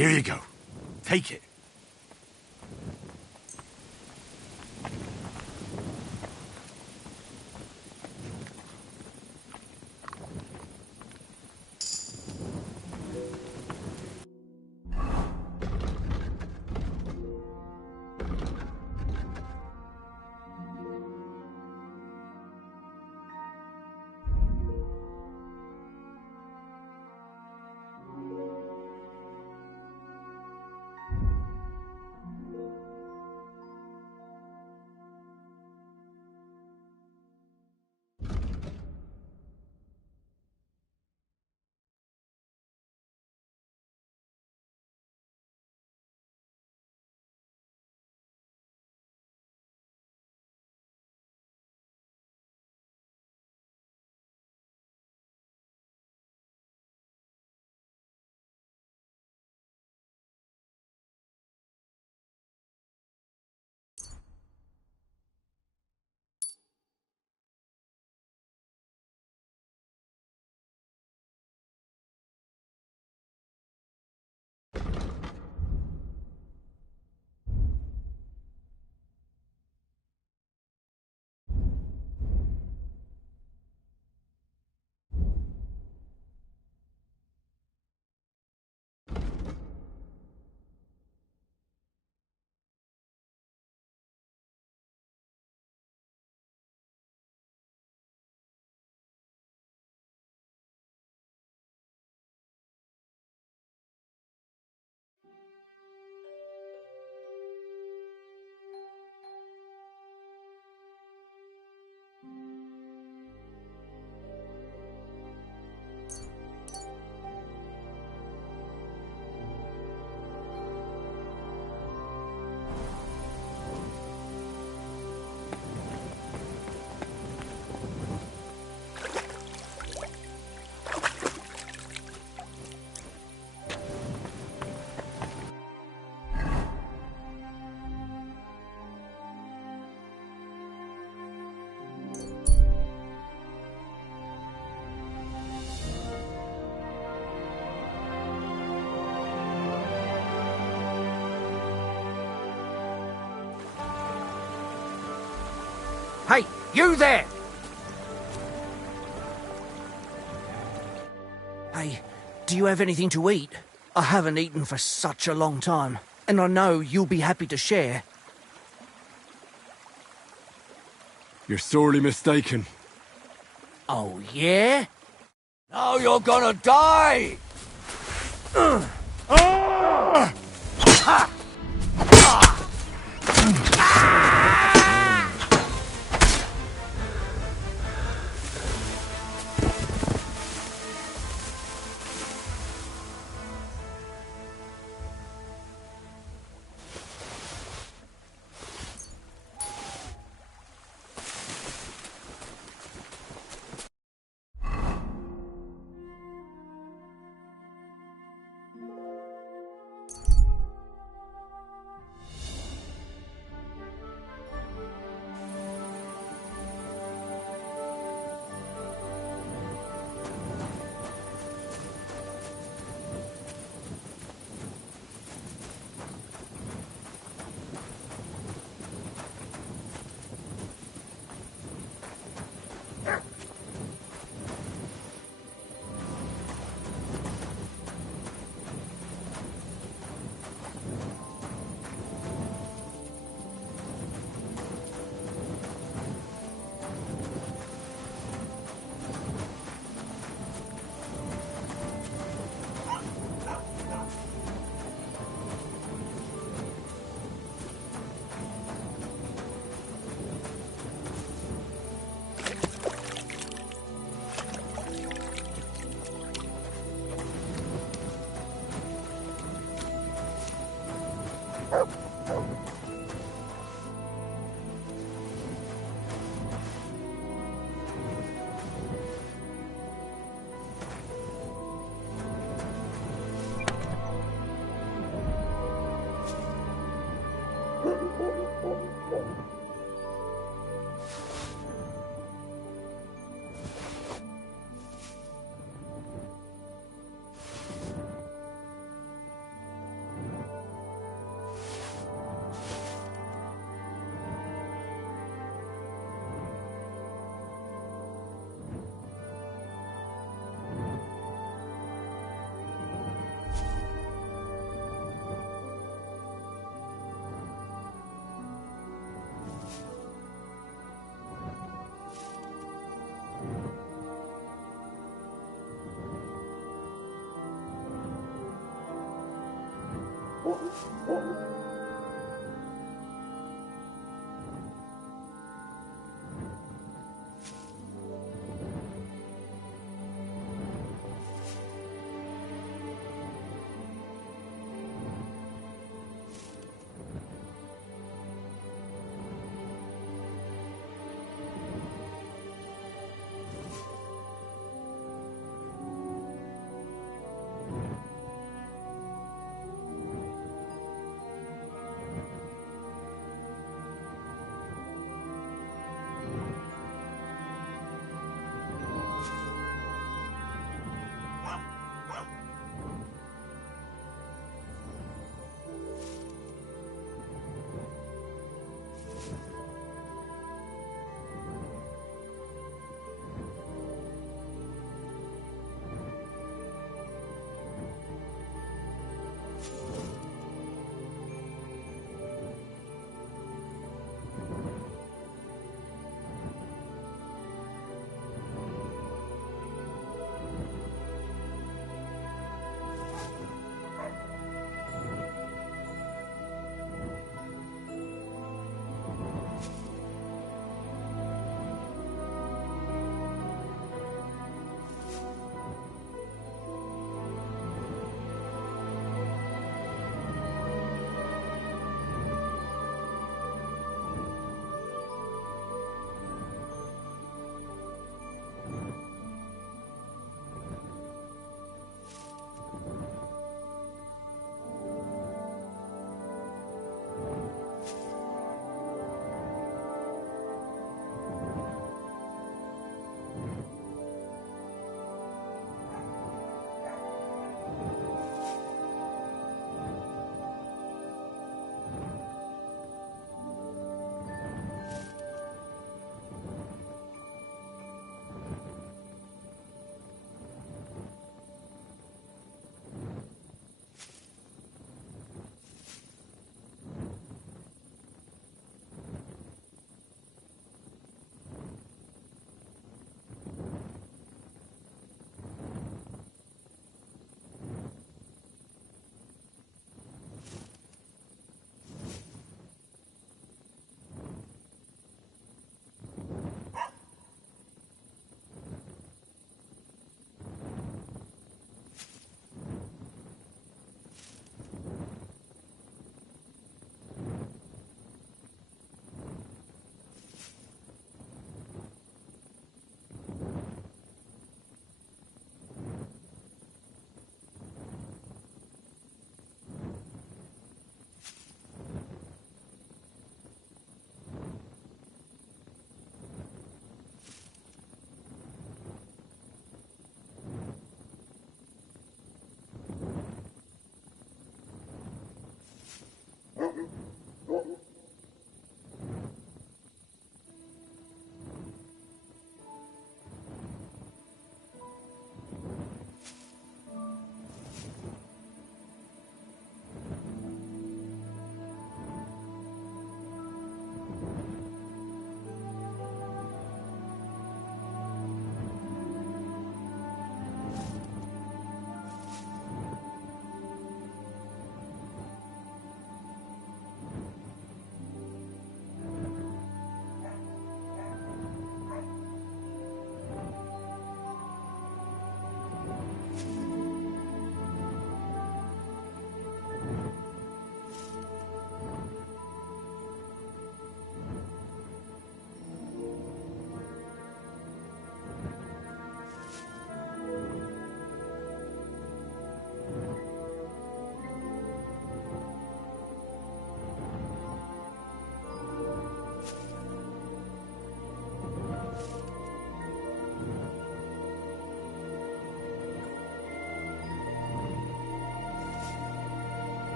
Here you go. Take it. Hey, you there! Hey, do you have anything to eat? I haven't eaten for such a long time, and I know you'll be happy to share. You're sorely mistaken. Oh, yeah? Now you're gonna die!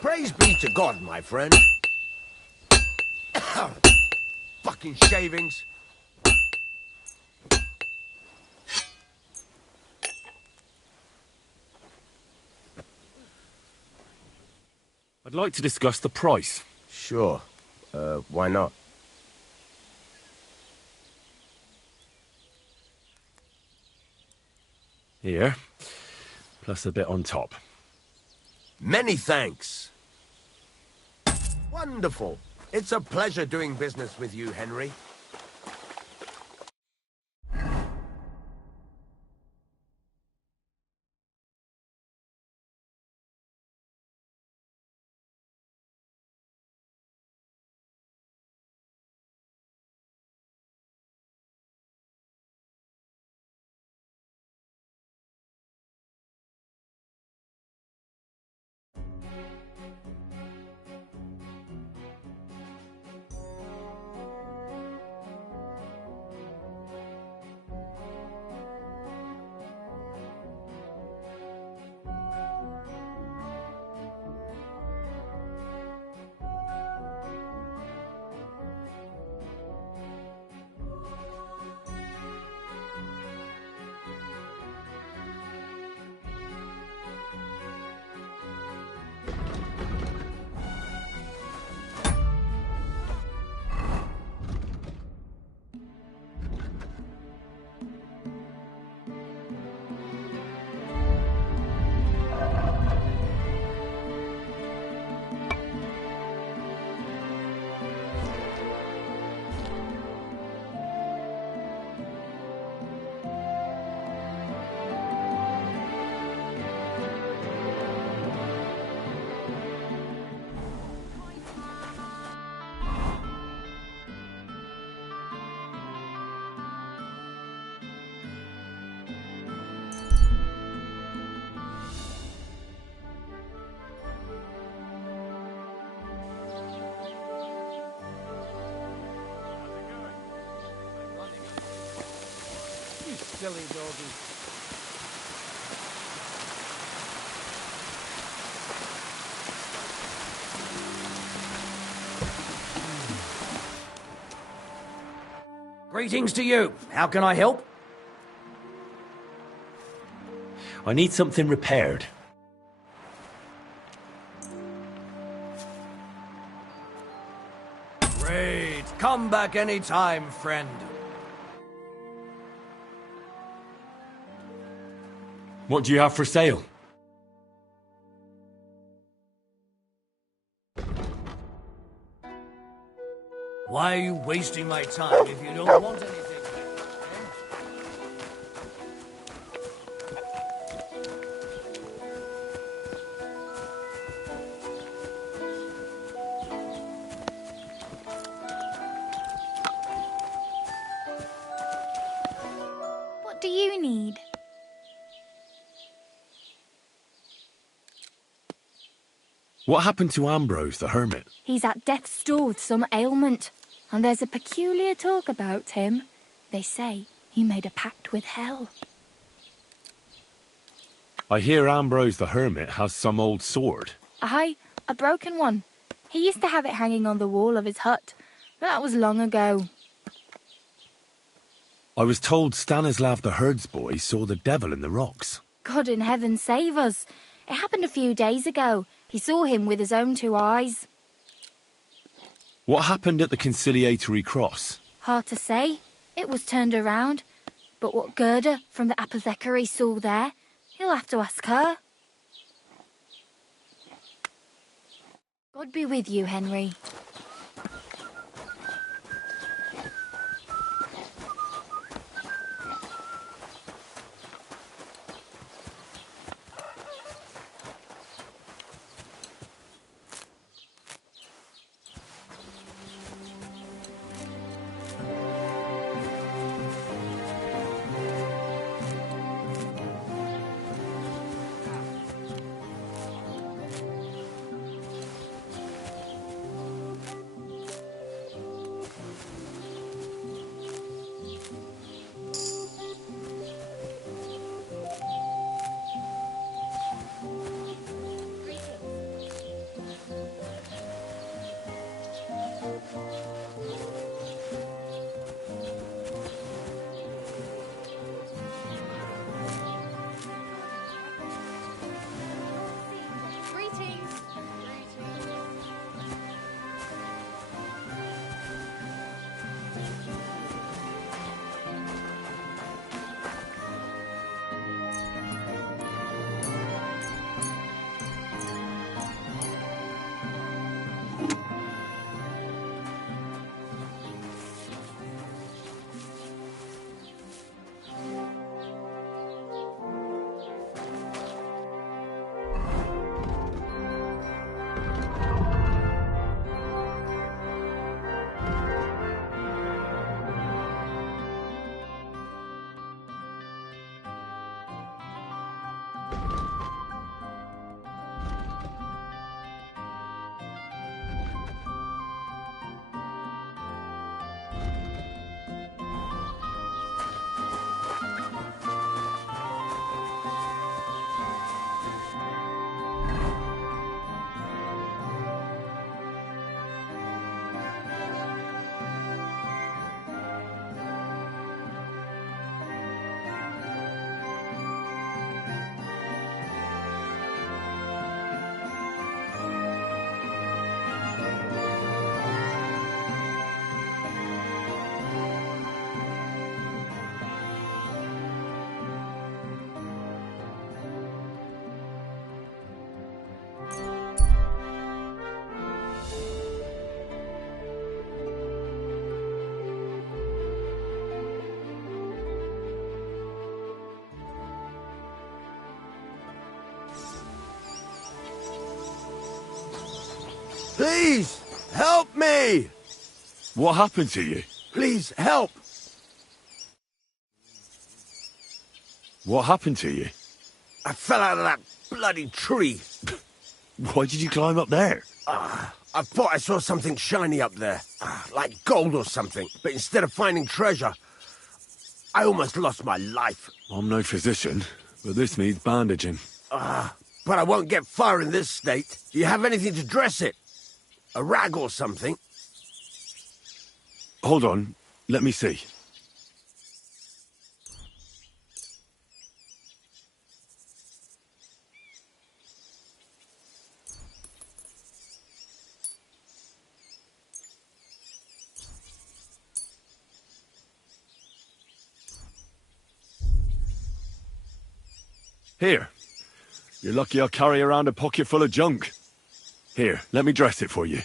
Praise be to God, my friend. Fucking shavings. I'd like to discuss the price. Sure. Why not? Here, plus a bit on top. Many thanks. Wonderful. It's a pleasure doing business with you, Henry. Silly doggy. Greetings to you. How can I help? I need something repaired. Great. Come back any time, friend. What do you have for sale? Why are you wasting my time if you don't want anything? What do you need? What happened to Ambrose the hermit? He's at death's door with some ailment, and there's a peculiar talk about him. They say he made a pact with hell. I hear Ambrose the hermit has some old sword. Aye, a broken one. He used to have it hanging on the wall of his hut, but that was long ago. I was told Stanislav the herdsboy saw the devil in the rocks. God in heaven save us. It happened a few days ago. He saw him with his own 2 eyes. What happened at the conciliatory cross? Hard to say. It was turned around. But what Gerda from the apothecary saw there, he'll have to ask her. God be with you, Henry. Please, help me! What happened to you? Please, help! What happened to you? I fell out of that bloody tree. Why did you climb up there? I thought I saw something shiny up there, like gold or something. But instead of finding treasure, I almost lost my life. I'm no physician, but this needs bandaging. But I won't get far in this state. Do you have anything to dress it? A rag or something? Hold on, let me see. Here. You're lucky I carry around a pocket full of junk. Here, let me dress it for you.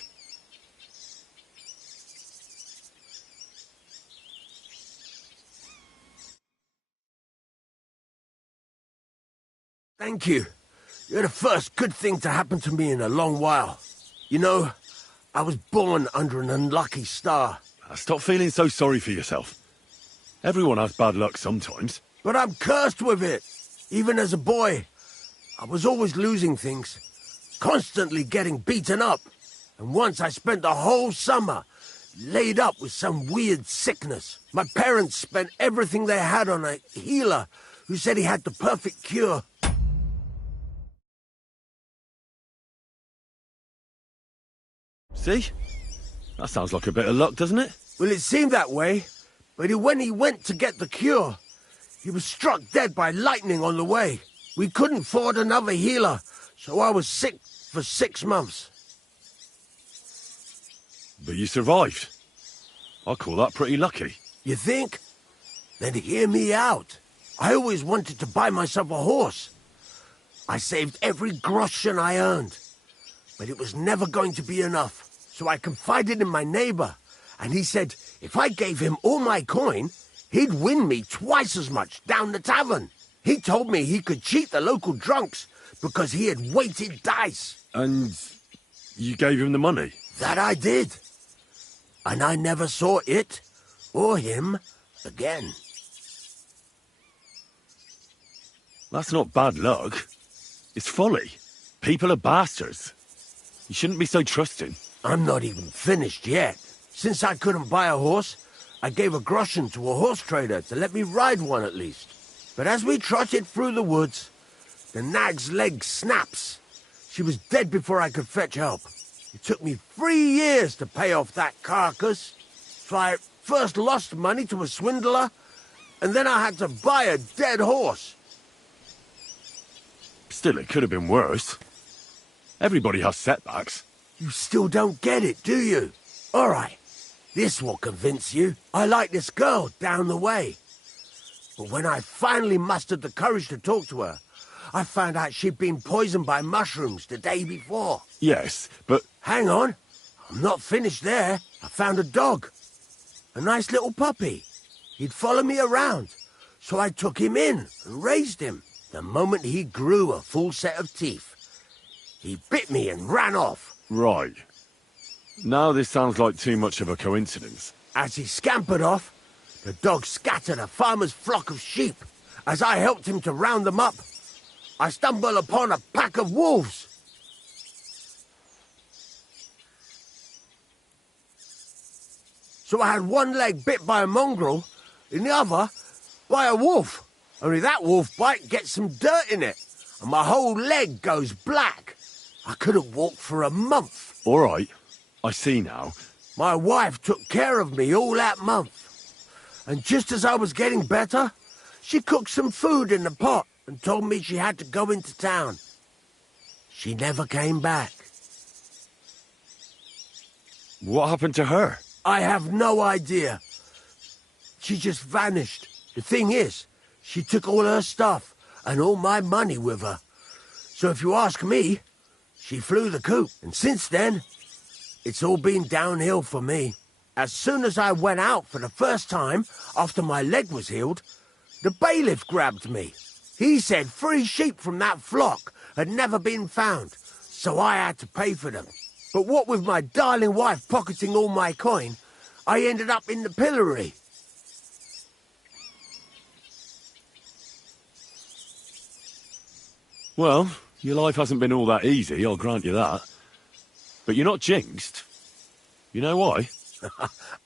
Thank you. You're the first good thing to happen to me in a long while. You know, I was born under an unlucky star. Stop feeling so sorry for yourself. Everyone has bad luck sometimes. But I'm cursed with it. Even as a boy, I was always losing things. Constantly getting beaten up. And once I spent the whole summer laid up with some weird sickness. My parents spent everything they had on a healer who said he had the perfect cure. See? That sounds like a bit of luck, doesn't it? Well, it seemed that way, but when he went to get the cure, he was struck dead by lightning on the way. We couldn't afford another healer, so I was sick for 6 months. But you survived. I call that pretty lucky. You think? Then hear me out. I always wanted to buy myself a horse. I saved every groschen I earned, but it was never going to be enough. So I confided in my neighbor, and he said if I gave him all my coin, he'd win me twice as much down the tavern. He told me he could cheat the local drunks because he had weighted dice. And you gave him the money? That I did. And I never saw it or him again. That's not bad luck. It's folly. People are bastards. You shouldn't be so trusting. I'm not even finished yet. Since I couldn't buy a horse, I gave a groschen to a horse trader to let me ride one at least. But as we trotted through the woods, the nag's leg snaps. She was dead before I could fetch help. It took me 3 years to pay off that carcass. So I first lost money to a swindler, and then I had to buy a dead horse. Still, it could have been worse. Everybody has setbacks. You still don't get it, do you? All right, this will convince you. I like this girl down the way. But when I finally mustered the courage to talk to her, I found out she'd been poisoned by mushrooms the day before. Yes, but... Hang on. I'm not finished there. I found a dog. A nice little puppy. He'd follow me around. So I took him in and raised him. The moment he grew a full set of teeth, he bit me and ran off. Right. Now this sounds like too much of a coincidence. As he scampered off, the dog scattered a farmer's flock of sheep. As I helped him to round them up, I stumbled upon a pack of wolves. So I had one leg bit by a mongrel, and the other by a wolf. Only that wolf bite gets some dirt in it, and my whole leg goes black. I couldn't walk for a month. All right, I see now. My wife took care of me all that month. And just as I was getting better, she cooked some food in the pot and told me she had to go into town. She never came back. What happened to her? I have no idea. She just vanished. The thing is, she took all her stuff and all my money with her. So if you ask me, she flew the coop. And since then, it's all been downhill for me. As soon as I went out for the first time after my leg was healed, the bailiff grabbed me. He said 3 sheep from that flock had never been found, so I had to pay for them. But what with my darling wife pocketing all my coin, I ended up in the pillory. Well, your life hasn't been all that easy, I'll grant you that. But you're not jinxed. You know why?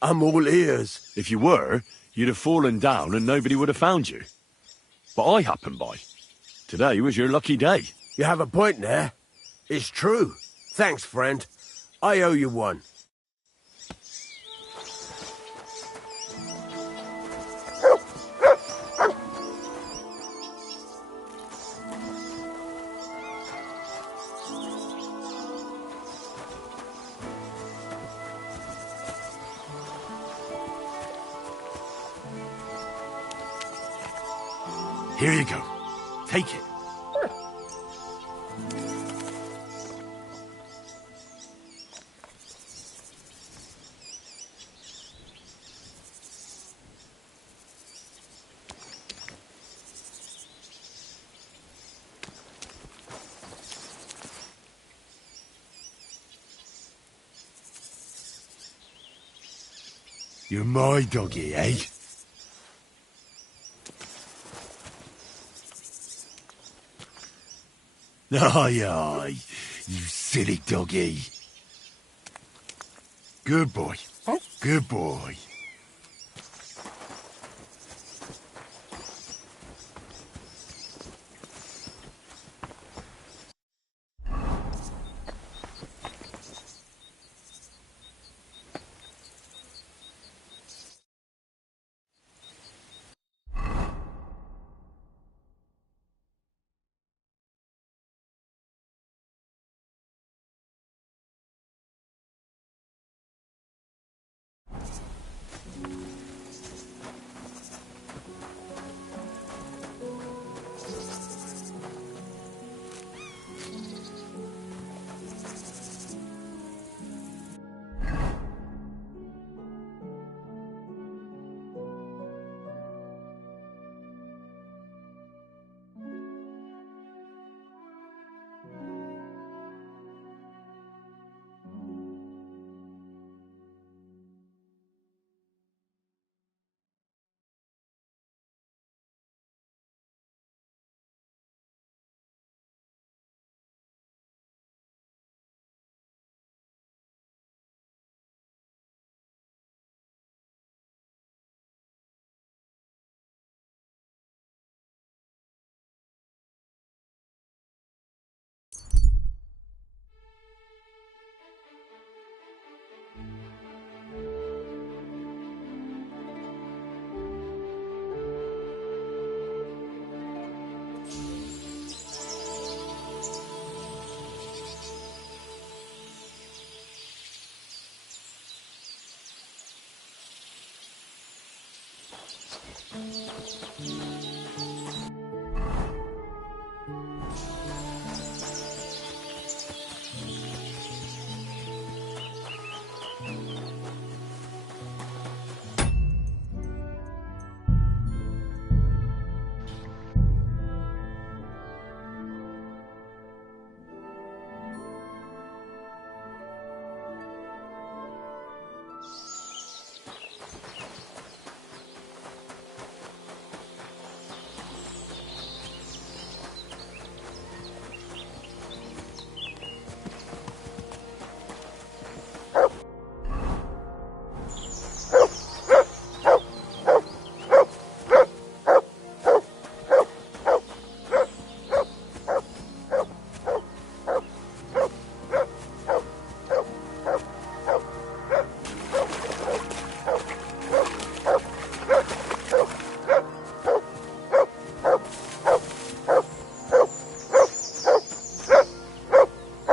I'm all ears. If you were, you'd have fallen down and nobody would have found you. But I happened by. Today was your lucky day. You have a point there. It's true. Thanks, friend. I owe you one. Here you go. Take it. You're my doggy, eh? Aye, aye, you silly doggy. Good boy. Good boy.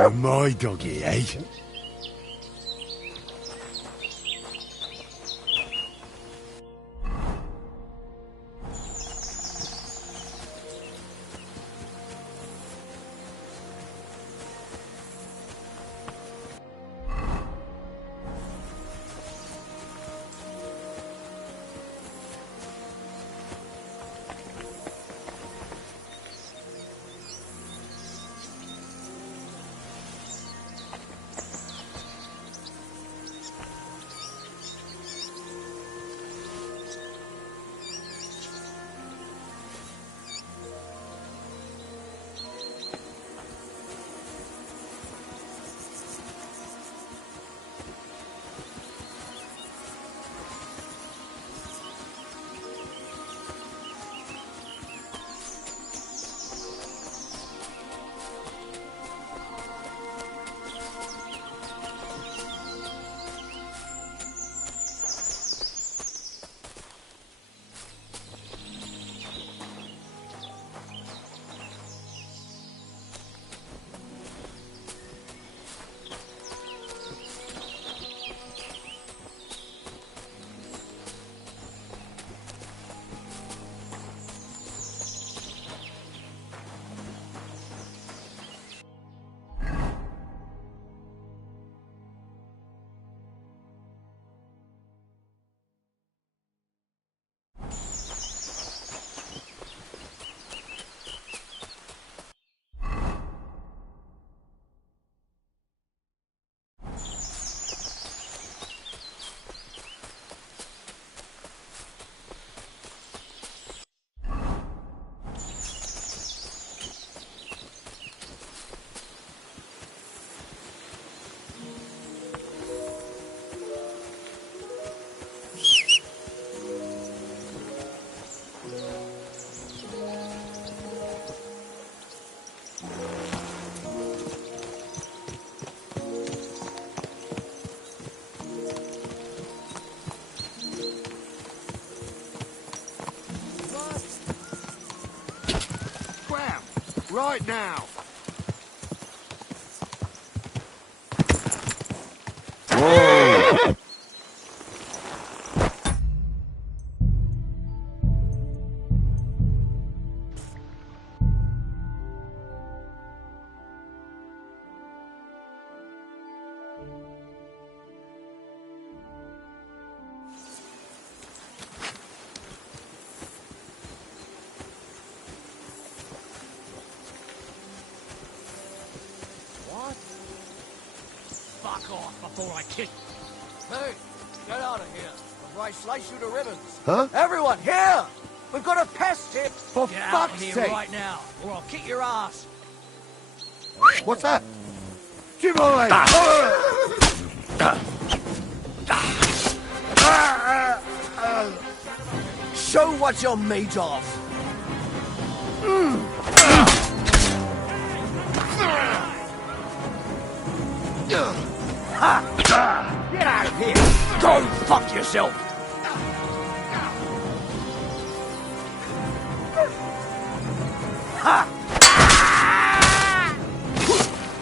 You're my doggy, eh? right now. Whoa! What? Fuck off before I kick. Hey, get out of here before I slice you to ribbons. Huh? Everyone, here! We've got a pest here. For Get out fuck's of here sake! right now, or I'll kick your ass. What's that? Jimmy! Show what you're made of. Get out of here! Go fuck yourself!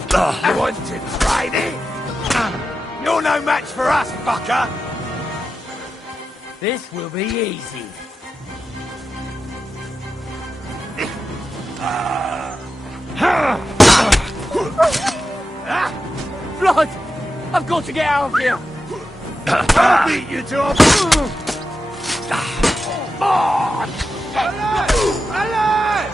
You want to try me? You're no match for us, fucker! This will be easy. Blood! I've got to get out of here! I'll beat you to a... Alive! Alive!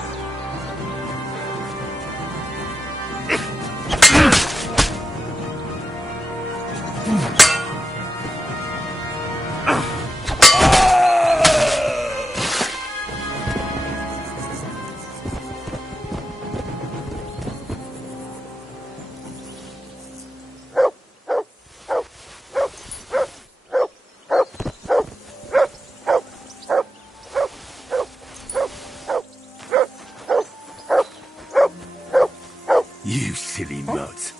You silly nut.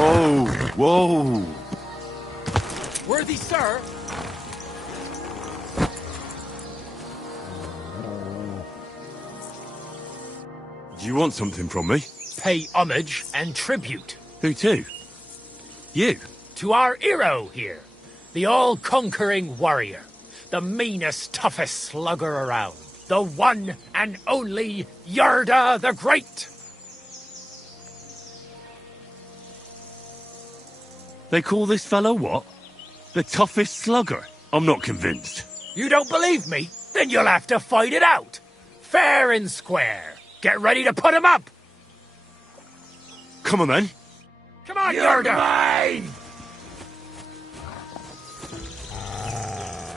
Whoa, whoa. Worthy sir, Do you want something from me? pay homage and tribute Who to? You? to our hero here, the all-conquering warrior, the meanest, toughest slugger around, the one and only Yarda the Great. They call this fellow what? The toughest slugger? I'm not convinced. You don't believe me? Then you'll have to fight it out. Fair and square. Get ready to put him up. Come on then. Come on, Yarda. Mine!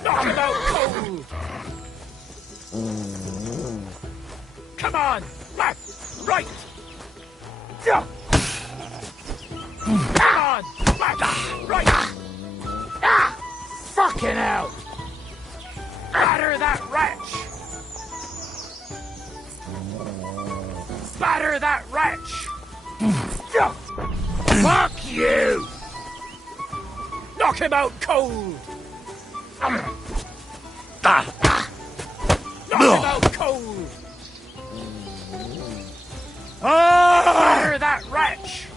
Knock him out cold. Come on, left, right. Come on, left, right. Fucking hell. Batter that wretch. Batter that wretch. Fuck you! Knock him out cold. Knock him out cold. Batter that wretch.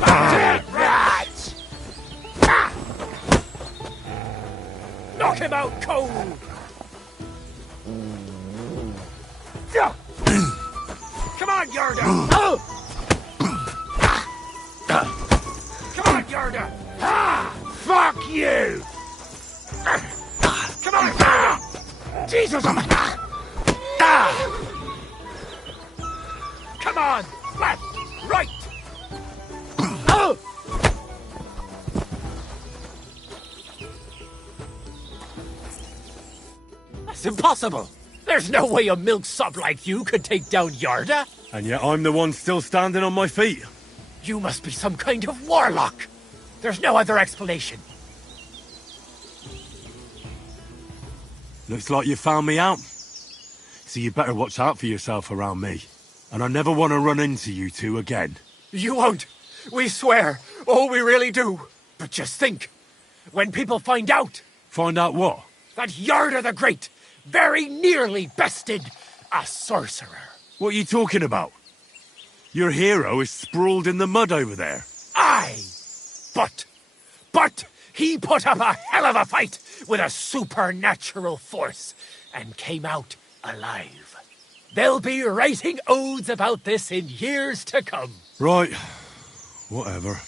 Batter that wretch. Knock him out cold. Come on, Yarda. Come on, Yarda. Fuck you! Come on, Yarda. Jesus. Come on, left, right. That's impossible. There's no way a milksop like you could take down Yarda. And yet I'm the one still standing on my feet. You must be some kind of warlock. There's no other explanation. Looks like you found me out. So you better watch out for yourself around me. And I never want to run into you two again. You won't. We swear. Oh, we really do. But just think. When people find out Find out what? that Yarda the Great very nearly bested a sorcerer. What are you talking about? Your hero is sprawled in the mud over there. Aye. But he put up a hell of a fight with a supernatural force and came out alive. They'll be writing odes about this in years to come. Right. Whatever.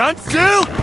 Stand still!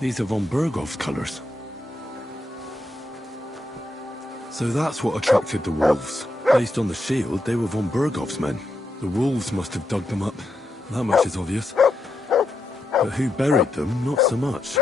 These are von Bergov's colours. So that's what attracted the wolves. Based on the shield, they were von Bergov's men. The wolves must have dug them up. That much is obvious. But who buried them, not so much.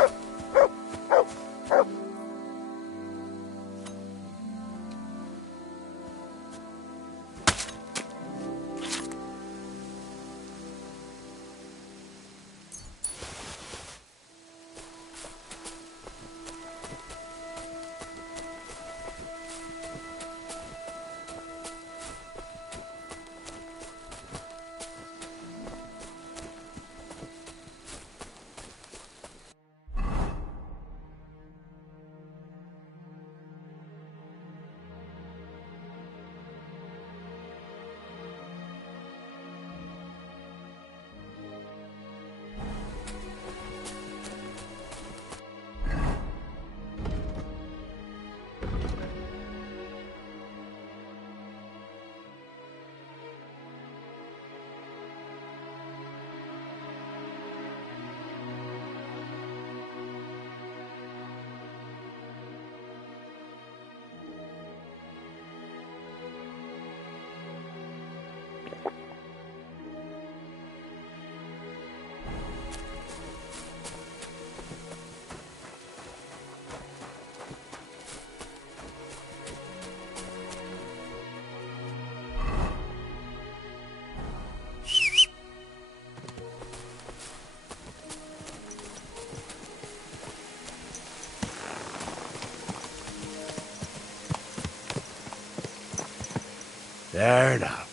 There now.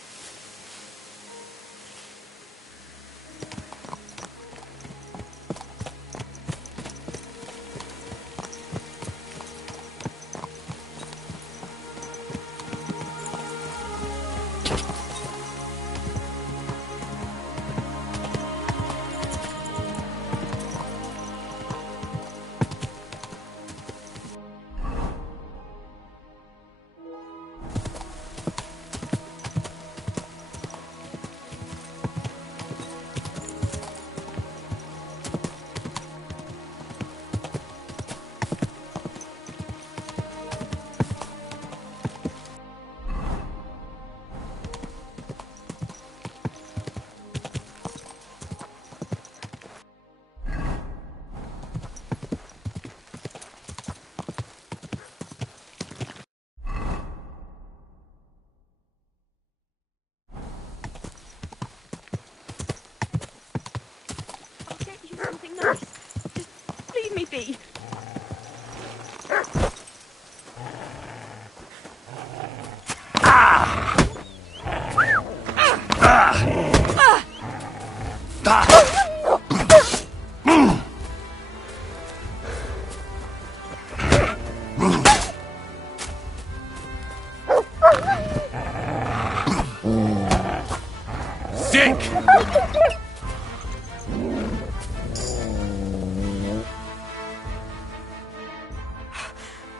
Sick!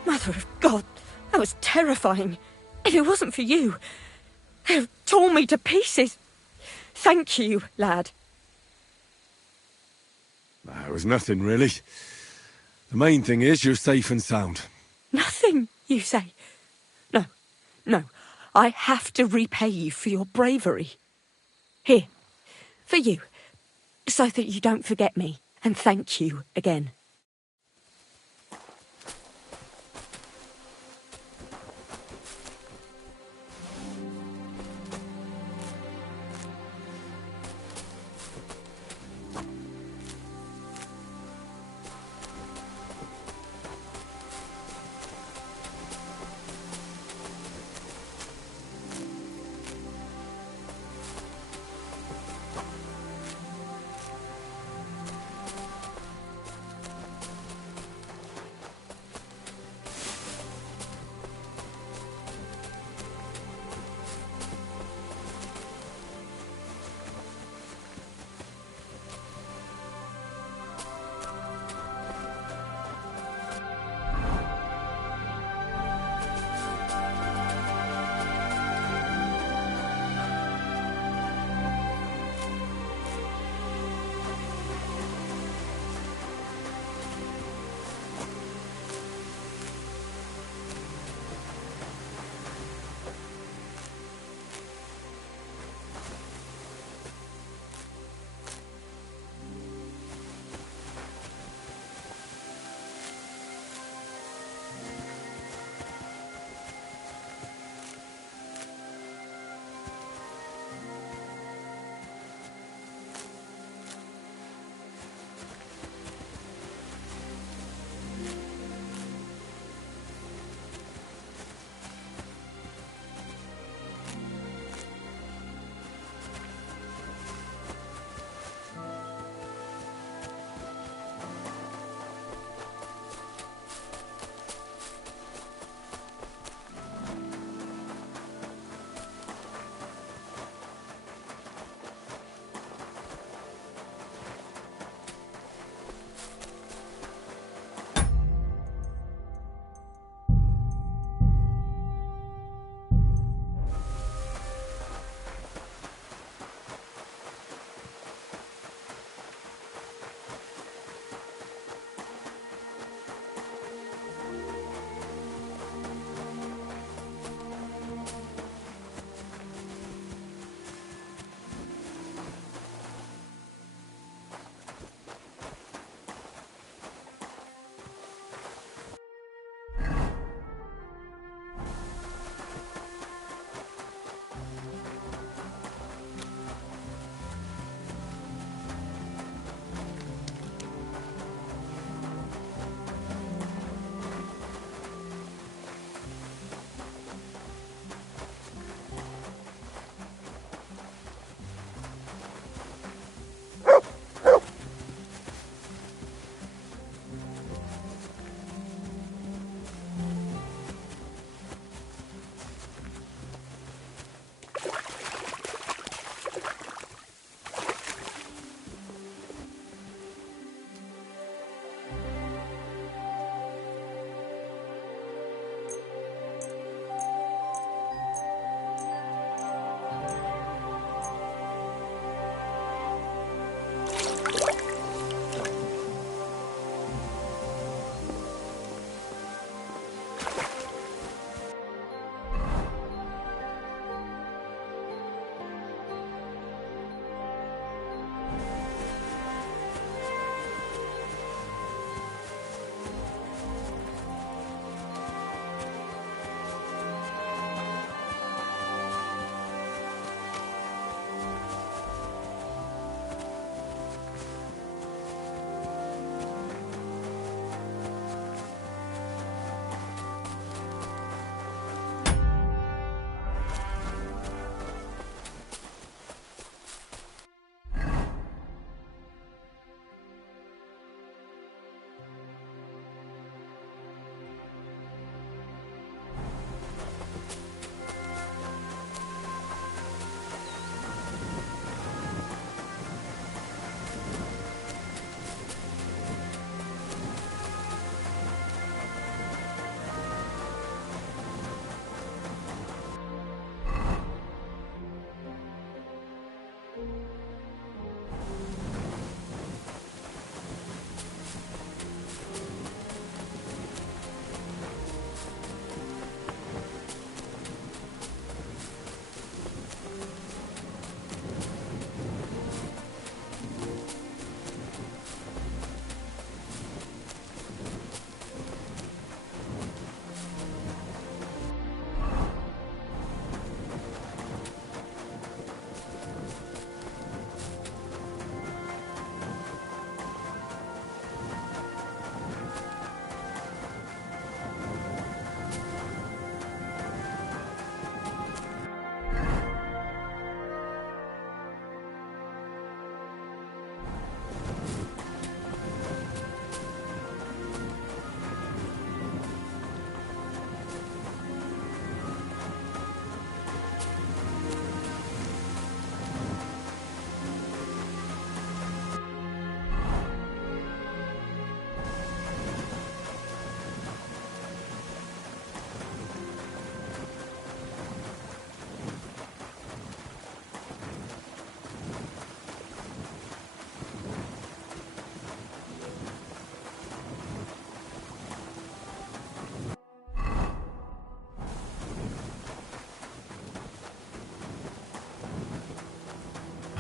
Mother of God, that was terrifying. If it wasn't for you, they'd have torn me to pieces. Thank you, lad. It was nothing, really. The main thing is you're safe and sound. Nothing, you say? No, no. I have to repay you for your bravery. Here, for you, so that you don't forget me, and thank you again.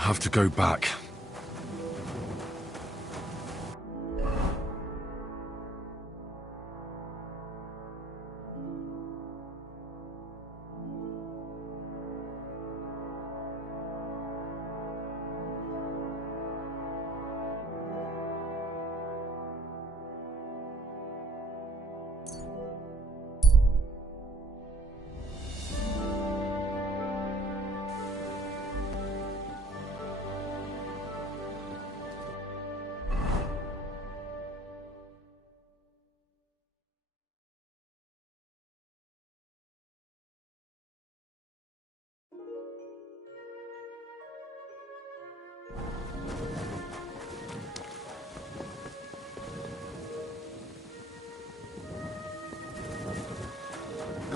have to go back.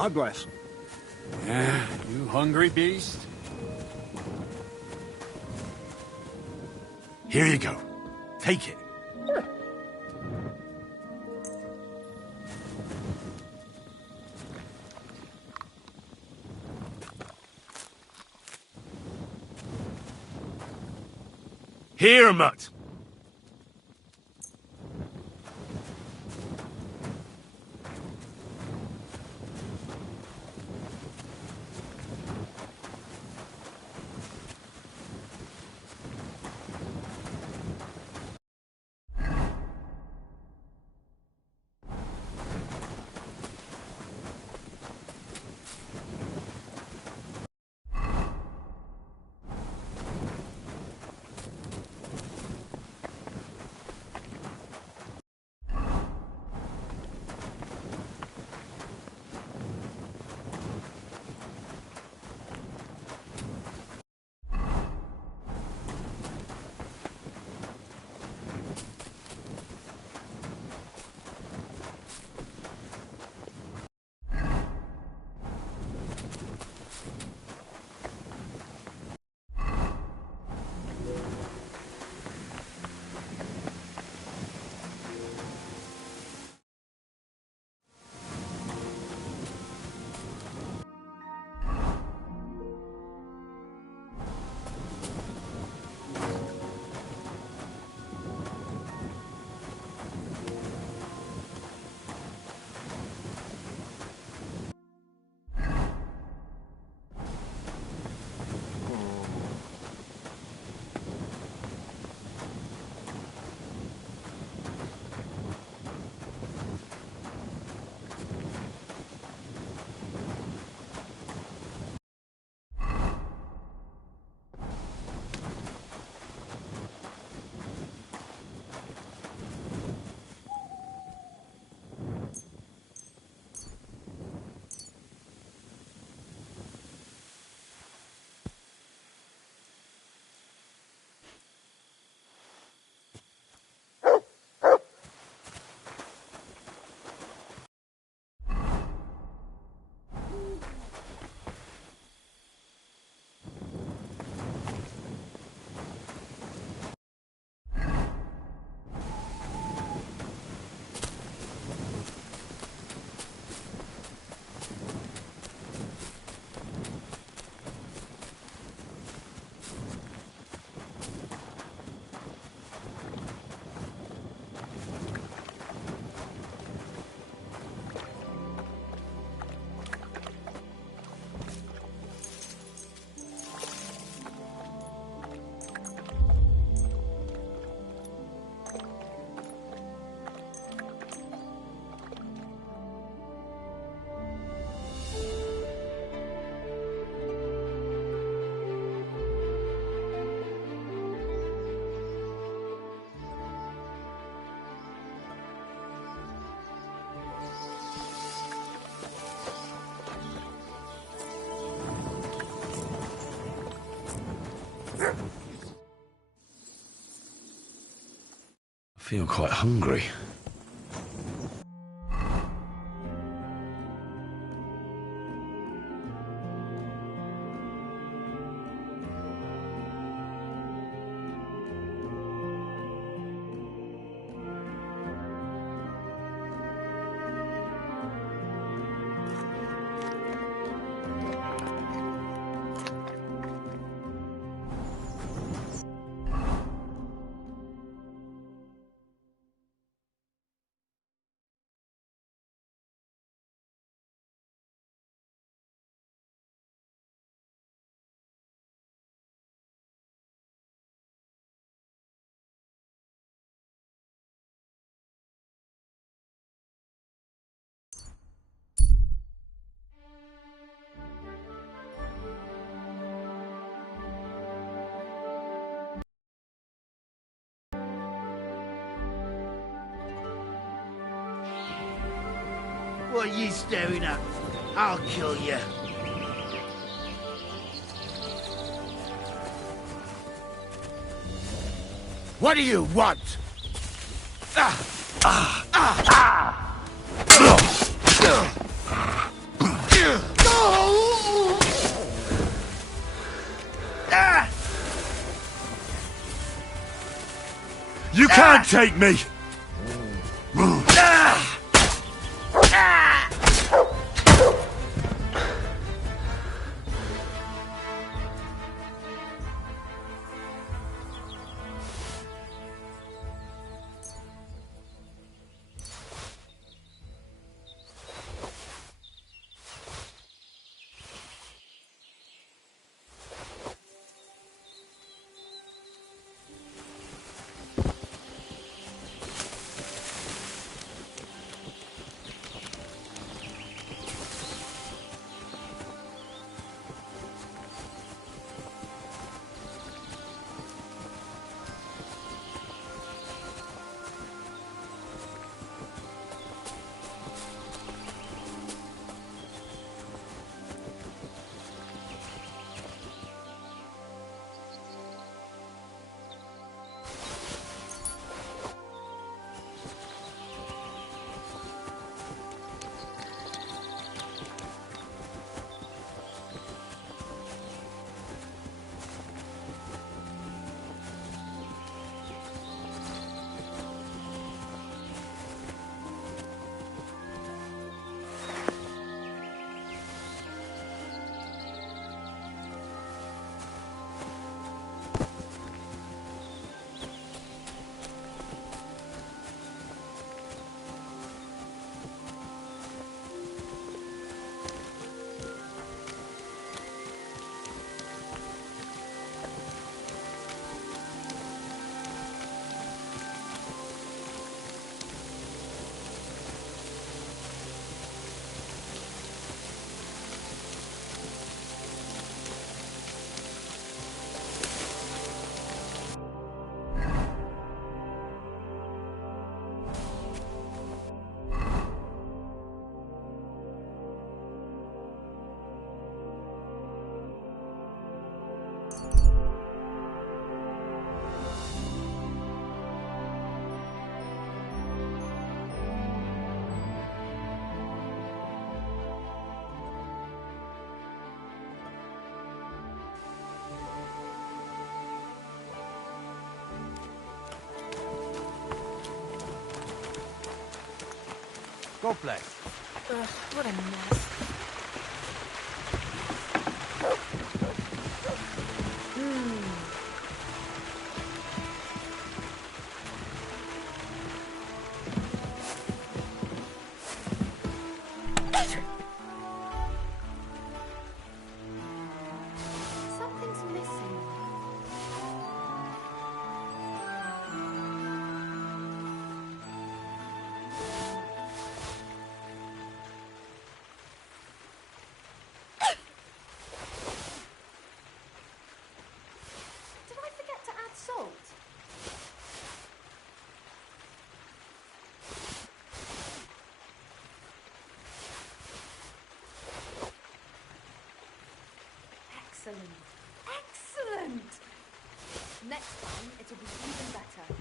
God bless. Yeah, you hungry beast? Here you go. Take it. Here, Mutt. I feel quite hungry. What are you staring at? I'll kill you. What do you want? You can't take me! God bless. Ugh, what a mess. Something's missing. Did I forget to add salt? Excellent. Excellent! Next time, it'll be even better.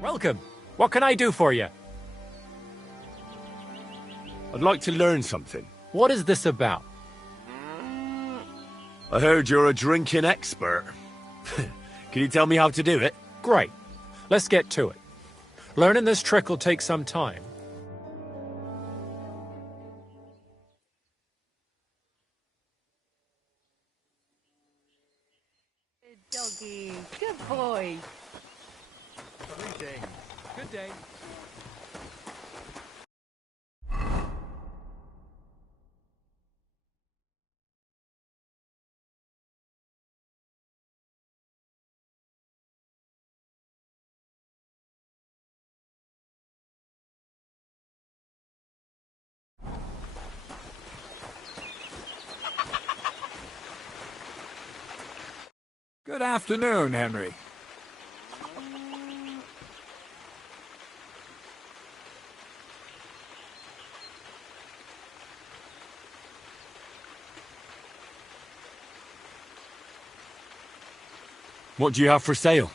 Welcome. What can I do for you? I'd like to learn something. What is this about? I heard you're a drinking expert. Can you tell me how to do it? Great. Let's get to it. Learning this trick will take some time. Doggy, good boy. Good day. Good afternoon, Henry. What do you have for sale?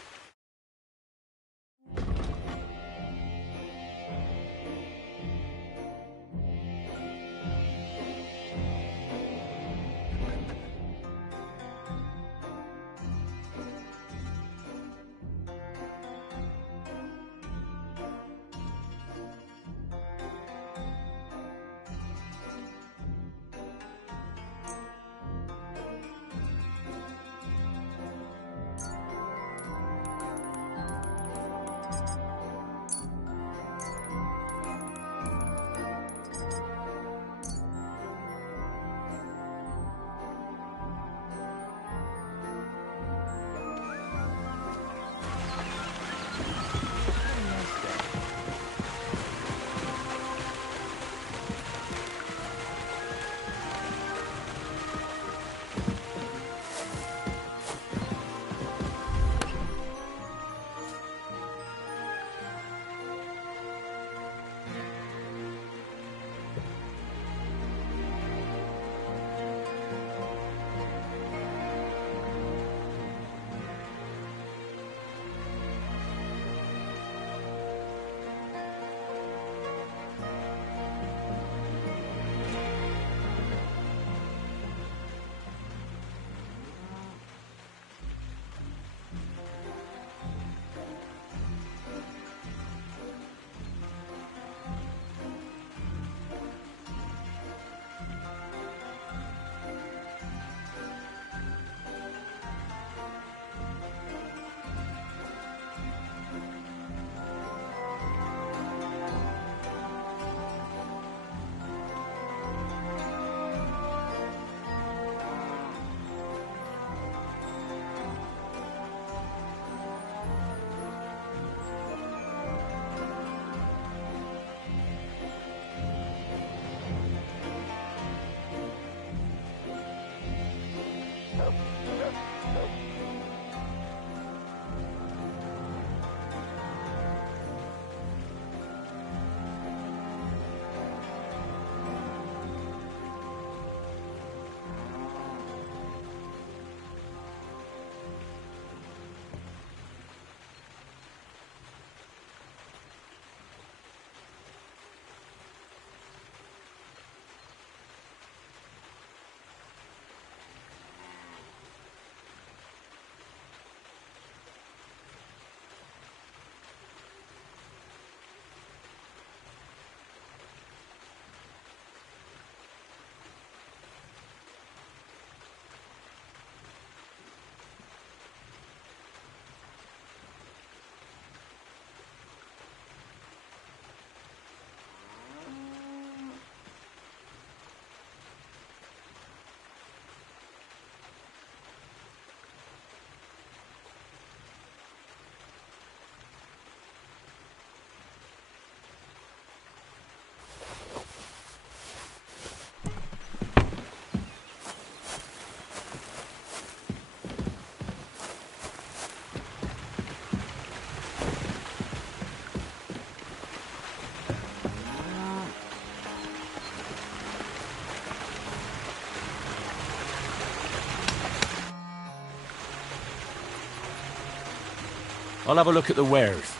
I'll have a look at the wares.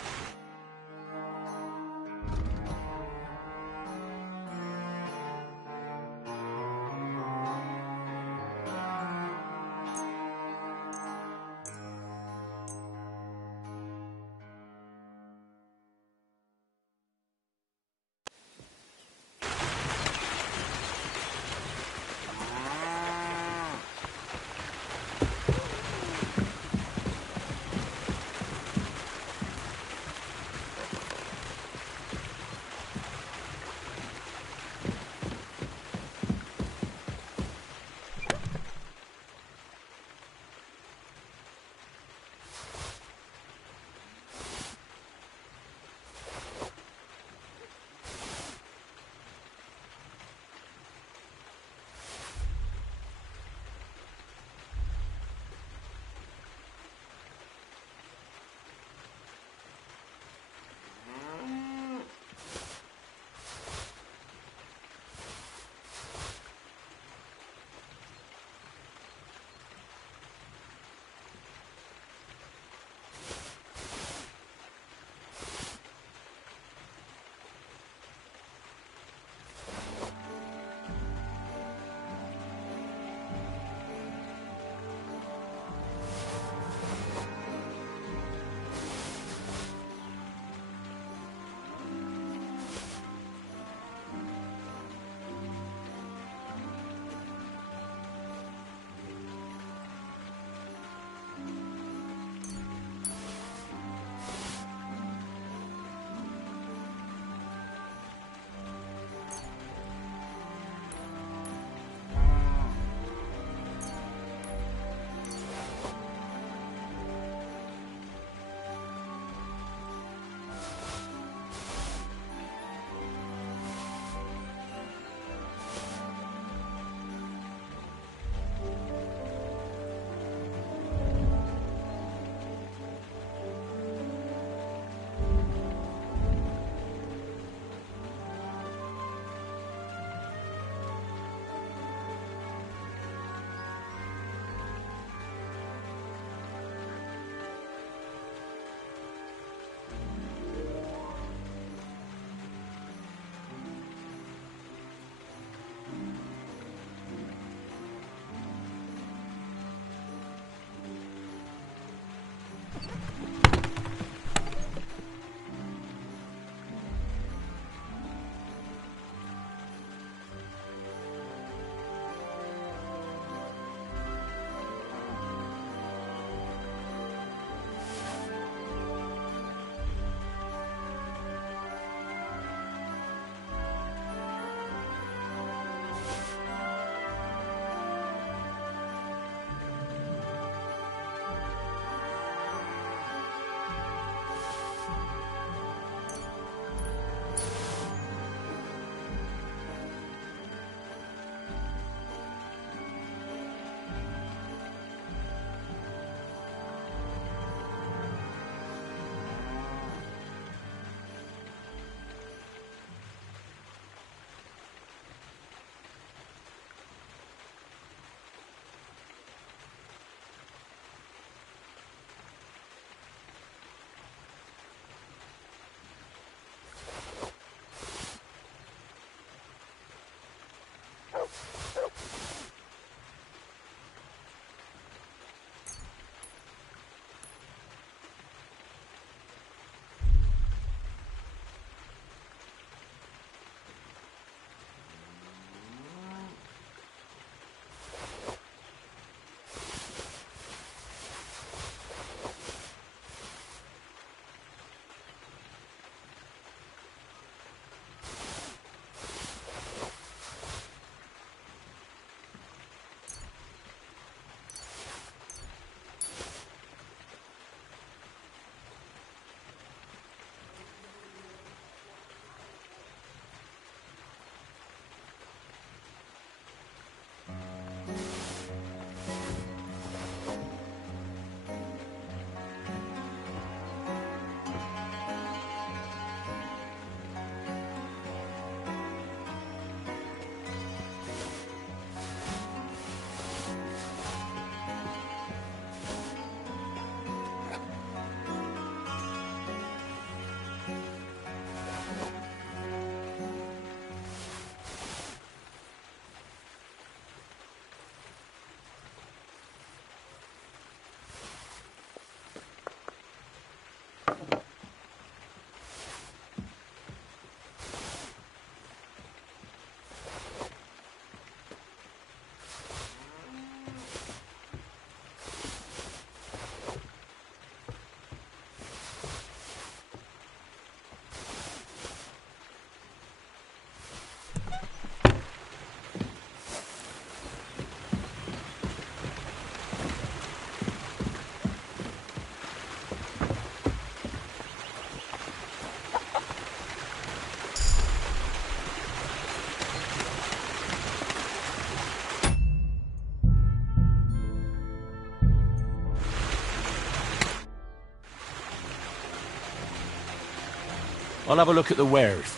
I'll have a look at the wares.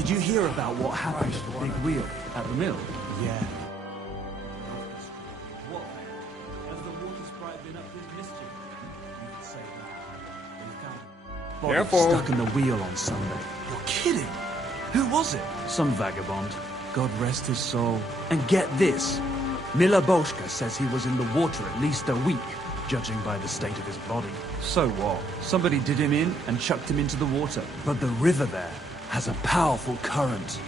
Did you hear about what happened to the big wheel at the mill? Yeah. What then? Has the water sprite been up this mischief? You could say that. They found body Careful. stuck in the wheel on Sunday. You're kidding! Who was it? Some vagabond. God rest his soul. And get this. Miller Boschka says he was in the water at least a week, judging by the state of his body. So what? Somebody did him in and chucked him into the water. But the river there has a powerful current.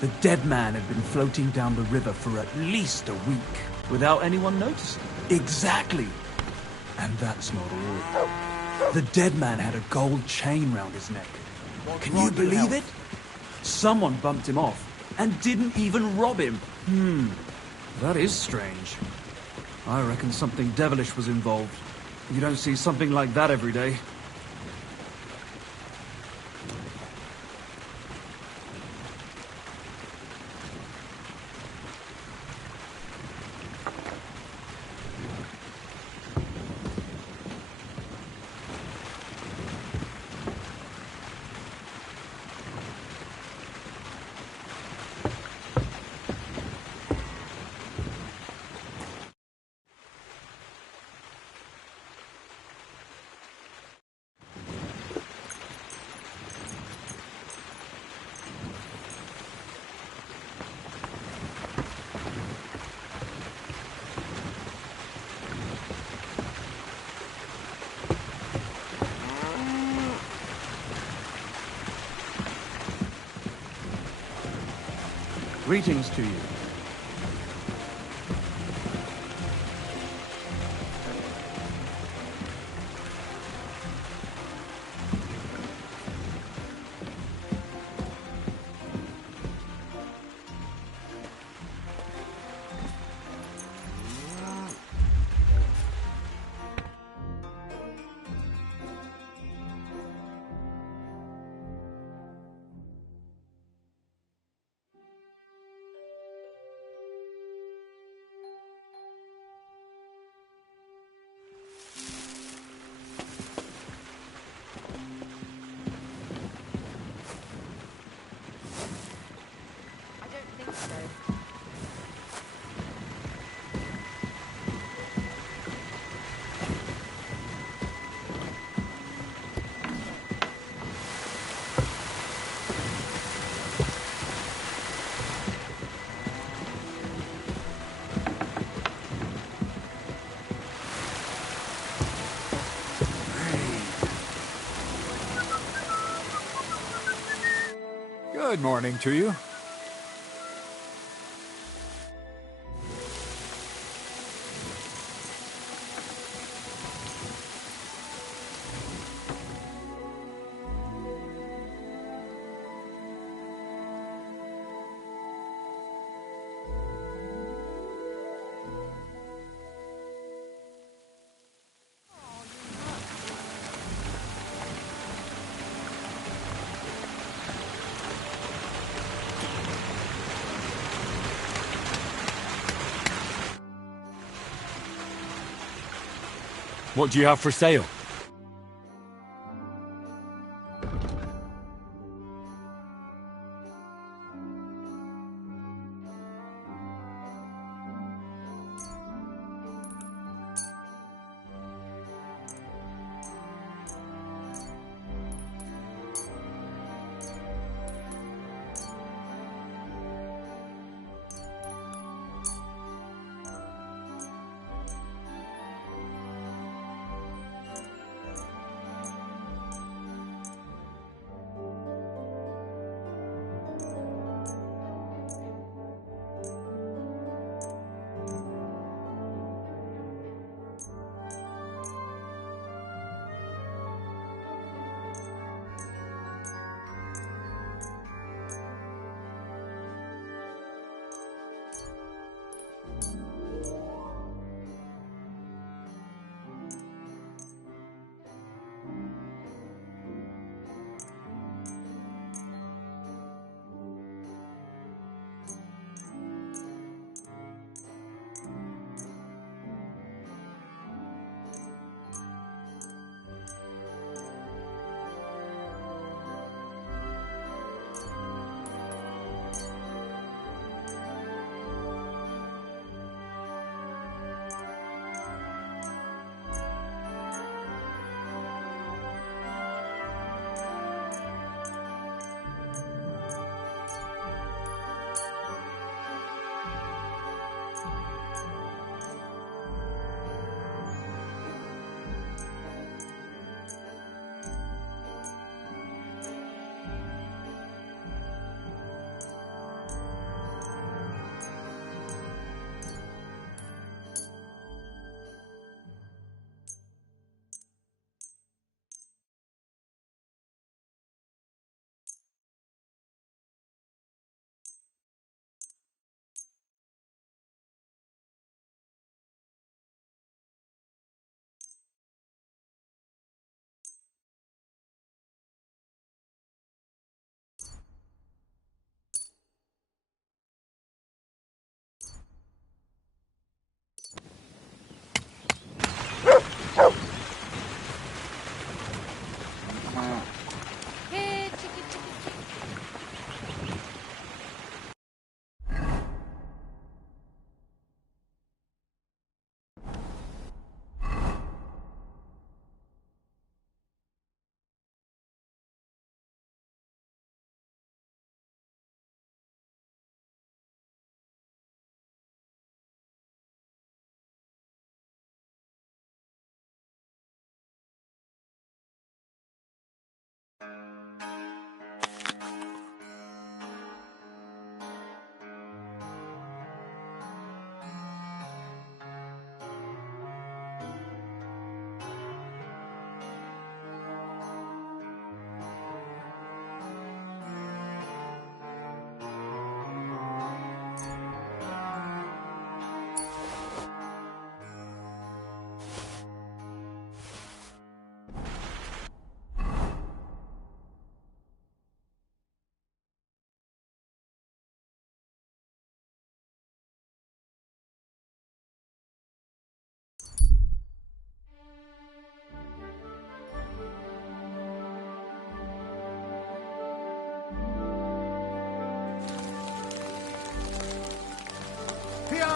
The dead man had been floating down the river for at least a week, without anyone noticing. Exactly. And that's not all. The dead man had a gold chain round his neck. Can you believe it? Someone bumped him off and didn't even rob him. That is strange. I reckon something devilish was involved. You don't see something like that every day. Greetings to you. Good morning to you. What do you have for sale?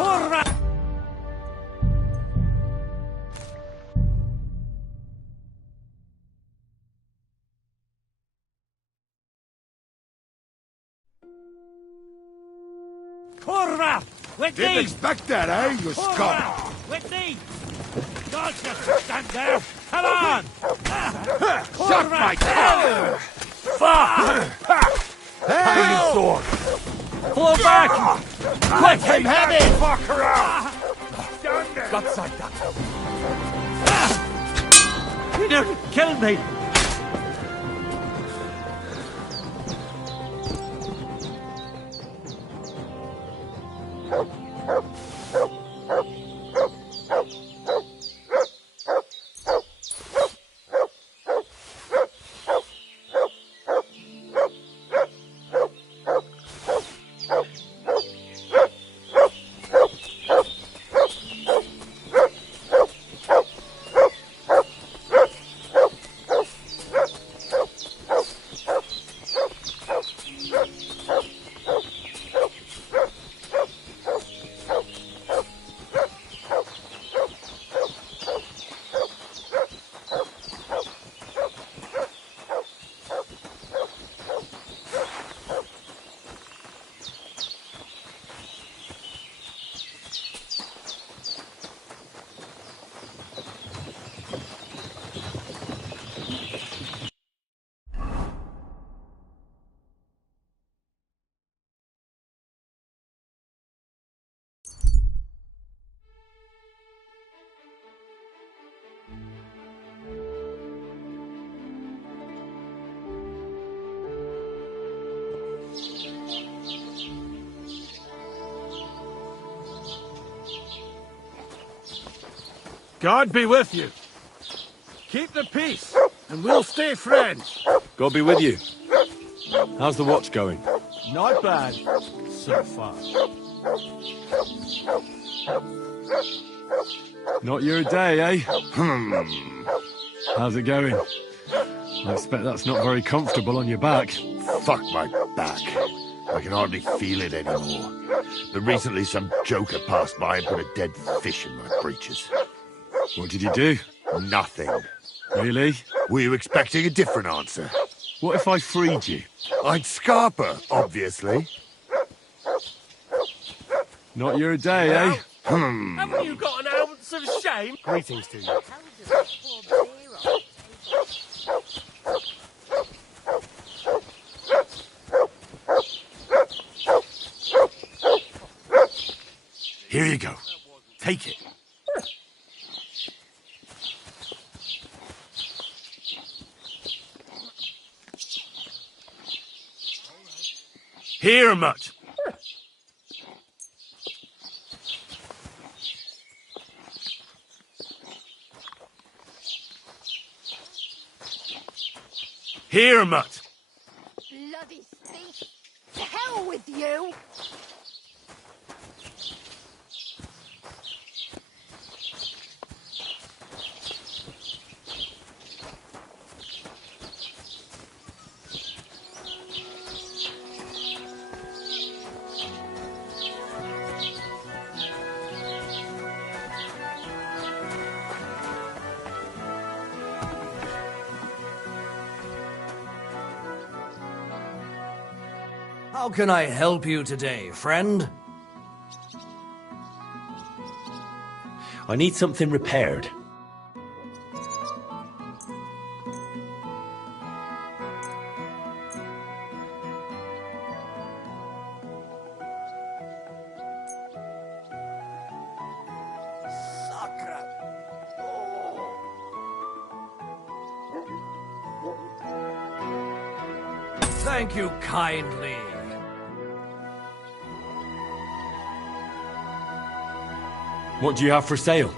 Hurrah! Hurrah! With Didn't me! expect that, eh, you scum? Hurrah! With me! Don't just stand there! Come on! Shut my tongue! Fuck! Tiny sword! Fall back! Let him have it! Fucker out! Got sight that. You don't kill me! God be with you. Keep the peace, and we'll stay friends. God be with you. How's the watch going? Not bad, so far. Not your day, eh? How's it going? I expect that's not very comfortable on your back. Fuck my back. I can hardly feel it anymore. But recently some joker passed by and put a dead fish in my breeches. What did you do? Nothing. Really? Were you expecting a different answer? What if I freed you? I'd scarp her, obviously. Not your day, eh? Haven't you got an ounce of shame? Greetings to you. Here you go. Take it. Here, mutt. Here, mutt. Bloody thief! To hell with you! How can I help you today, friend? I need something repaired. Thank you kindly. What do you have for sale?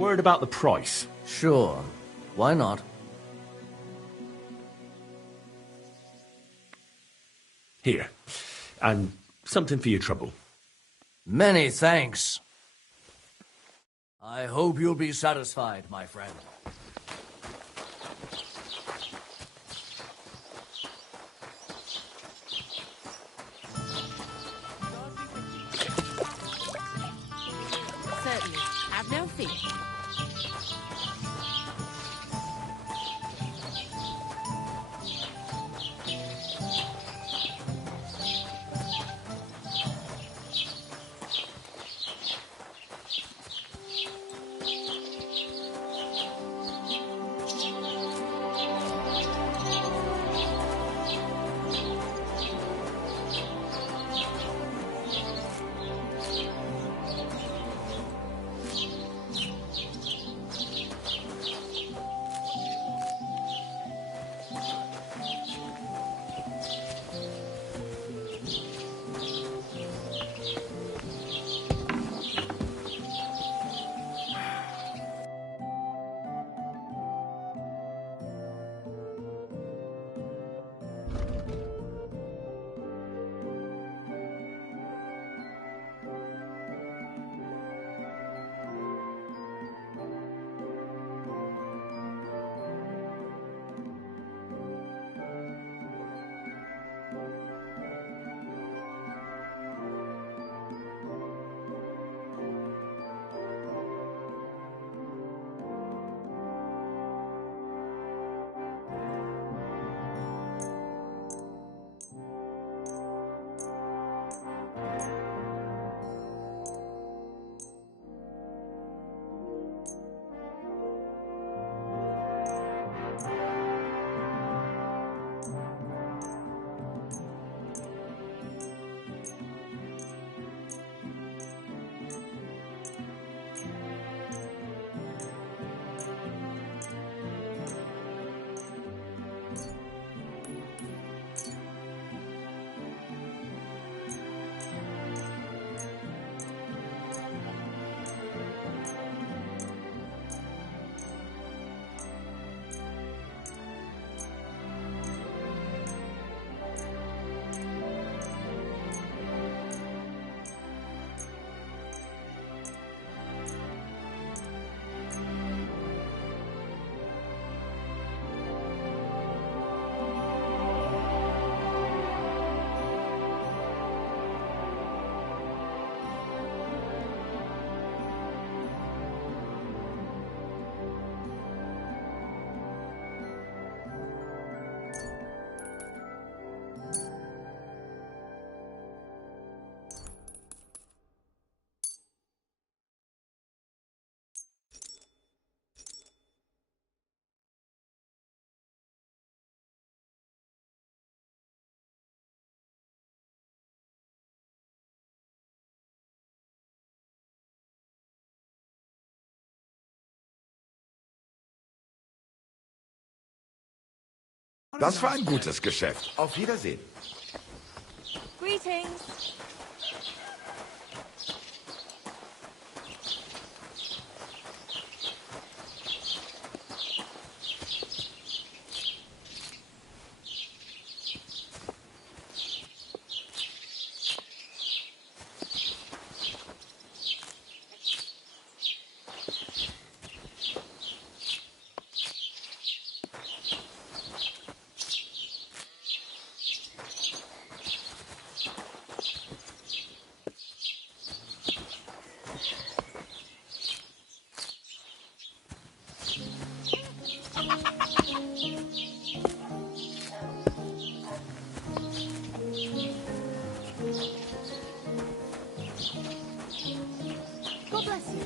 Word about the price. Sure. Why not? Here. And something for your trouble. Many thanks. I hope you'll be satisfied, my friend. Certainly. Have no fear. Das war ein gutes Geschäft. Auf Wiedersehen. Greetings. God bless you.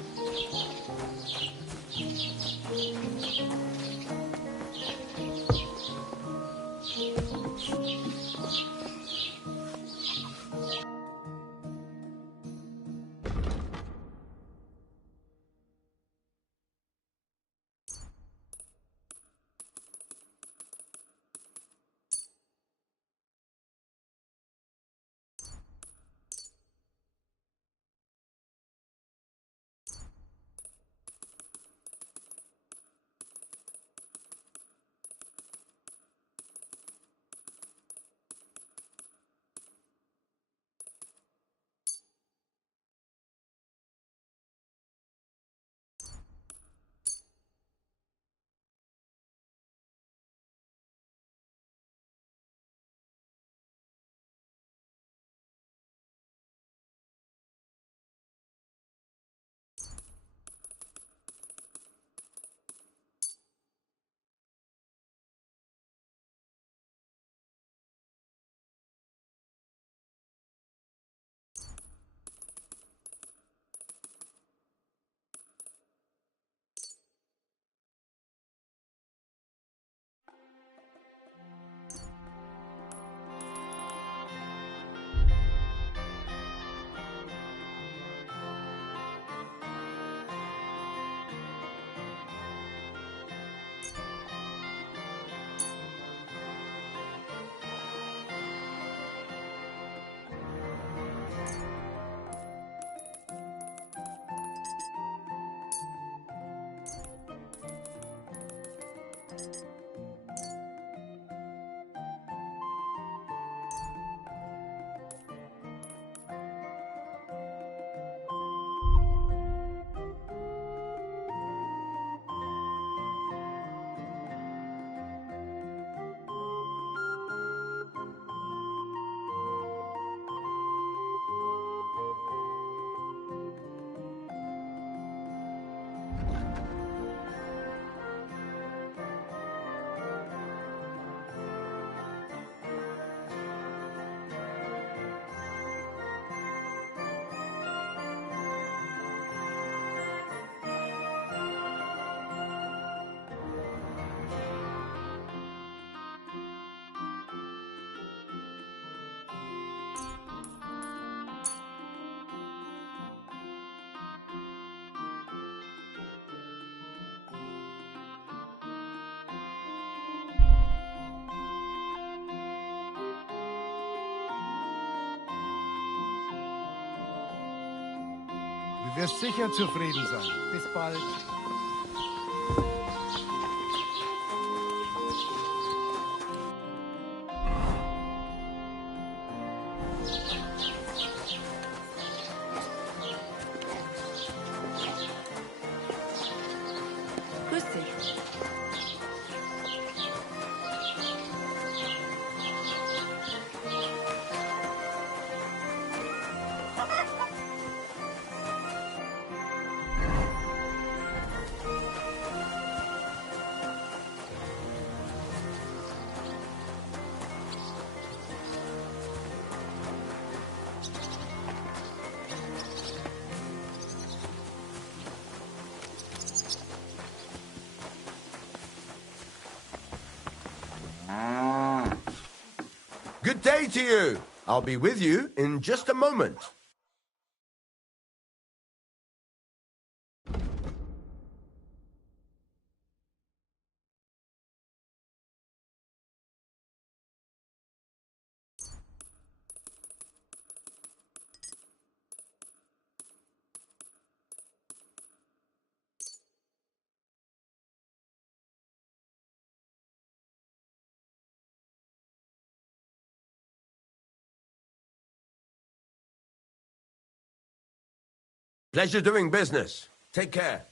wirst sicher zufrieden sein. Bis bald. Grüß dich. Good day to you. I'll be with you in just a moment. Pleasure doing business. Take care.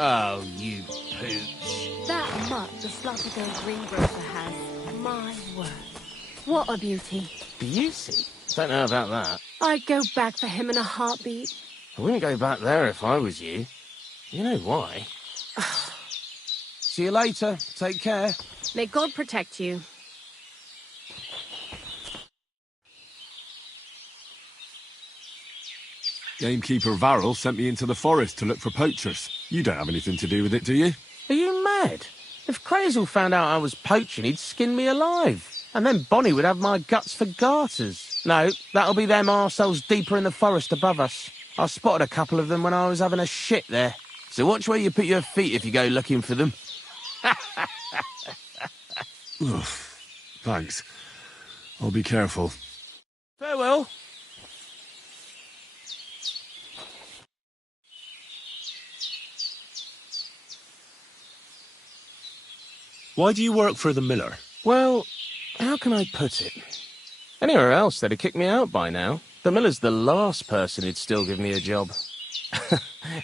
Oh, you pooch. That mutt the sloppy old greengrocer has. My word. What a beauty. Beauty? Don't know about that. I'd go back for him in a heartbeat. I wouldn't go back there if I was you. You know why? See you later. Take care. May God protect you. Gamekeeper Varrel sent me into the forest to look for poachers. You don't have anything to do with it, do you? Are you mad? If Crazel found out I was poaching, he'd skin me alive. And then Bonnie would have my guts for garters. No, that'll be them arseholes deeper in the forest above us. I spotted a couple of them when I was having a shit there. So watch where you put your feet if you go looking for them. Thanks. I'll be careful. Farewell. Why do you work for the miller? Well, how can I put it? Anywhere else, they'd have kicked me out by now. The miller's the last person who'd still give me a job.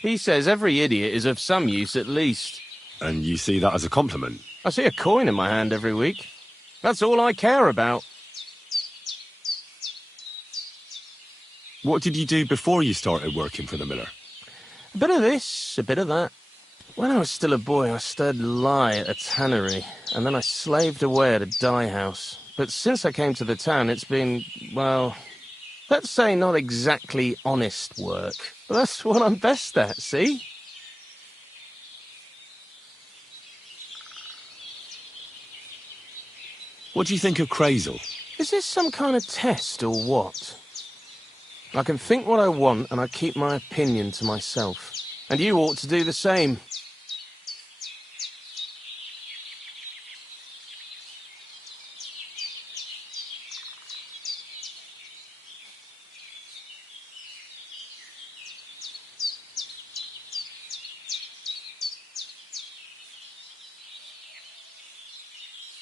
He says every idiot is of some use at least. And you see that as a compliment? I see a coin in my hand every week. That's all I care about. What did you do before you started working for the miller? A bit of this, a bit of that. When I was still a boy, I stirred lye at a tannery, and then I slaved away at a dye house. But since I came to the town, it's been, well, let's say not exactly honest work. But that's what I'm best at, see? What do you think of Crazel? Is this some kind of test or what? I can think what I want, and I keep my opinion to myself. And you ought to do the same.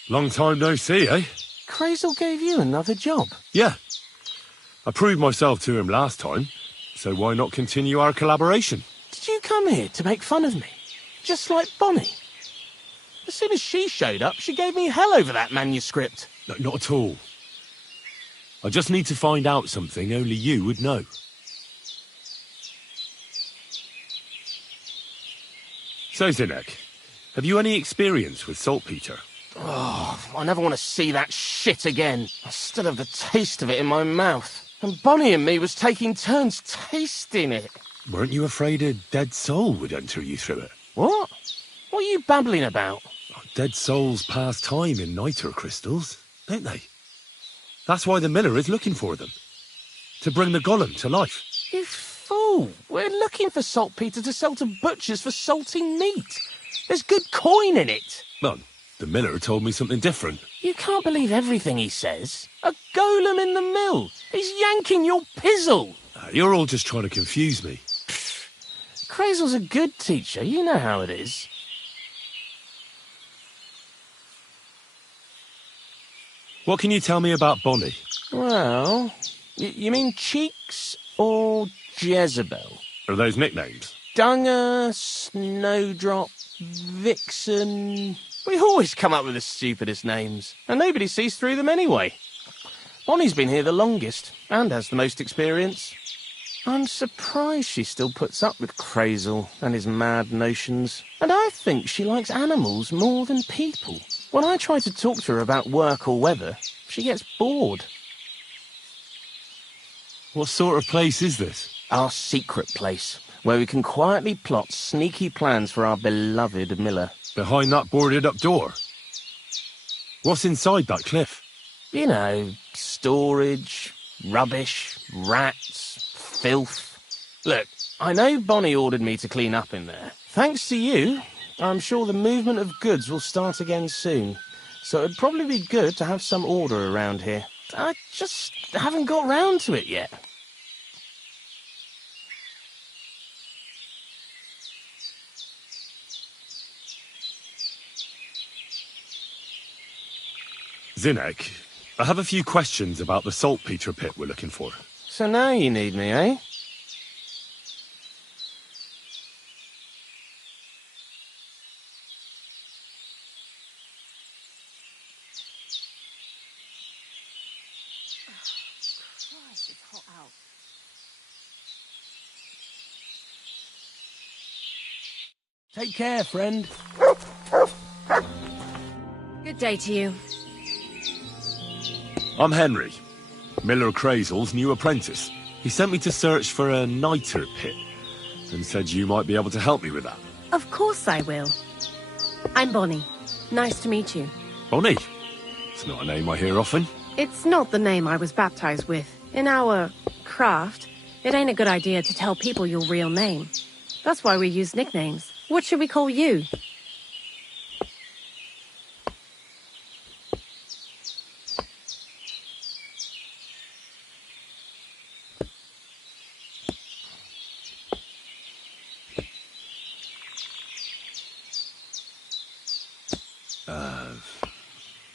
Long time no see, eh? Crazel gave you another job? Yeah. I proved myself to him last time, so why not continue our collaboration? Did you come here to make fun of me? Just like Bonnie? As soon as she showed up, she gave me hell over that manuscript. No, not at all. I just need to find out something only you would know. So, Zinek, have you any experience with saltpeter? Oh, I never want to see that shit again. I still have the taste of it in my mouth. And Bonnie and me was taking turns tasting it. Weren't you afraid a dead soul would enter you through it? What? What are you babbling about? Dead souls pass time in niter crystals, don't they? That's why the miller is looking for them. To bring the golem to life. You fool! We're looking for saltpeter to sell to butchers for salting meat. There's good coin in it. Well, the miller told me something different. You can't believe everything he says. A golem in the mill. He's yanking your pizzle. You're all just trying to confuse me. Crazel's a good teacher. You know how it is. What can you tell me about Bonnie? Well, you mean Cheeks or Jezebel? Are those nicknames? Dunger, Snowdrop, Vixen... We always come up with the stupidest names, and nobody sees through them anyway. Bonnie's been here the longest, and has the most experience. I'm surprised she still puts up with Crazel and his mad notions. And I think she likes animals more than people. When I try to talk to her about work or weather, she gets bored. What sort of place is this? Our secret place, where we can quietly plot sneaky plans for our beloved miller. Behind that boarded-up door? What's inside that cliff? You know, storage, rubbish, rats, filth. Look, I know Bonnie ordered me to clean up in there. Thanks to you, I'm sure the movement of goods will start again soon. So it'd probably be good to have some order around here. I just haven't got round to it yet. Zinek, I have a few questions about the saltpeter pit we're looking for. So now you need me, eh? Christ, it's hot out. Take care, friend. Good day to you. I'm Henry, Miller Crazel's new apprentice. He sent me to search for a niter pit and said you might be able to help me with that. Of course I will. I'm Bonnie. Nice to meet you. Bonnie? It's not a name I hear often. It's not the name I was baptized with. In our craft, it ain't a good idea to tell people your real name. That's why we use nicknames. What should we call you?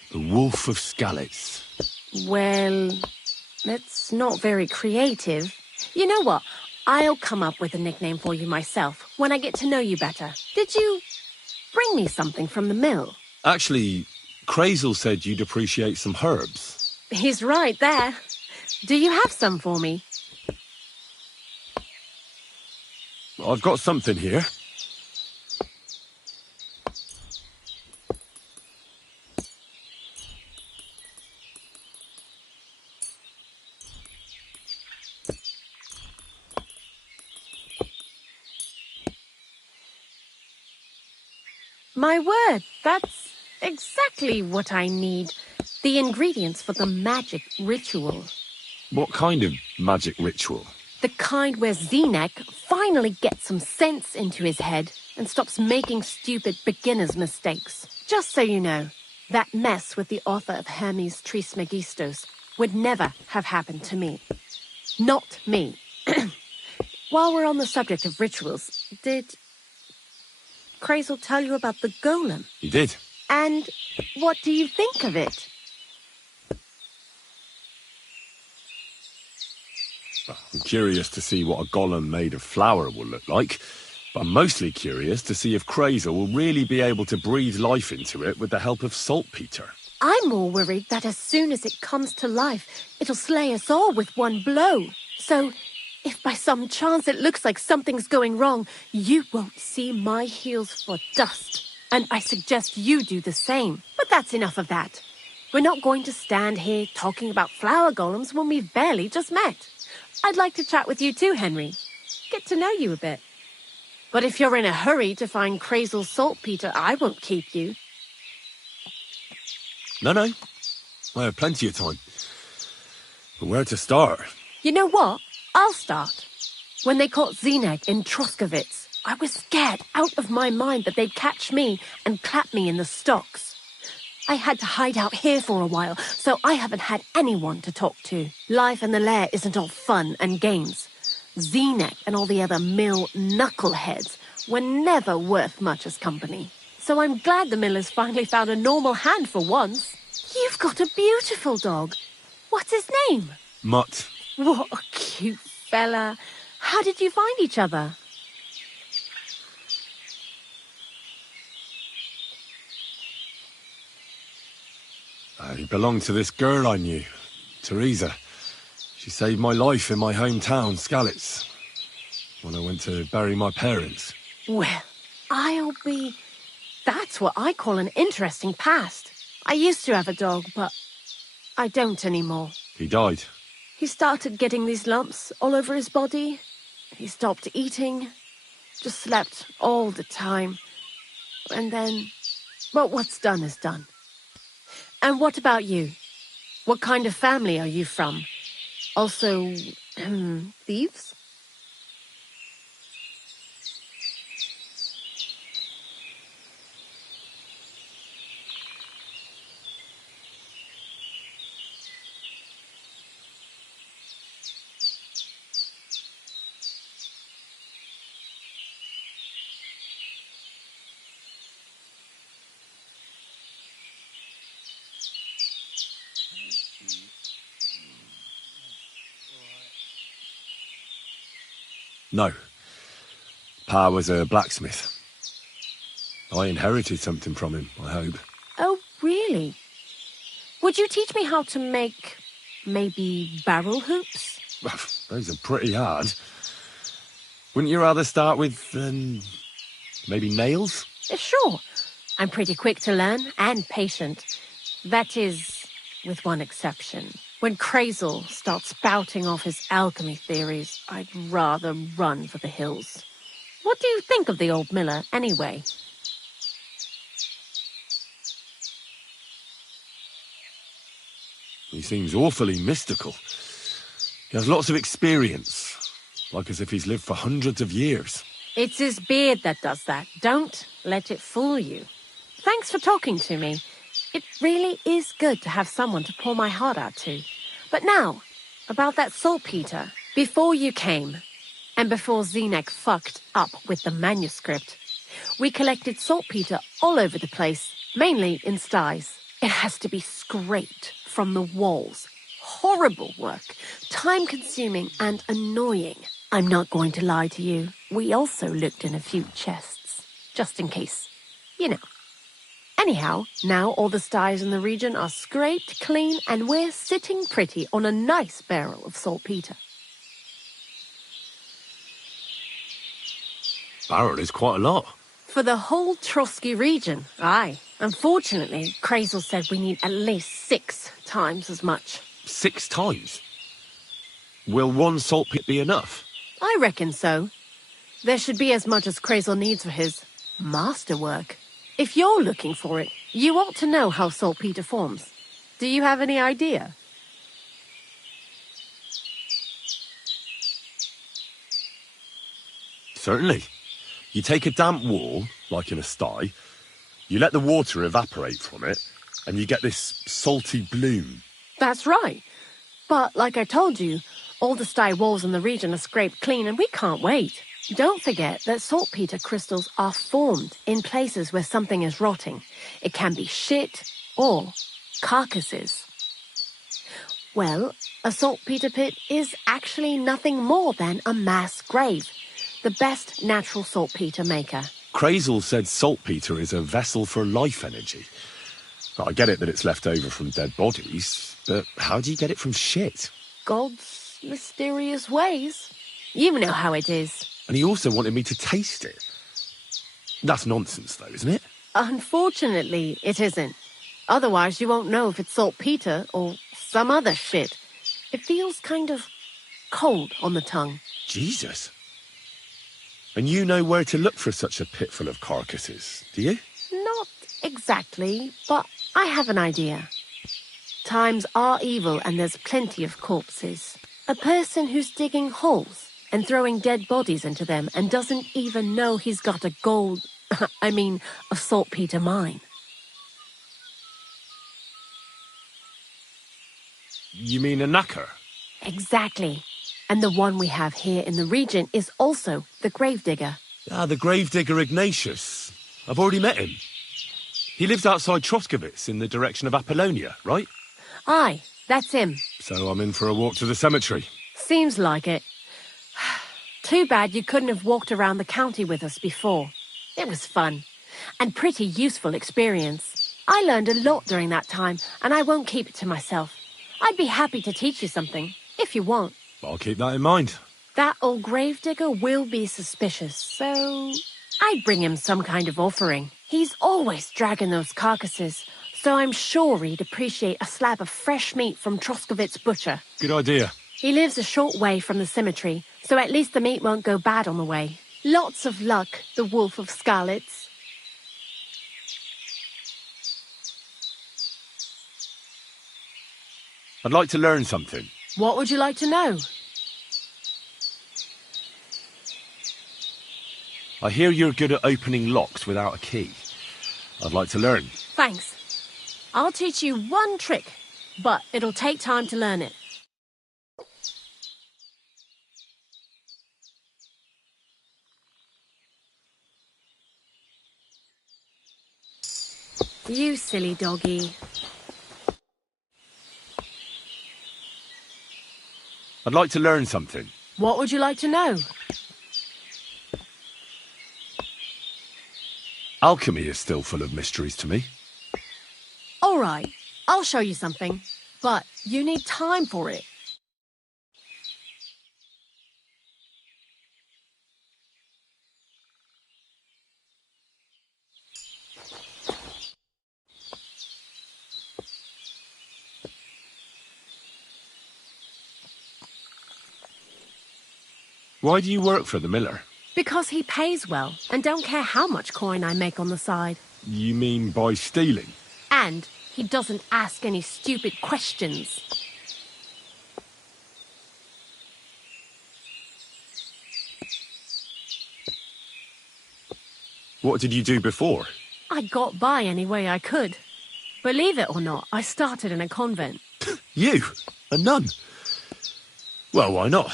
The Wolf of Skalitz. Well, that's not very creative. You know what? I'll come up with a nickname for you myself when I get to know you better. Did you bring me something from the mill? Actually, Crazel said you'd appreciate some herbs. He's right there. Do you have some for me? I've got something here. My word, that's exactly what I need. The ingredients for the magic ritual. What kind of magic ritual? The kind where Zenek finally gets some sense into his head and stops making stupid beginner's mistakes. Just so you know, that mess with the author of Hermes Trismegistos would never have happened to me. Not me. While we're on the subject of rituals, did Crazel tell you about the golem? He did. And what do you think of it? I'm curious to see what a golem made of flour will look like, but I'm mostly curious to see if Crazel will really be able to breathe life into it with the help of saltpeter. I'm more worried that as soon as it comes to life, it'll slay us all with one blow. So, if by some chance it looks like something's going wrong, you won't see my heels for dust. And I suggest you do the same. But that's enough of that. We're not going to stand here talking about flower golems when we've barely just met. I'd like to chat with you too, Henry. Get to know you a bit. But if you're in a hurry to find Crazel's saltpeter, I won't keep you. No. I have plenty of time. But where to start? You know what? I'll start. When they caught Zeneg in Troskovitz, I was scared out of my mind that they'd catch me and clap me in the stocks. I had to hide out here for a while, so I haven't had anyone to talk to. Life in the lair isn't all fun and games. Zeneg and all the other mill knuckleheads were never worth much as company. So I'm glad the miller's finally found a normal hand for once. You've got a beautiful dog. What's his name? Mutt. What a cute fella. How did you find each other? He belonged to this girl I knew, Teresa. She saved my life in my hometown, Skalitz, when I went to bury my parents. Well, That's what I call an interesting past. I used to have a dog, but I don't anymore. He died. He started getting these lumps all over his body. He stopped eating, just slept all the time. And then, well, what's done is done. And what about you? What kind of family are you from? Also, thieves? No. Pa was a blacksmith. I inherited something from him, I hope. Oh, really? Would you teach me how to make, maybe, barrel hoops? Those are pretty hard. Wouldn't you rather start with, maybe nails? Sure. I'm pretty quick to learn and patient. That is, with one exception. When Crazel starts spouting off his alchemy theories, I'd rather run for the hills. What do you think of the old miller, anyway? He seems awfully mystical. He has lots of experience, like as if he's lived for hundreds of years. It's his beard that does that. Don't let it fool you. Thanks for talking to me. It really is good to have someone to pour my heart out to. But now, about that saltpeter. Before you came, and before Zenek fucked up with the manuscript, we collected saltpeter all over the place, mainly in sties. It has to be scraped from the walls. Horrible work, time-consuming and annoying. I'm not going to lie to you. We also looked in a few chests, just in case. You know. Anyhow, now all the sties in the region are scraped clean and we're sitting pretty on a nice barrel of saltpeter. Barrel is quite a lot. For the whole Trotsky region, aye. Unfortunately, Krazel said we need at least 6 times as much. 6 times? Will one salt pit be enough? I reckon so. There should be as much as Krazel needs for his masterwork. If you're looking for it, you ought to know how saltpeter forms. Do you have any idea? Certainly. You take a damp wall, like in a sty, you let the water evaporate from it, and you get this salty bloom. That's right. But like I told you, all the sty walls in the region are scraped clean and we can't wait. Don't forget that saltpeter crystals are formed in places where something is rotting. It can be shit or carcasses. Well, a saltpeter pit is actually nothing more than a mass grave. The best natural saltpeter maker. Krazel said saltpeter is a vessel for life energy. I get it that it's left over from dead bodies, but how do you get it from shit? God's mysterious ways. You know how it is. And he also wanted me to taste it. That's nonsense, though, isn't it? Unfortunately, it isn't. Otherwise, you won't know if it's saltpeter or some other shit. It feels kind of cold on the tongue. Jesus. And you know where to look for such a pit full of carcasses, do you? Not exactly, but I have an idea. Times are evil and there's plenty of corpses. A person who's digging holes and throwing dead bodies into them and doesn't even know he's got a a saltpeter mine. You mean a knacker? Exactly. And the one we have here in the region is also the gravedigger. Ah, the gravedigger Ignatius. I've already met him. He lives outside Troskowitz in the direction of Apollonia, right? Aye, that's him. So I'm in for a walk to the cemetery. Seems like it. Too bad you couldn't have walked around the county with us before. It was fun. And pretty useful experience. I learned a lot during that time, and I won't keep it to myself. I'd be happy to teach you something, if you want. I'll keep that in mind. That old gravedigger will be suspicious, so I'd bring him some kind of offering. He's always dragging those carcasses, so I'm sure he'd appreciate a slab of fresh meat from Troskowitz butcher. Good idea. He lives a short way from the cemetery, so at least the meat won't go bad on the way. Lots of luck, the Wolf of Scarlets. I'd like to learn something. What would you like to know? I hear you're good at opening locks without a key. I'd like to learn. Thanks. I'll teach you one trick, but it'll take time to learn it. You silly doggy. I'd like to learn something. What would you like to know? Alchemy is still full of mysteries to me. All right, I'll show you something, but you need time for it. Why do you work for the miller? Because he pays well and don't care how much coin I make on the side. You mean by stealing? And He doesn't ask any stupid questions. What did you do before? I got by any way I could. Believe it or not, I started in a convent. You? A nun? Well, why not?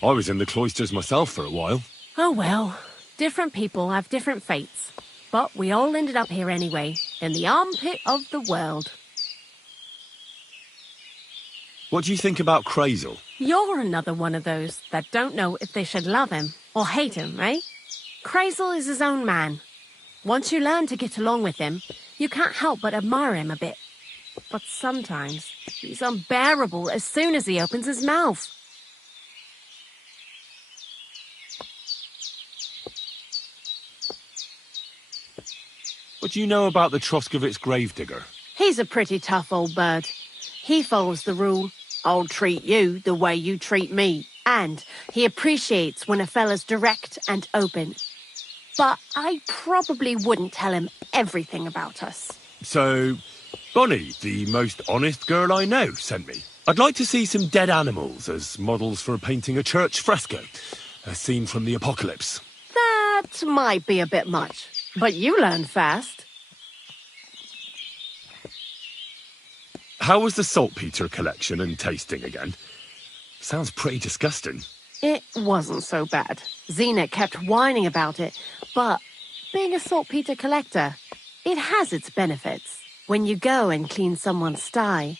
I was in the cloisters myself for a while. Oh well, different people have different fates. But we all ended up here anyway, in the armpit of the world. What do you think about Crazel? You're another one of those that don't know if they should love him or hate him, eh? Crazel is his own man. Once you learn to get along with him, you can't help but admire him a bit. But sometimes he's unbearable as soon as he opens his mouth. What do you know about the Troskovitz gravedigger? He's a pretty tough old bird. He follows the rule, I'll treat you the way you treat me. And he appreciates when a fella's direct and open. But I probably wouldn't tell him everything about us. So, Bonnie, the most honest girl I know, sent me. I'd like to see some dead animals as models for painting a church fresco. A scene from the apocalypse. That might be a bit much, but you learn fast. How was the saltpeter collection and tasting again? Sounds pretty disgusting. It wasn't so bad. Xena kept whining about it, but being a saltpeter collector, it has its benefits. When you go and clean someone's sty,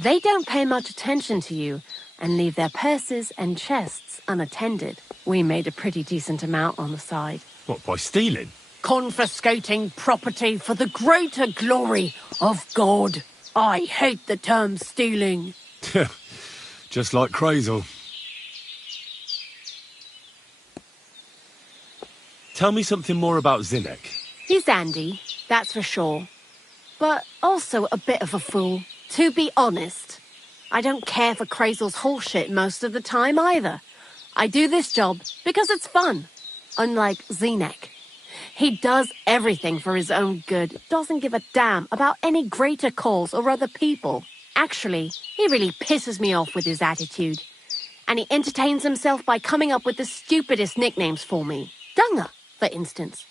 they don't pay much attention to you and leave their purses and chests unattended. We made a pretty decent amount on the side. What, by stealing? Confiscating property for the greater glory of God. I hate the term stealing. Just like Crazel. Tell me something more about Zinnek. He's Andy, that's for sure. But also a bit of a fool. To be honest, I don't care for Crazel's bullshit most of the time either. I do this job because it's fun, unlike Zinnek. He does everything for his own good, doesn't give a damn about any greater cause or other people. Actually, he really pisses me off with his attitude. And he entertains himself by coming up with the stupidest nicknames for me. Dunger, for instance.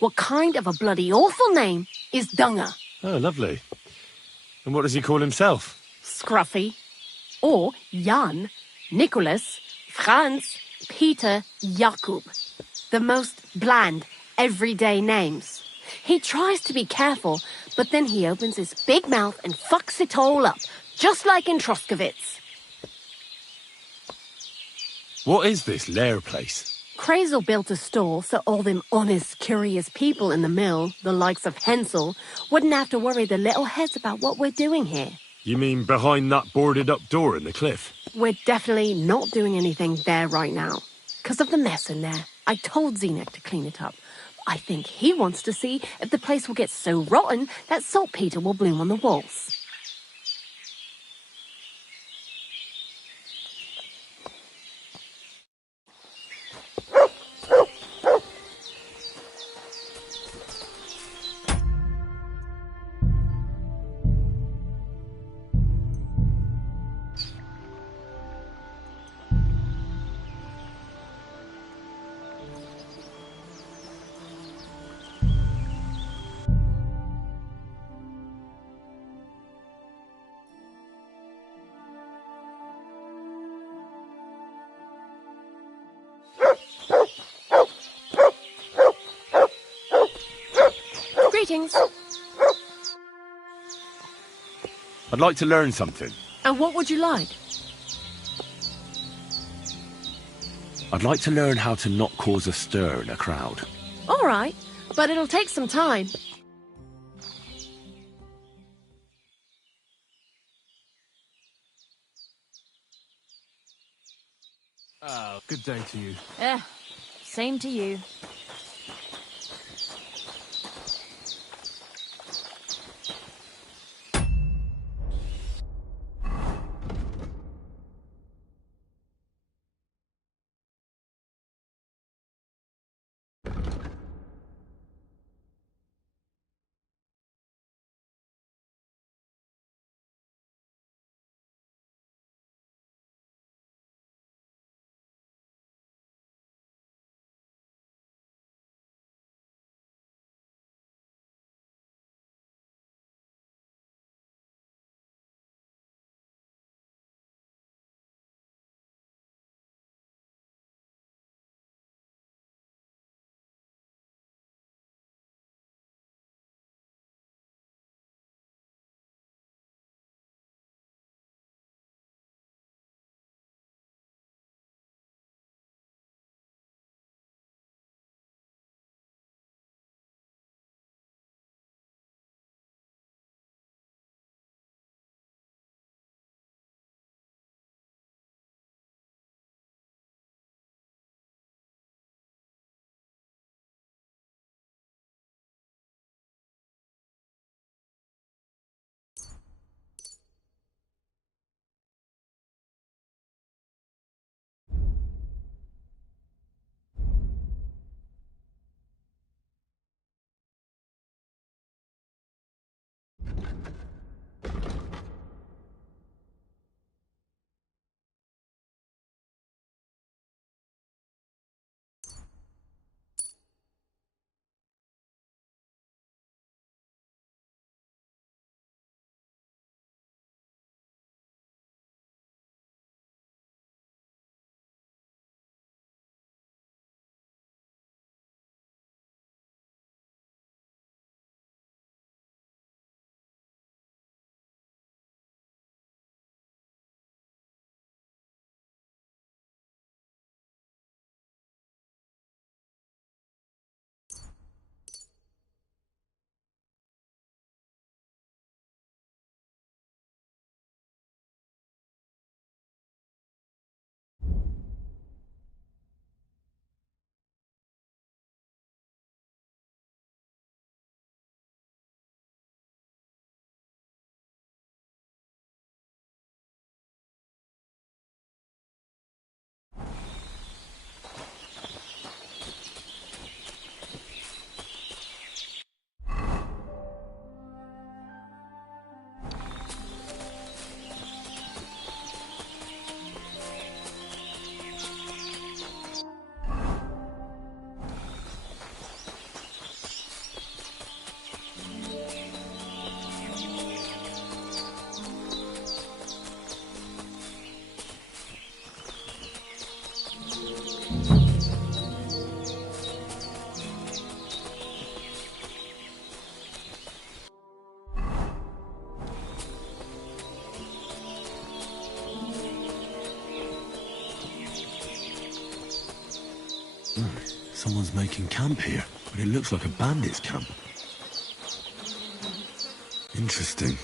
What kind of a bloody awful name is Dunger? Oh, lovely. And what does he call himself? Scruffy. Or Jan, Nicholas, Franz, Peter, Jakub. The most bland, everyday names. He tries to be careful, but then he opens his big mouth and fucks it all up, just like in Troskovitz. What is this lair place? Crazel built a store so all them honest, curious people in the mill, the likes of Hensel, wouldn't have to worry their little heads about what we're doing here. You mean behind that boarded-up door in the cliff? We're definitely not doing anything there right now. Because of the mess in there. I told Zinnek to clean it up. I think he wants to see if the place will get so rotten that saltpeter will bloom on the walls. Greetings. I'd like to learn something. And what would you like? I'd like to learn how to not cause a stir in a crowd. All right, but it'll take some time. Oh, good day to you. Same to you. Someone's making camp here, but it looks like a bandit's camp. Interesting.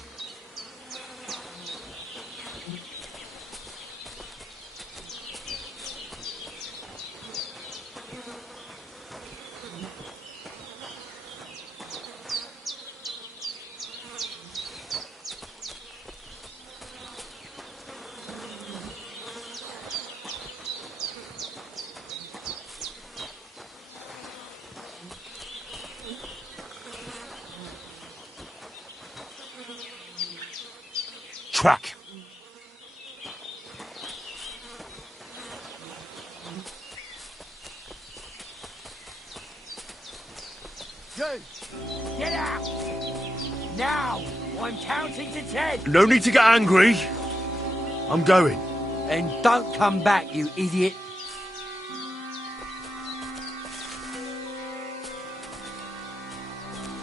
Track. Dude, get out! Now! I'm counting to 10! No need to get angry. I'm going. And don't come back, you idiot.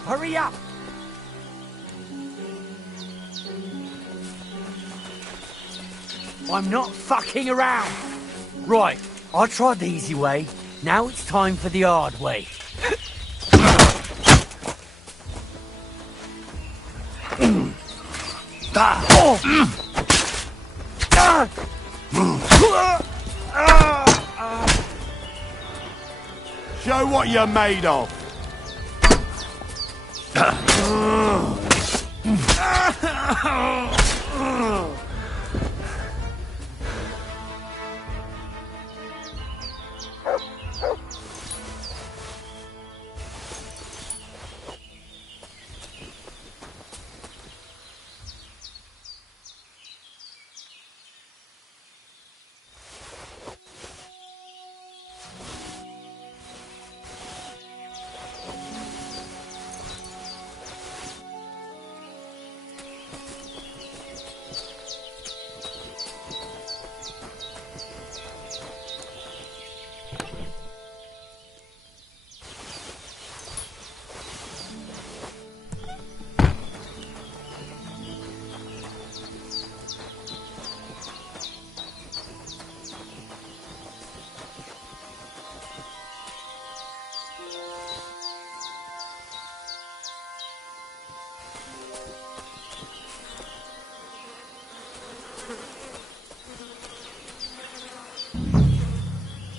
Hurry up! I'm not fucking around! Right, I tried the easy way. Now it's time for the hard way. Show what you're made of.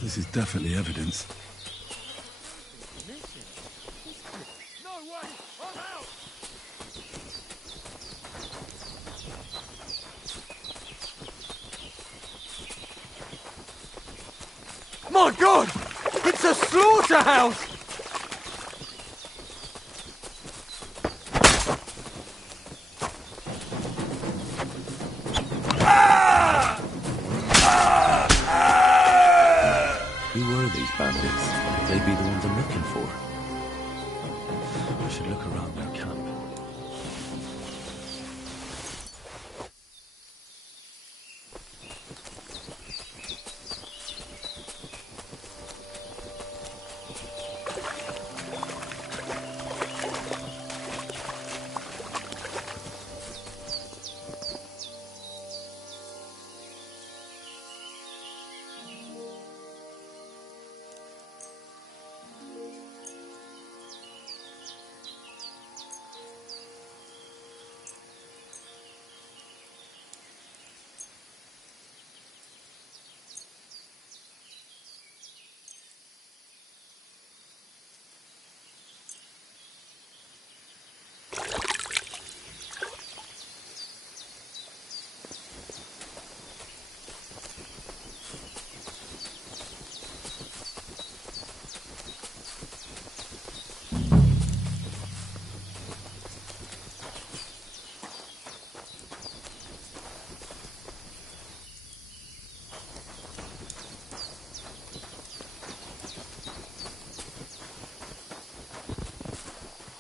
This is definitely evidence. My God! It's a slaughterhouse! Who were these bandits? Could they be the ones I'm looking for? I should look around their camp.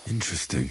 Interesting.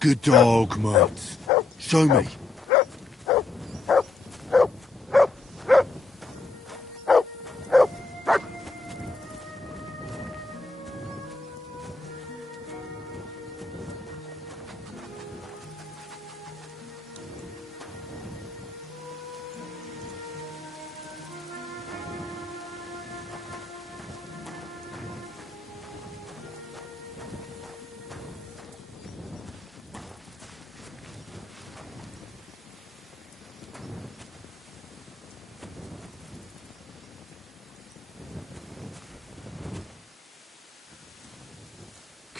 Good dog, Mutt. Show me.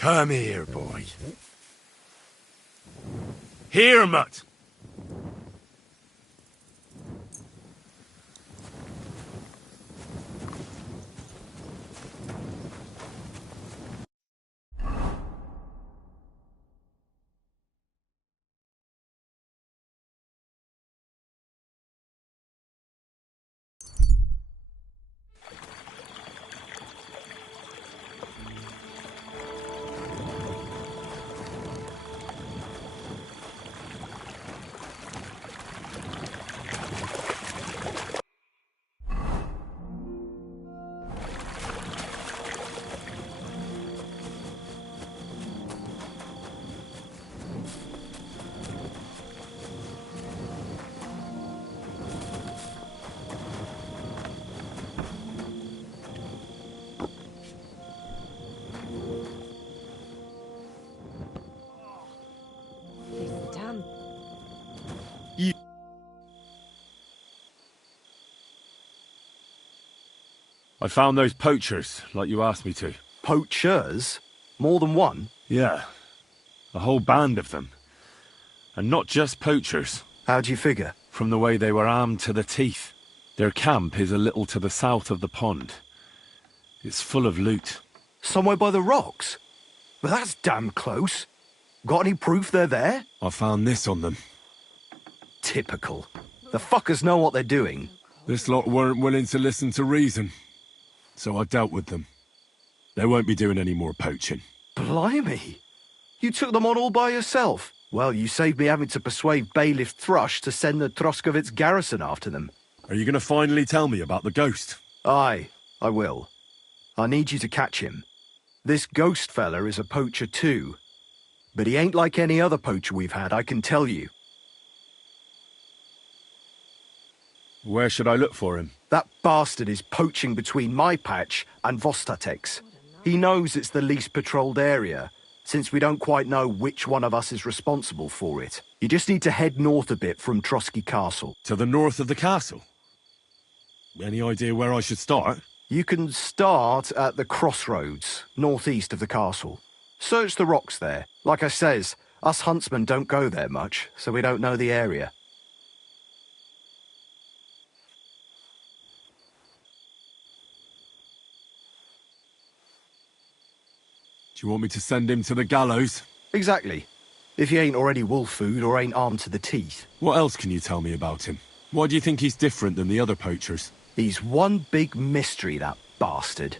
Come here, boy. Here, Mutt. I found those poachers, like you asked me to. Poachers? More than one? Yeah. A whole band of them. And not just poachers. How do you figure? From the way they were armed to the teeth. Their camp is a little to the south of the pond. It's full of loot. Somewhere by the rocks? But that's damn close. Got any proof they're there? I found this on them. Typical. The fuckers know what they're doing. This lot weren't willing to listen to reason. So I dealt with them. They won't be doing any more poaching. Blimey. You took them on all by yourself. Well, you saved me having to persuade Bailiff Thrush to send the Troskovitz garrison after them. Are you going to finally tell me about the ghost? Aye, I will. I need you to catch him. This ghost fella is a poacher too. But he ain't like any other poacher we've had, I can tell you. Where should I look for him? That bastard is poaching between my patch and Vostatek's. He knows it's the least patrolled area, since we don't quite know which one of us is responsible for it. You just need to head north a bit from Trotsky Castle. To the north of the castle? Any idea where I should start? You can start at the crossroads, northeast of the castle. Search the rocks there. Like I says, us huntsmen don't go there much, so we don't know the area. Do you want me to send him to the gallows? Exactly. If he ain't already wolf food or ain't armed to the teeth. What else can you tell me about him? Why do you think he's different than the other poachers? He's one big mystery, that bastard.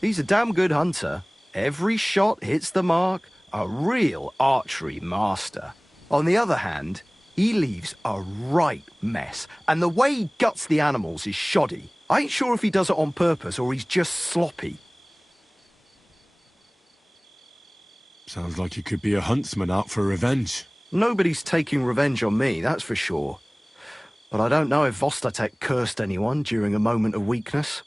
He's a damn good hunter. Every shot hits the mark. A real archery master. On the other hand, he leaves a right mess. And the way he guts the animals is shoddy. I ain't sure if he does it on purpose or he's just sloppy. Sounds like he could be a huntsman out for revenge. Nobody's taking revenge on me, that's for sure. But I don't know if Vostatek cursed anyone during a moment of weakness.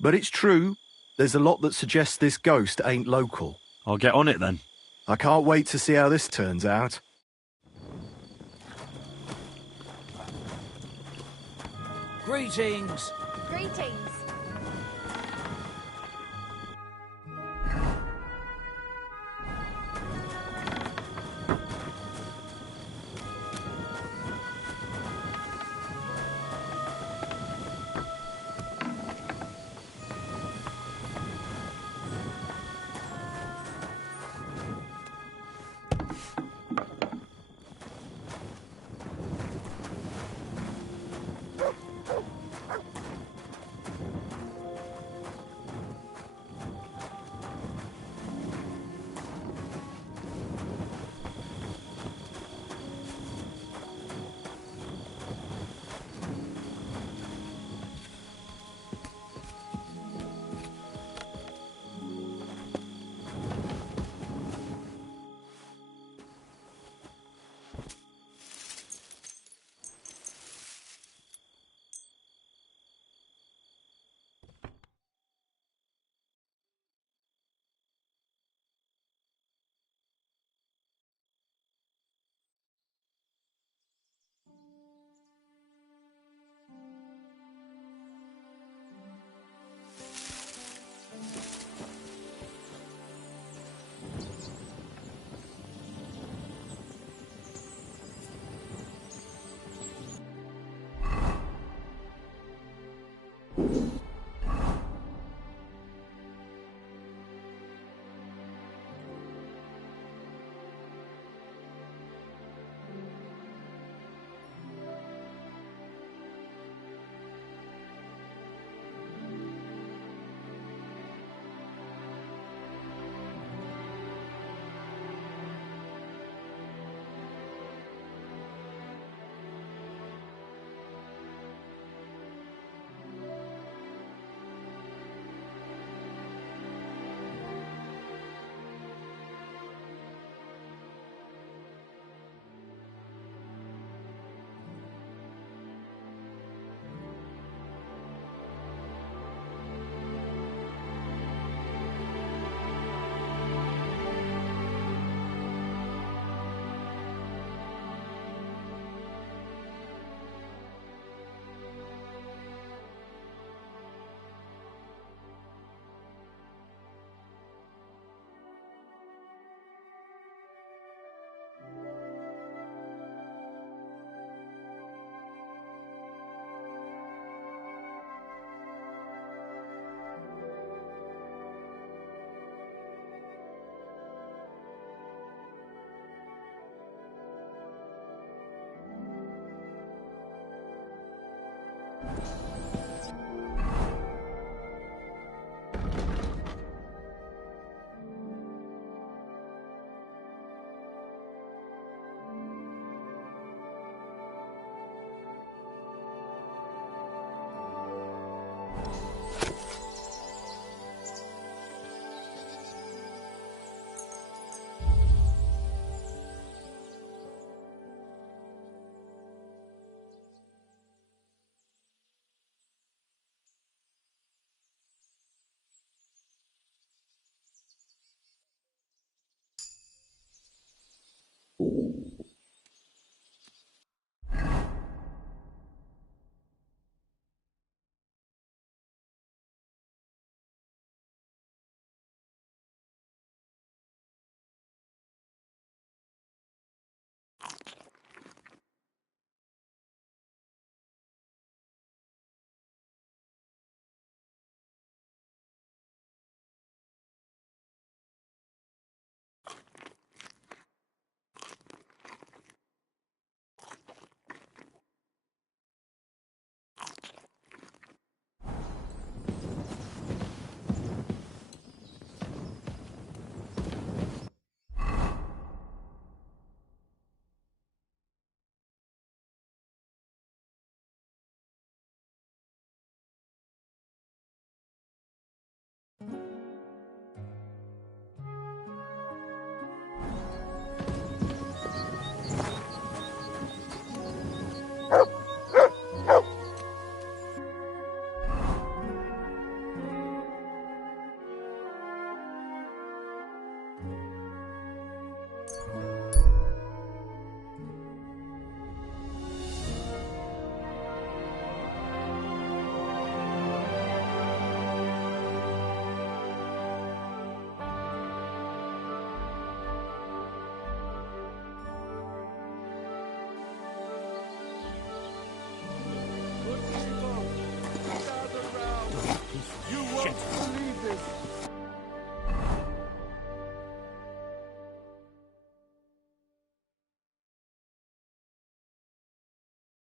But it's true, there's a lot that suggests this ghost ain't local. I'll get on it then. I can't wait to see how this turns out. Greetings. Greetings.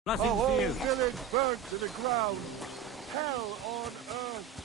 Nothing for you. The whole village burnt to the ground. Hell on earth.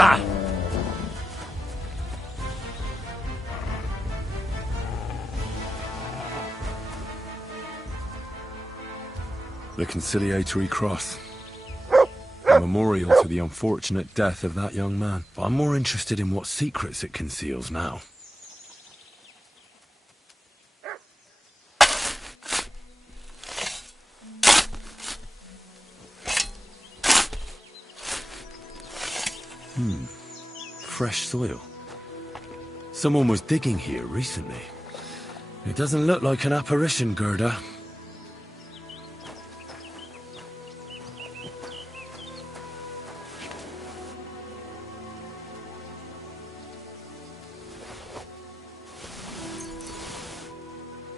Ah! The conciliatory cross. A memorial to the unfortunate death of that young man. But I'm more interested in what secrets it conceals now. Fresh soil. Someone was digging here recently. It doesn't look like an apparition, Gerda.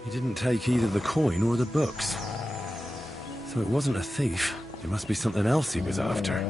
He didn't take either the coin or the books. So it wasn't a thief. It must be something else he was after.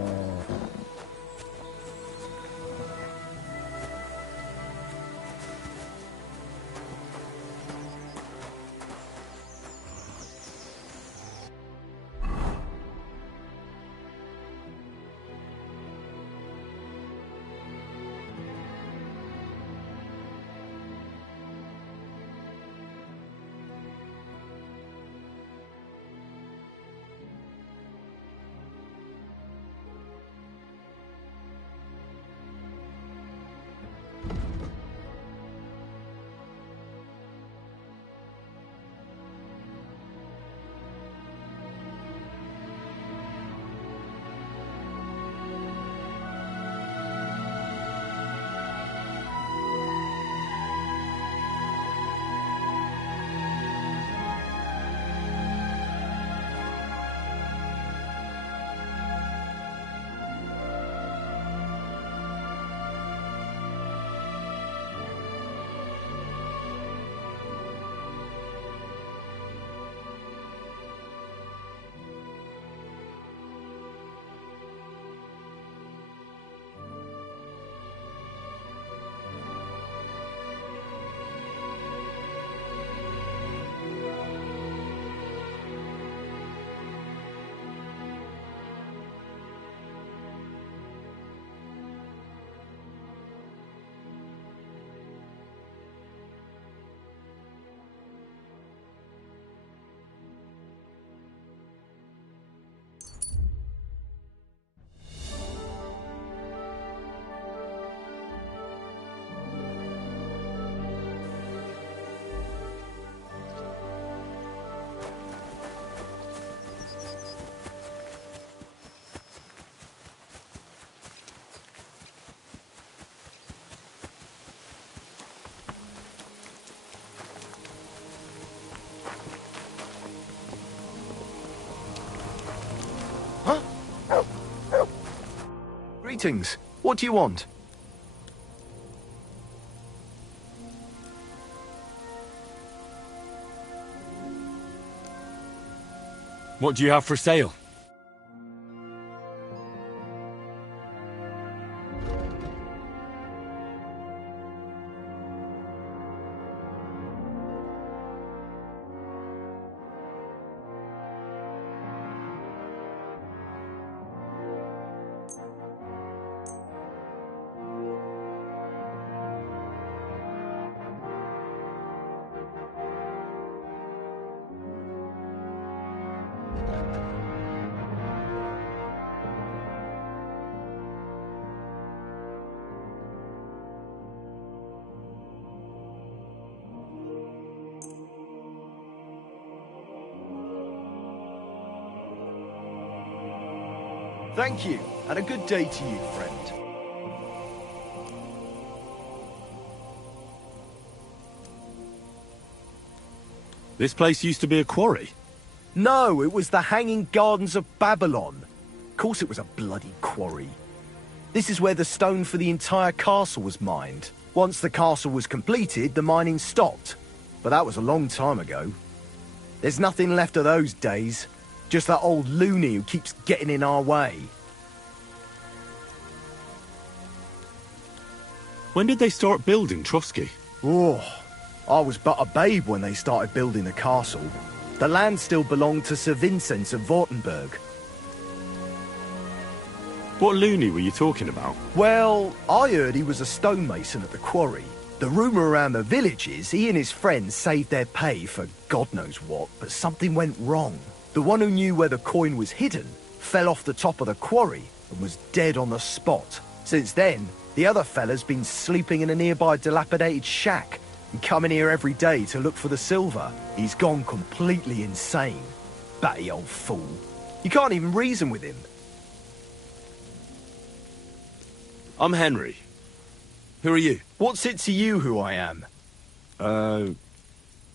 Greetings. What do you want? What do you have for sale? Thank you, and a good day to you, friend. This place used to be a quarry. No, it was the Hanging Gardens of Babylon. Of course it was a bloody quarry. This is where the stone for the entire castle was mined. Once the castle was completed, the mining stopped. But that was a long time ago. There's nothing left of those days. Just that old loony who keeps getting in our way. When did they start building Trotsky? Oh, I was but a babe when they started building the castle. The land still belonged to Sir Vincent of Wartenberg. What loony were you talking about? Well, I heard he was a stonemason at the quarry. The rumour around the village is he and his friends saved their pay for God knows what, but something went wrong. The one who knew where the coin was hidden fell off the top of the quarry and was dead on the spot. Since then, the other fella's been sleeping in a nearby dilapidated shack and coming here every day to look for the silver. He's gone completely insane. Batty old fool. You can't even reason with him. I'm Henry. Who are you? What's it to you who I am? I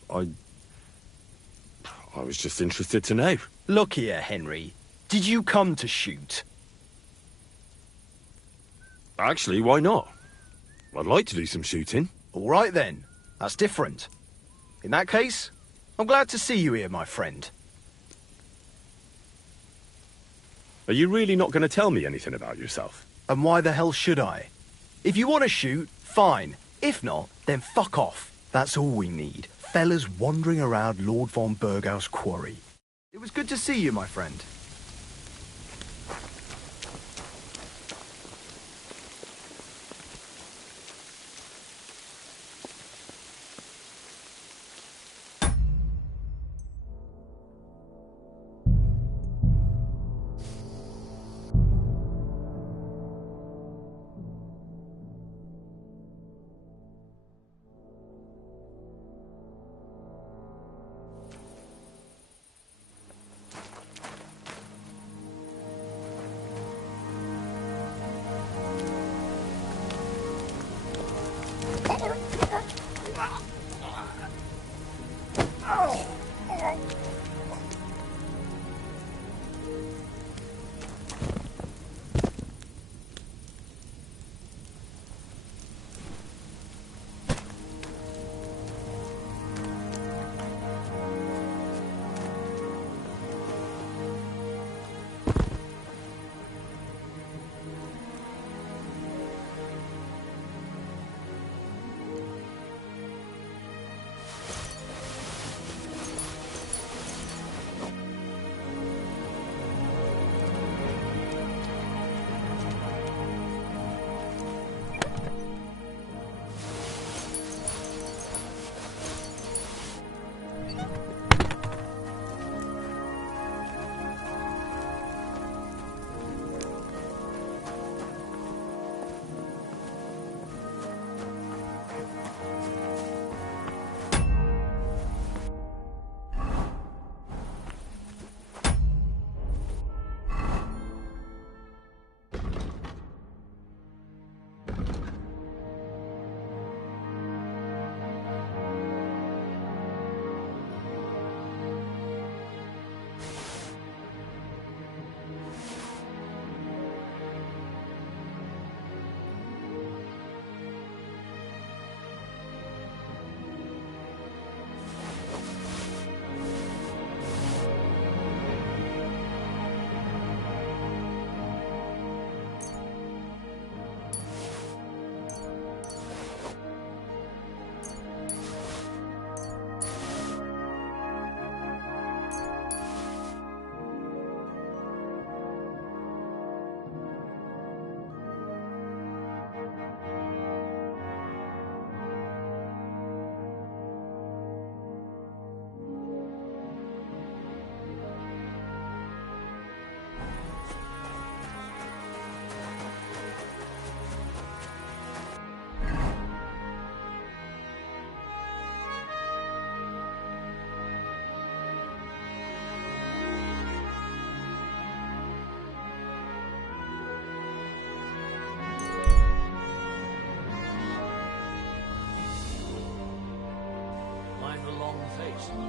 was just interested to know. Look here, Henry. Did you come to shoot? Actually, why not? I'd like to do some shooting. All right then. That's different. In that case, I'm glad to see you here, my friend. Are you really not going to tell me anything about yourself? And why the hell should I? If you want to shoot, fine. If not, then fuck off. That's all we need. Fellas wandering around Lord von Burgau's quarry. It was good to see you, my friend.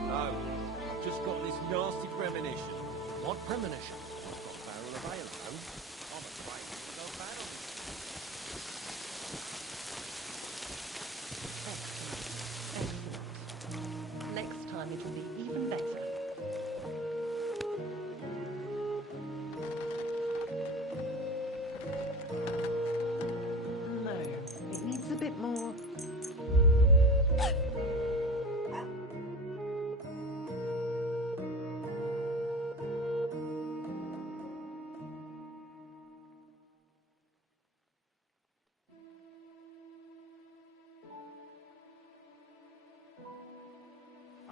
No, I've just got this nasty premonition. What premonition? I've got a barrel of ale, though. I'm afraid it's no bad on Next time it'll be even better. No, it needs a bit more.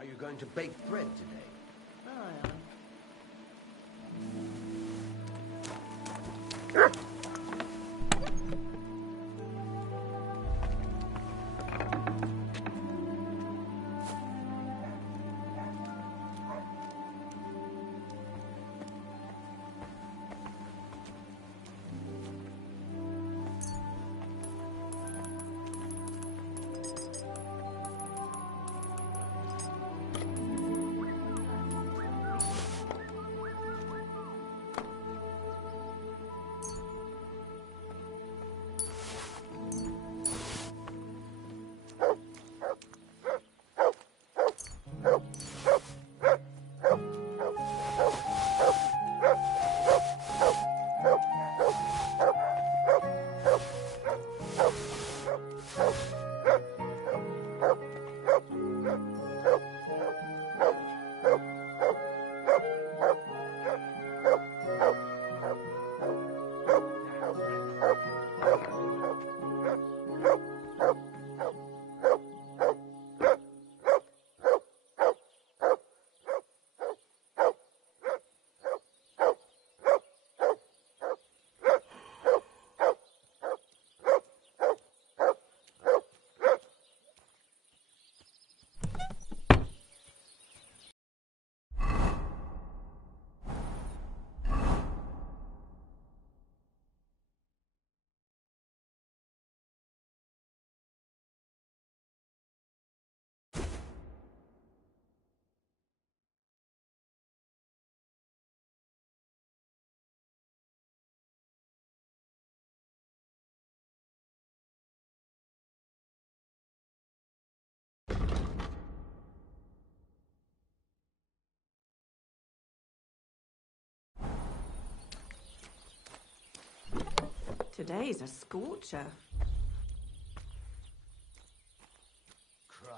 Are you going to bake bread today? Aye, aye. Today's a scorcher. Cry.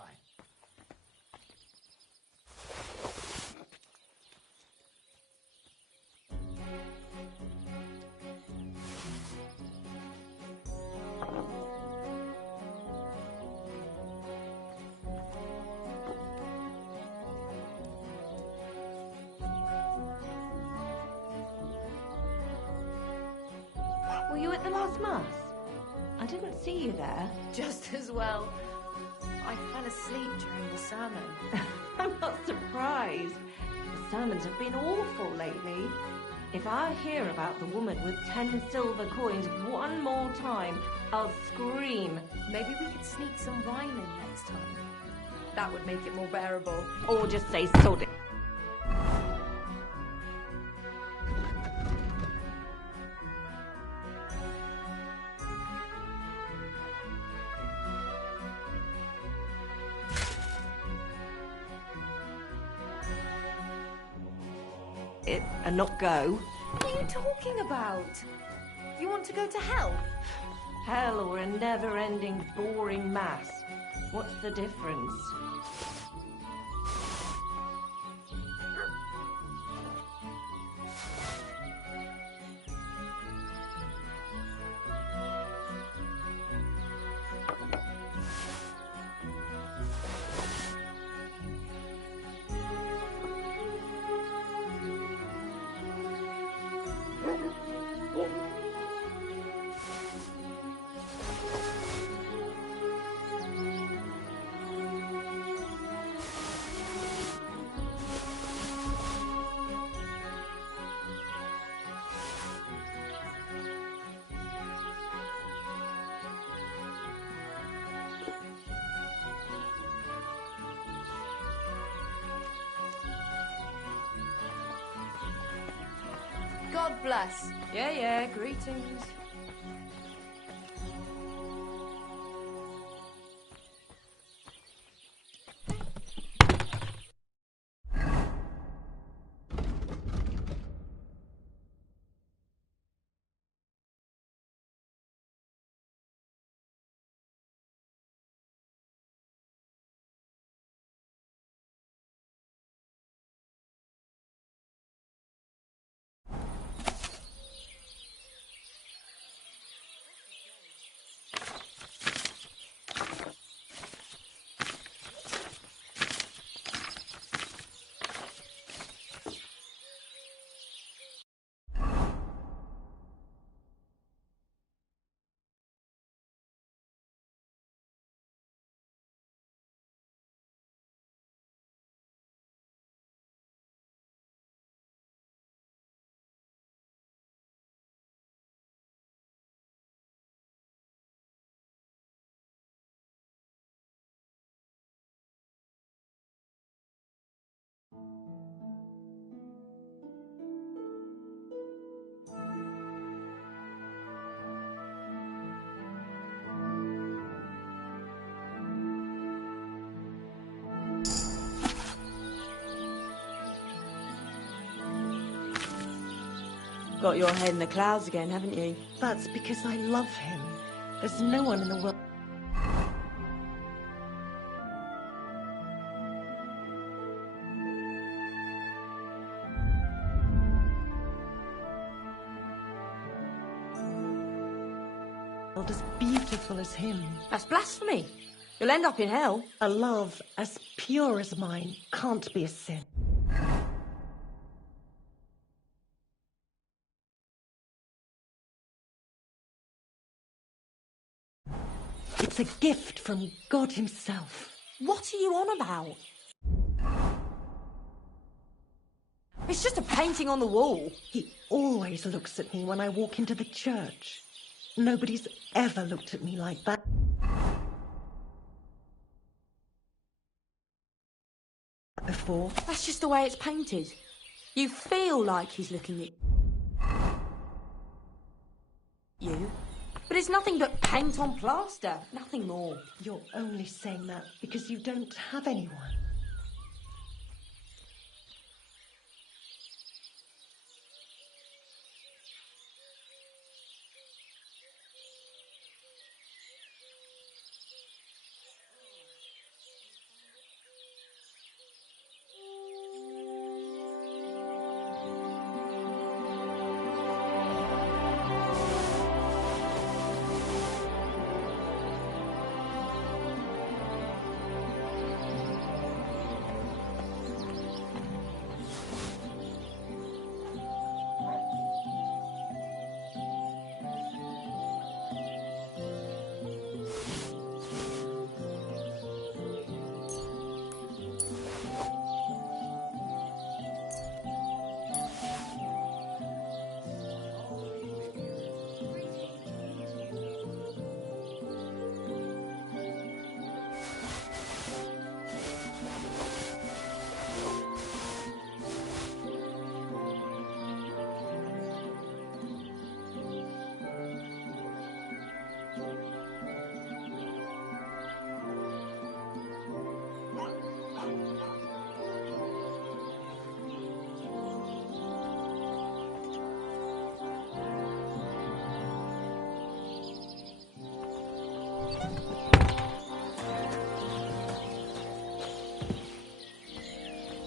Were you at the last mass? I didn't see you there. Just as well. I fell asleep during the sermon. I'm not surprised. The sermons have been awful lately. If I hear about the woman with 10 silver coins one more time, I'll scream. Maybe we could sneak some wine in next time. That would make it more bearable. Or just say sod it. It and not go. What are you talking about? You want to go to hell? Hell or a never-ending, boring mass. What's the difference? God bless. Yeah, greetings. got your head in the clouds again, haven't you? That's because I love him. There's no one in the world. As beautiful as him. That's blasphemy. You'll end up in hell. A love as pure as mine can't be a sin. It's a gift from God himself. What are you on about? It's just a painting on the wall. He always looks at me when I walk into the church. Nobody's ever looked at me like that. Before. That's just the way it's painted. You feel like he's looking at you. But it's nothing but paint on plaster. Nothing more. You're only saying that because you don't have anyone.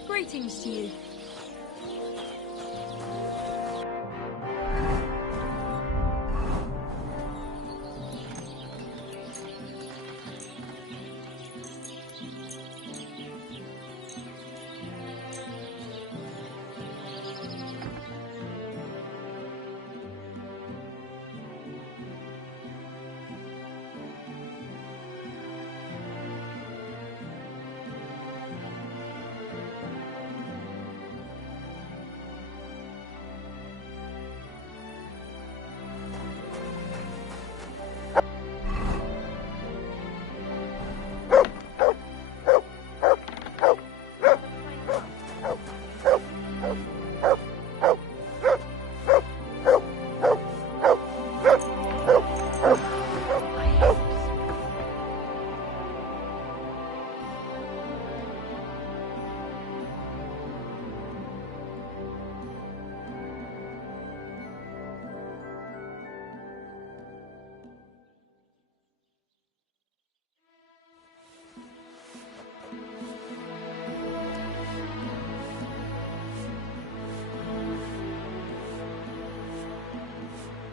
Greetings to you.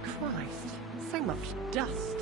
Christ, so much dust.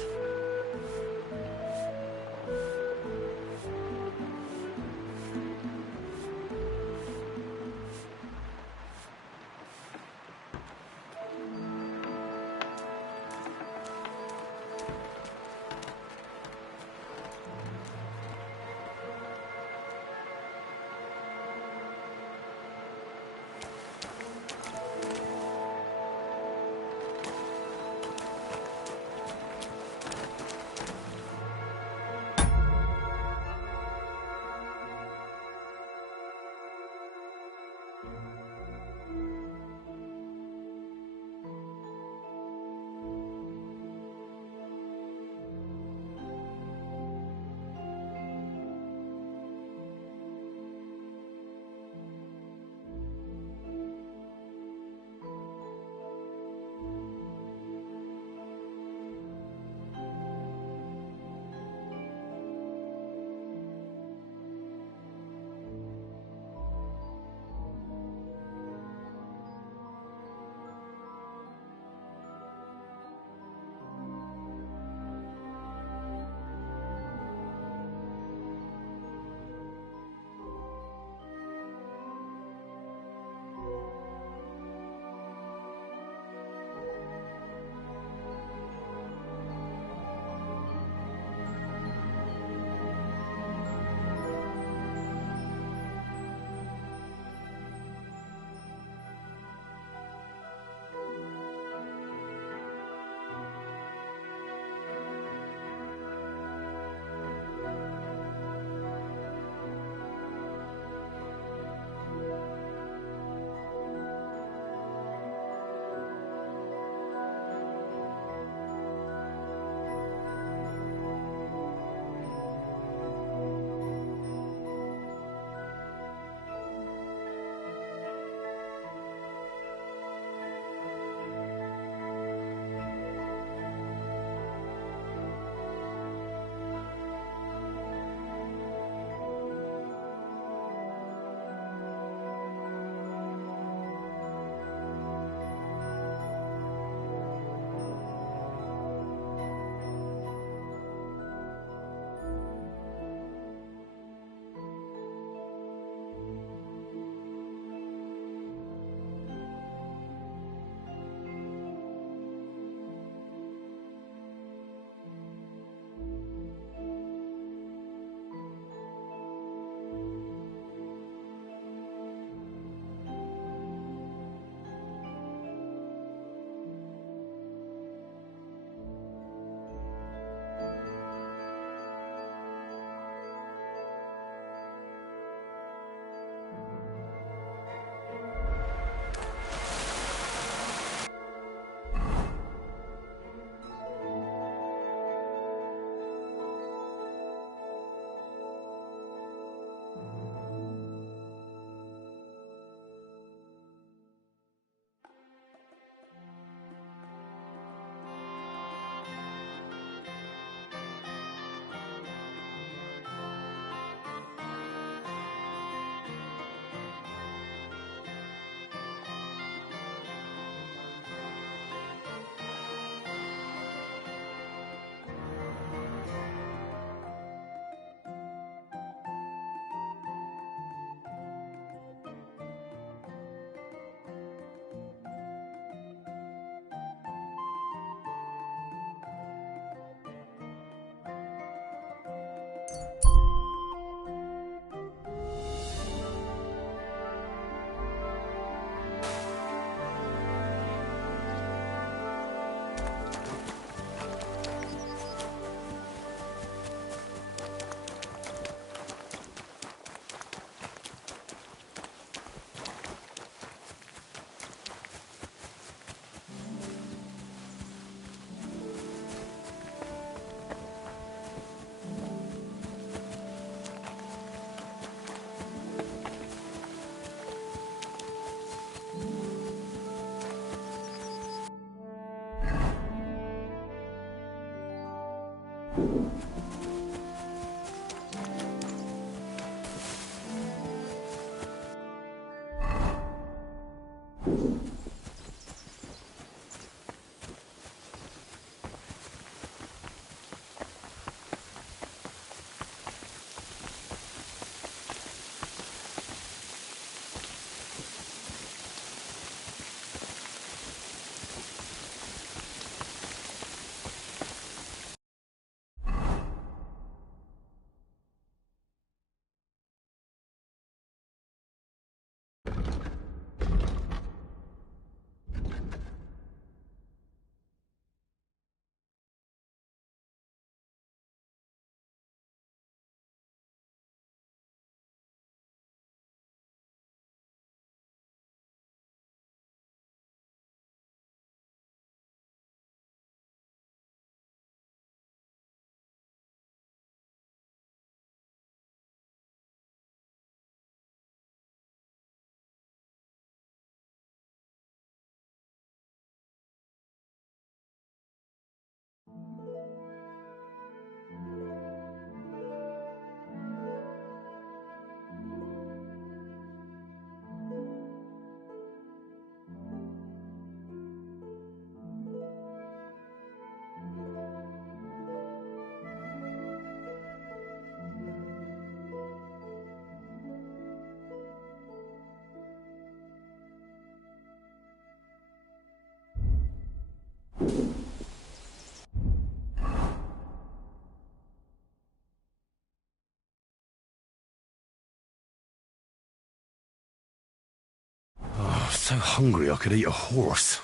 Oh, so hungry I could eat a horse.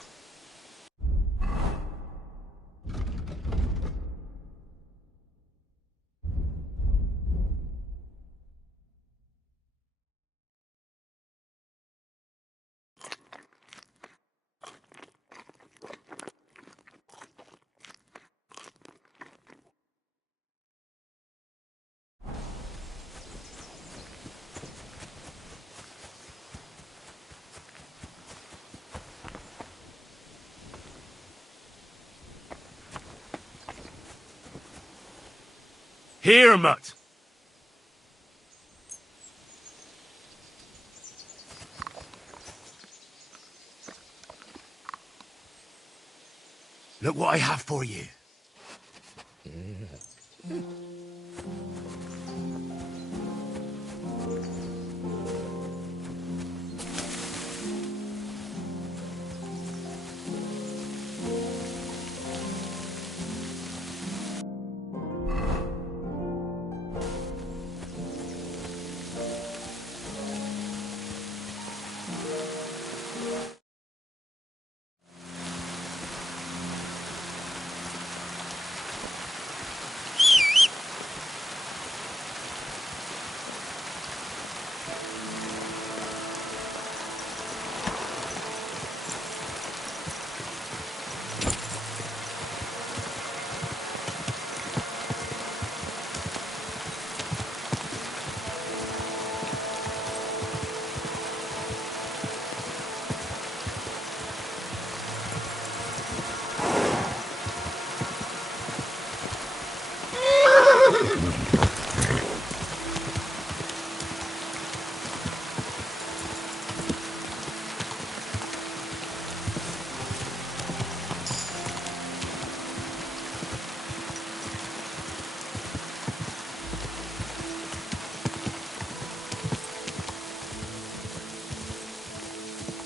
Here, mutt! Look what I have for you.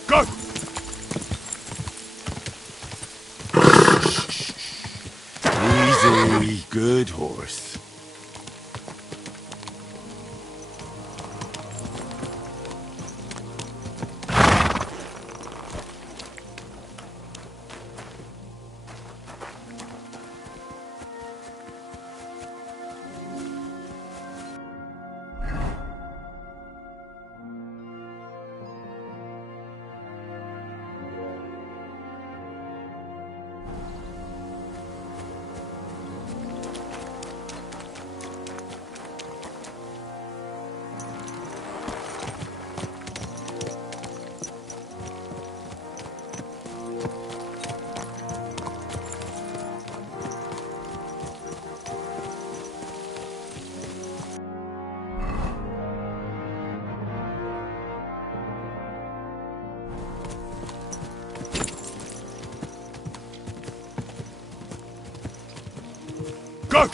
Go! Easy, good horse. Go!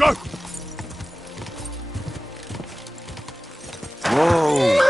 Go! Whoa!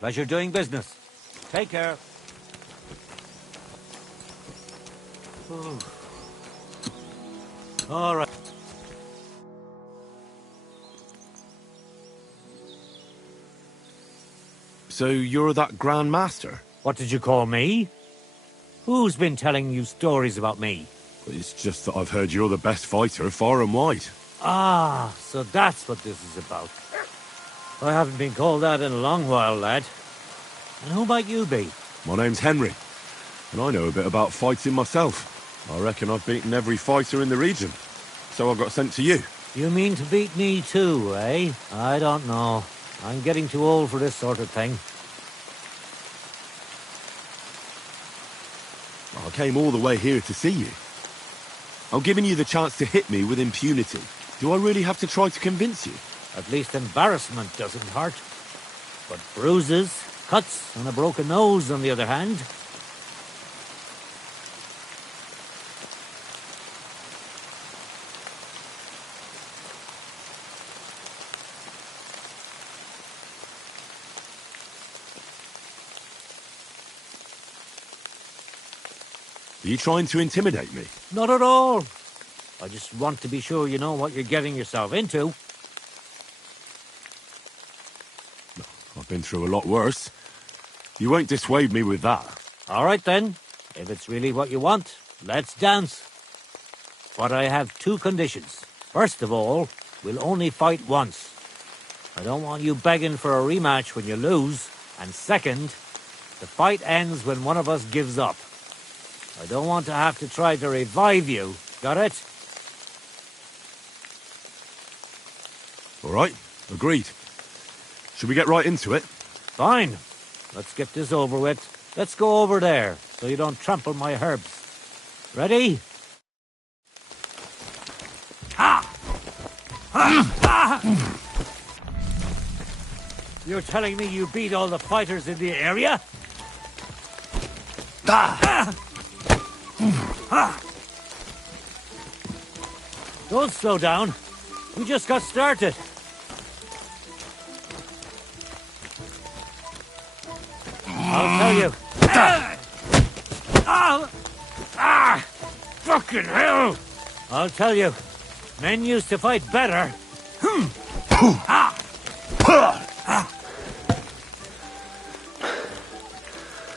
Pleasure doing business. Take care. Ooh. All right. So you're that Grand Master? What did you call me? Who's been telling you stories about me? It's just that I've heard you're the best fighter far and wide. Ah, so that's what this is about. I haven't been called that in a long while, lad. And who might you be? My name's Henry, and I know a bit about fighting myself. I reckon I've beaten every fighter in the region, so I got sent to you. You mean to beat me too, eh? I don't know. I'm getting too old for this sort of thing. I came all the way here to see you. I'm giving you the chance to hit me with impunity. Do I really have to try to convince you? At least embarrassment doesn't hurt. But bruises, cuts, and a broken nose, on the other hand... Are you trying to intimidate me? Not at all. I just want to be sure you know what you're getting yourself into. I've been through a lot worse. You won't dissuade me with that. All right, then. If it's really what you want, let's dance. But I have two conditions. First of all, we'll only fight once. I don't want you begging for a rematch when you lose. And second, the fight ends when one of us gives up. I don't want to have to try to revive you. Got it? All right, agreed. Should we get right into it? Fine. Let's get this over with. Let's go over there, so you don't trample my herbs. Ready? Ha! Ha! Ha! You're telling me you beat all the fighters in the area? Ah! Ah! Don't slow down. We just got started. I'll tell you. Fucking hell! I'll tell you. Men used to fight better.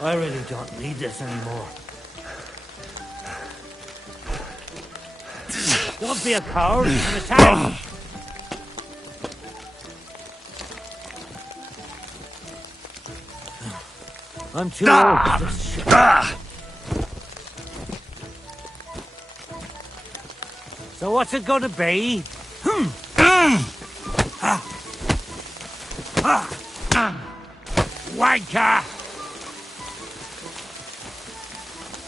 I really don't need this anymore. Don't be a coward and attack! I'm too old for this shit. So what's it gonna be? Wanker!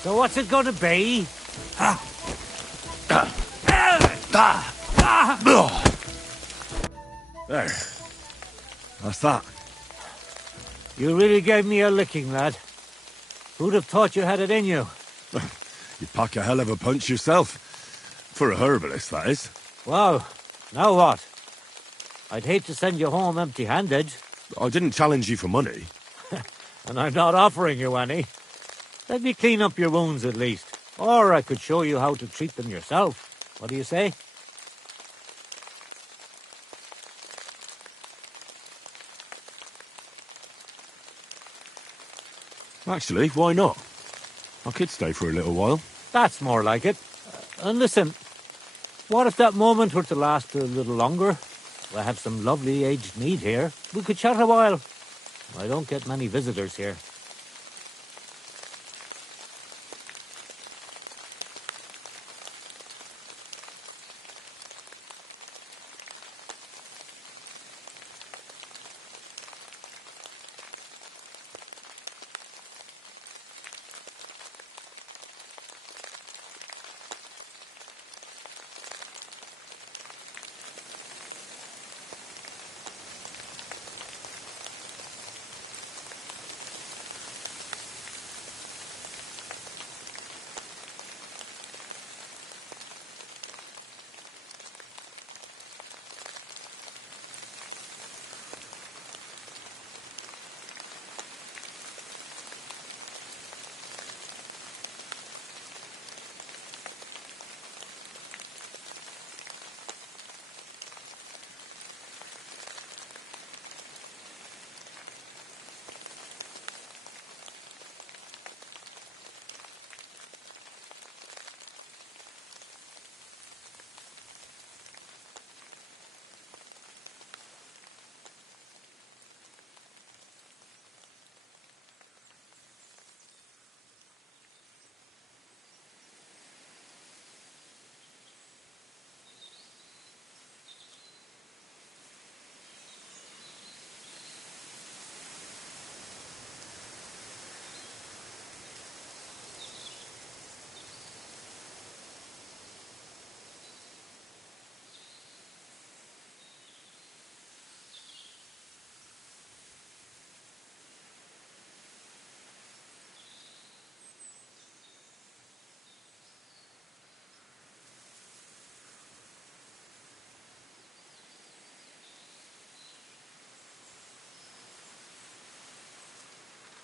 So what's it gonna be? There. That's that. You really gave me a licking, lad. Who'd have thought you had it in you? You pack a hell of a punch yourself. For a herbalist, that is. Well, now what? I'd hate to send you home empty-handed. I didn't challenge you for money. And I'm not offering you any. Let me clean up your wounds at least. Or I could show you how to treat them yourself. What do you say? Actually, why not? I could stay for a little while. That's more like it. And listen, what if that moment were to last a little longer? I have some lovely aged mead here. We could chat a while. I don't get many visitors here.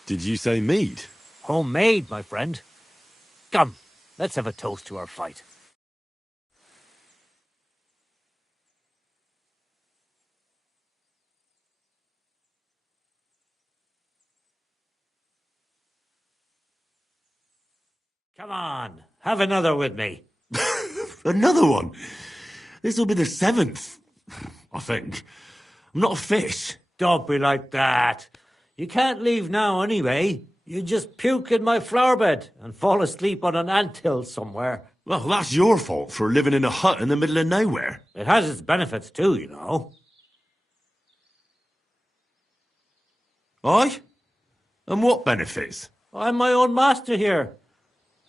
Did you say mead? Homemade, my friend. Come, let's have a toast to our fight. Come on, have another with me. Another one? This'll be the 7th, I think. I'm not a fish. Don't be like that. You can't leave now anyway. You just puke in my flower bed and fall asleep on an anthill somewhere. Well, that's your fault for living in a hut in the middle of nowhere. It has its benefits too, you know. Aye? And what benefits? I'm my own master here.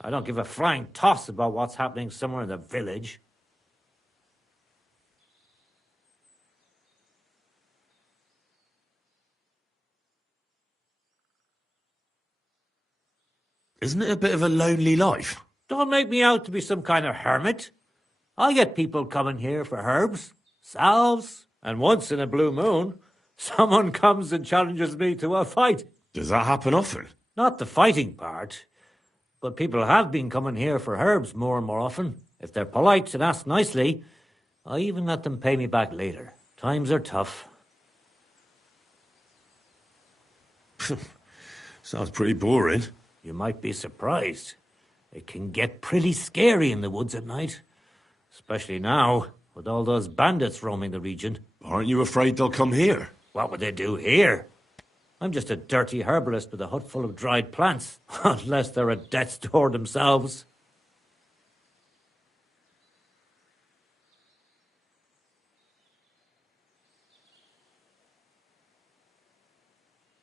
I don't give a flying toss about what's happening somewhere in the village. Isn't it a bit of a lonely life? Don't make me out to be some kind of hermit. I get people coming here for herbs, salves, and once in a blue moon, someone comes and challenges me to a fight. Does that happen often? Not the fighting part. But people have been coming here for herbs more and more often. If they're polite and ask nicely, I even let them pay me back later. Times are tough. Sounds pretty boring. You might be surprised. It can get pretty scary in the woods at night. Especially now, with all those bandits roaming the region. Aren't you afraid they'll come here? What would they do here? I'm just a dirty herbalist with a hut full of dried plants, unless they're at death's door themselves.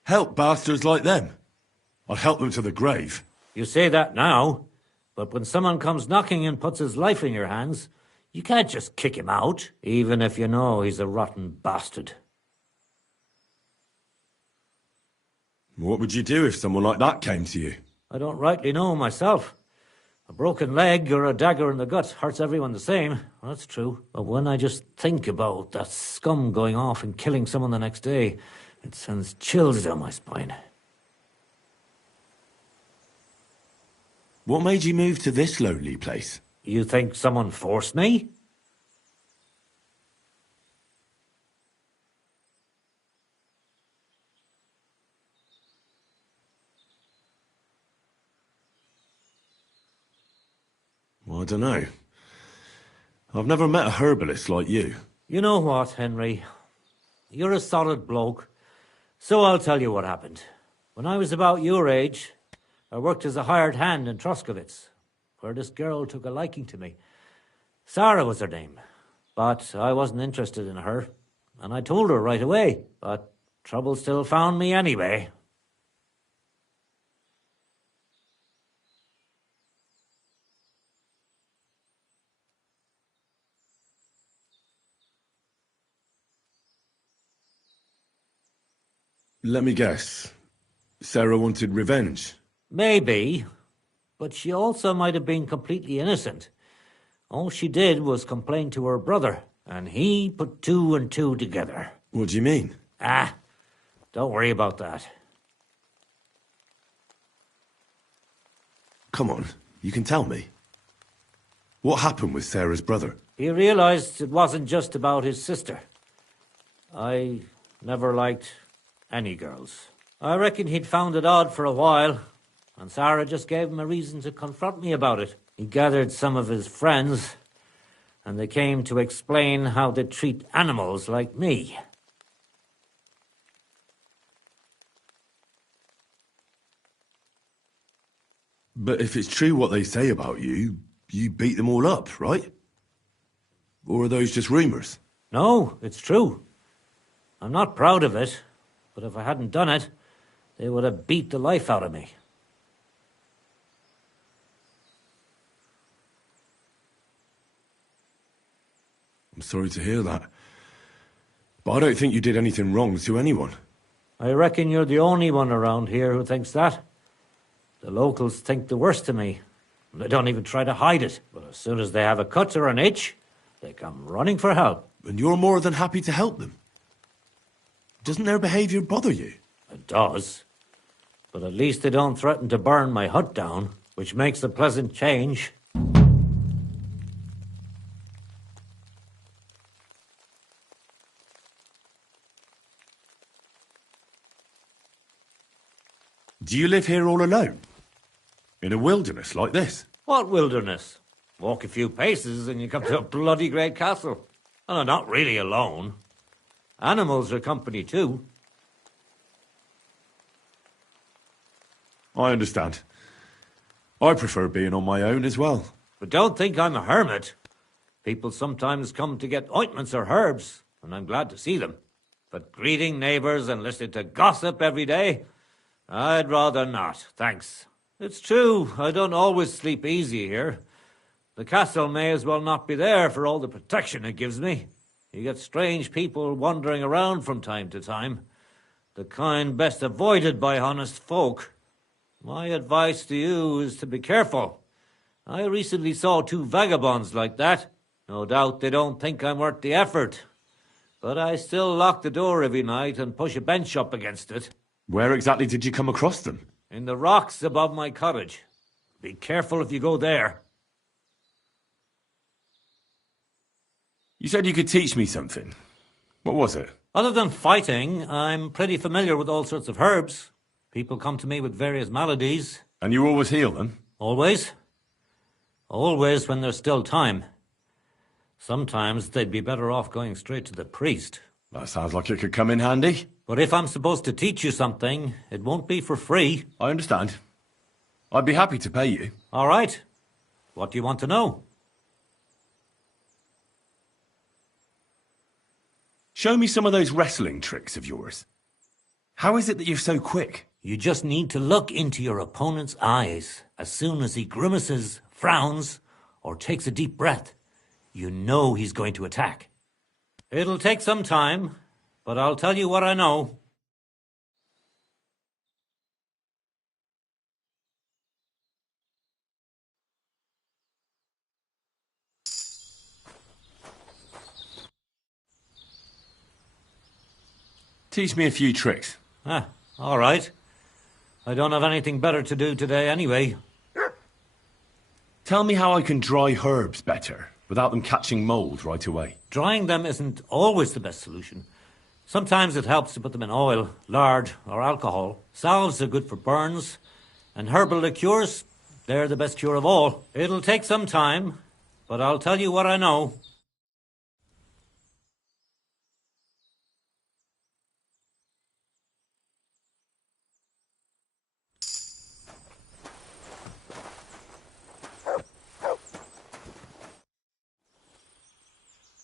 Help bastards like them. I'd help them to the grave. You say that now, but when someone comes knocking and puts his life in your hands, you can't just kick him out, even if you know he's a rotten bastard. What would you do if someone like that came to you? I don't rightly know myself. A broken leg or a dagger in the gut hurts everyone the same. That's true. But when I just think about that scum going off and killing someone the next day, it sends chills down my spine. What made you move to this lonely place? You think someone forced me? Well, I don't know. I've never met a herbalist like you. You know what, Henry? You're a solid bloke. So I'll tell you what happened. When I was about your age, I worked as a hired hand in Troskovitz, where this girl took a liking to me. Sarah was her name, but I wasn't interested in her, and I told her right away, but trouble still found me anyway. Let me guess. Sarah wanted revenge. Maybe, but she also might have been completely innocent. All she did was complain to her brother, and he put two and two together. What do you mean? Don't worry about that. Come on, you can tell me. What happened with Sarah's brother? He realized it wasn't just about his sister. I never liked any girls. I reckon he'd found it odd for a while, and Sarah just gave him a reason to confront me about it. He gathered some of his friends, and they came to explain how they treat animals like me. But if it's true what they say about you, you beat them all up, right? Or are those just rumours? No, it's true. I'm not proud of it, but if I hadn't done it, they would have beat the life out of me. I'm sorry to hear that. But I don't think you did anything wrong to anyone. I reckon you're the only one around here who thinks that. The locals think the worst of me. They don't even try to hide it. But as soon as they have a cut or an itch, they come running for help. And you're more than happy to help them. Doesn't their behaviour bother you? It does. But at least they don't threaten to burn my hut down. which makes a pleasant change. Do you live here all alone? In a wilderness like this? What wilderness? Walk a few paces and you come to a bloody great castle. And I'm not really alone. Animals are company too. I understand. I prefer being on my own as well. But don't think I'm a hermit. People sometimes come to get ointments or herbs, and I'm glad to see them. But greeting neighbours and listening to gossip every day, I'd rather not, thanks. It's true, I don't always sleep easy here. The castle may as well not be there for all the protection it gives me. You get strange people wandering around from time to time. The kind best avoided by honest folk. My advice to you is to be careful. I recently saw 2 vagabonds like that. No doubt they don't think I'm worth the effort. But I still lock the door every night and push a bench up against it. Where exactly did you come across them? In the rocks above my cottage. Be careful if you go there. You said you could teach me something. What was it? Other than fighting, I'm pretty familiar with all sorts of herbs. People come to me with various maladies. And you always heal them? Always. Always when there's still time. Sometimes they'd be better off going straight to the priest. That sounds like it could come in handy. But if I'm supposed to teach you something, it won't be for free. I understand. I'd be happy to pay you. All right. What do you want to know? Show me some of those wrestling tricks of yours. How is it that you're so quick? You just need to look into your opponent's eyes. As soon as he grimaces, frowns, or takes a deep breath, you know he's going to attack. It'll take some time, but I'll tell you what I know. Teach me a few tricks. All right. I don't have anything better to do today anyway. Tell me how I can dry herbs better, without them catching mould right away. Drying them isn't always the best solution. Sometimes it helps to put them in oil, lard, or alcohol. Salves are good for burns, and herbal liqueurs, they're the best cure of all. It'll take some time, but I'll tell you what I know.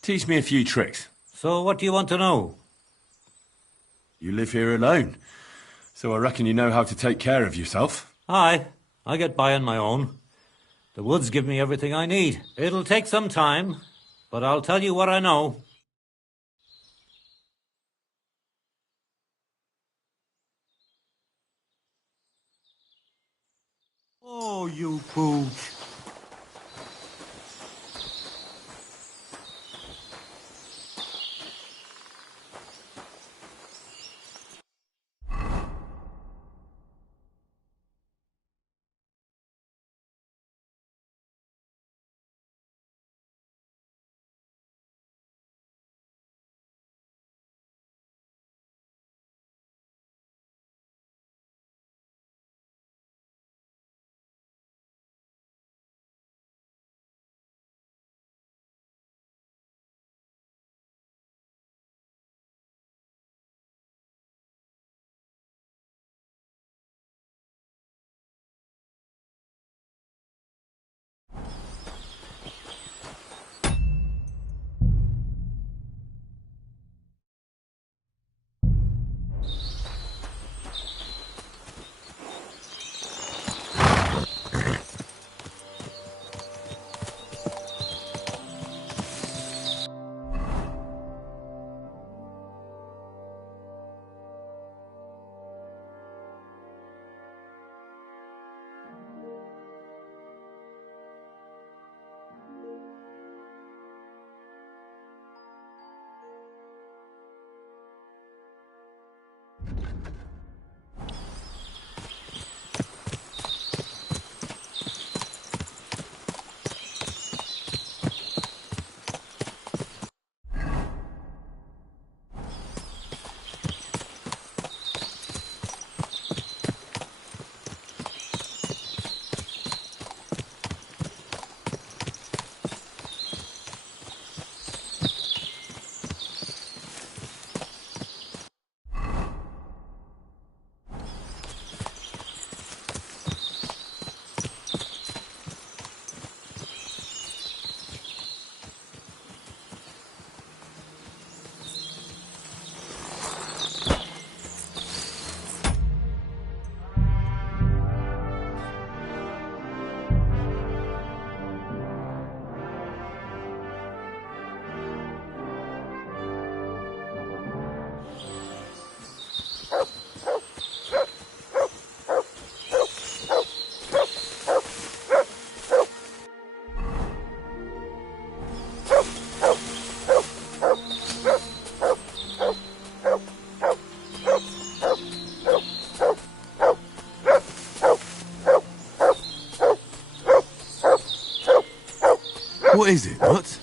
Teach me a few tricks. So what do you want to know? You live here alone, so I reckon you know how to take care of yourself. Aye, I get by on my own. The woods give me everything I need. It'll take some time, but I'll tell you what I know. Oh, you pooch. What is it, Nuts?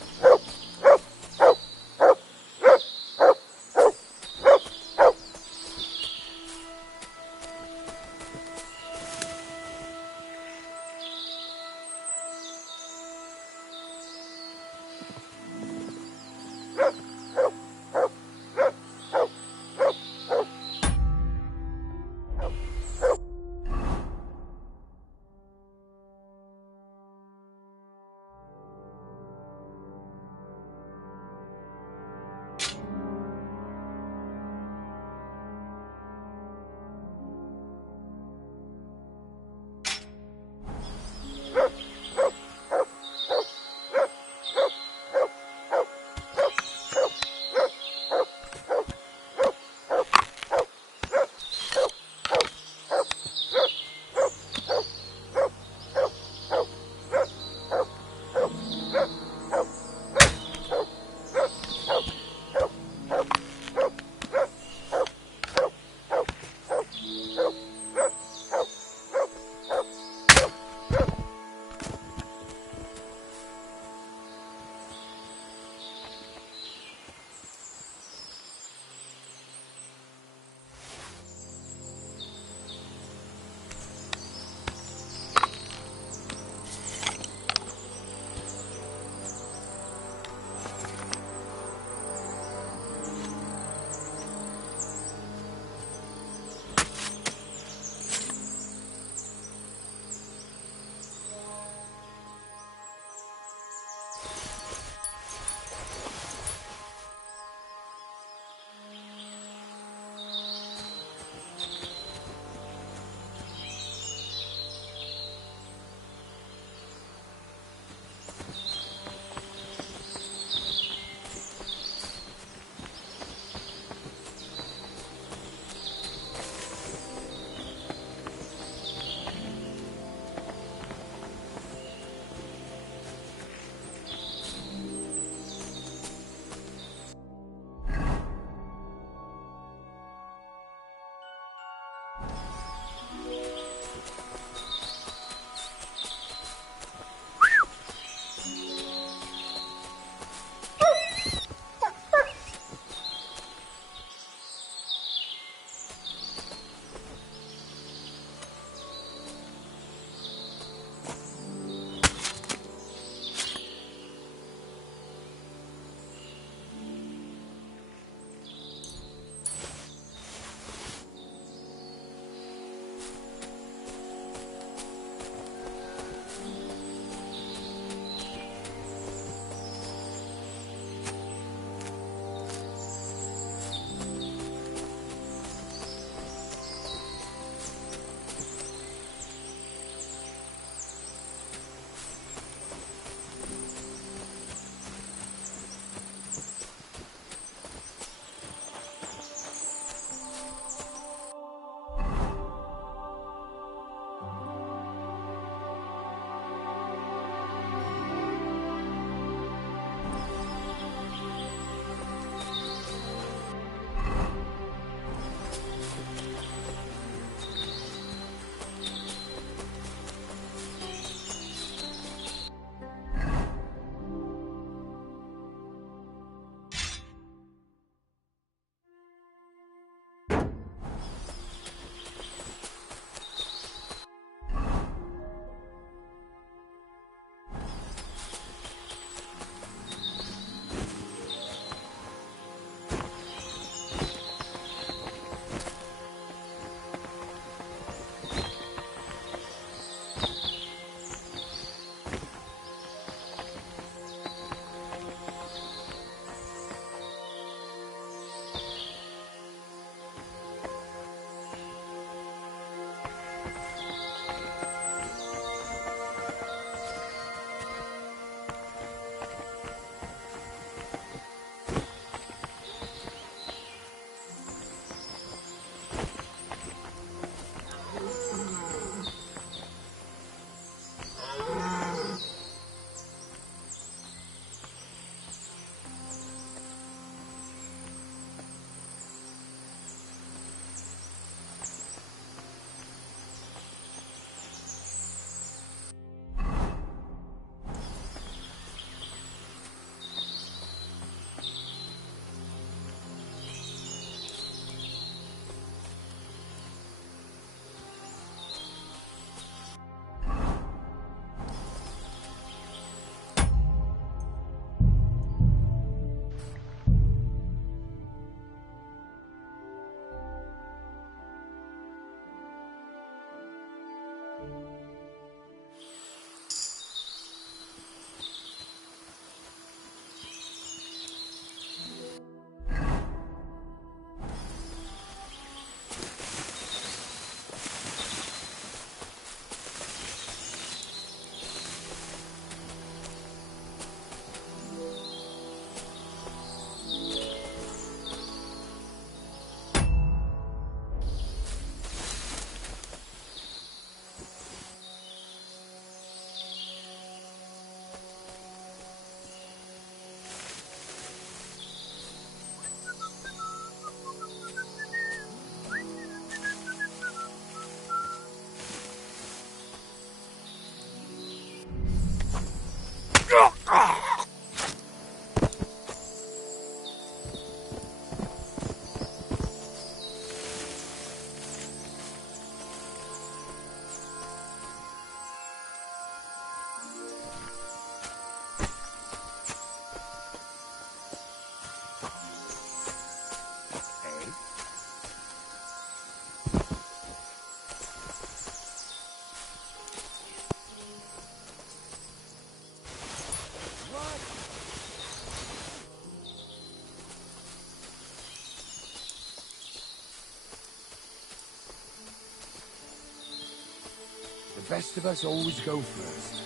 best of us always go first.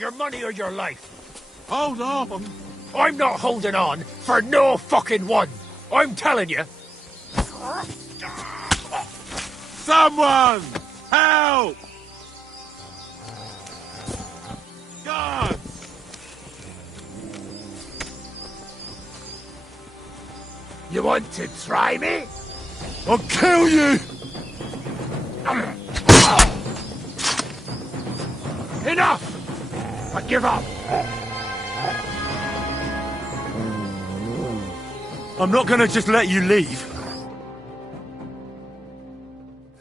Your money or your life? Hold on! I'm not holding on for no fucking one! I'm telling you! Someone! Help! God! You want to try me? I'll kill you! Enough! I give up! I'm not gonna just let you leave.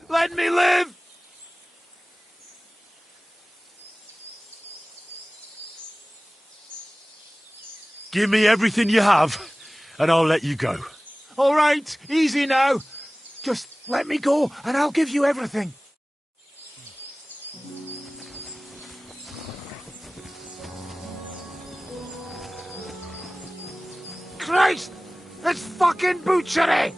Let me live! Give me everything you have, and I'll let you go. All right, easy now. Just let me go, and I'll give you everything. Christ! It's fucking butchery!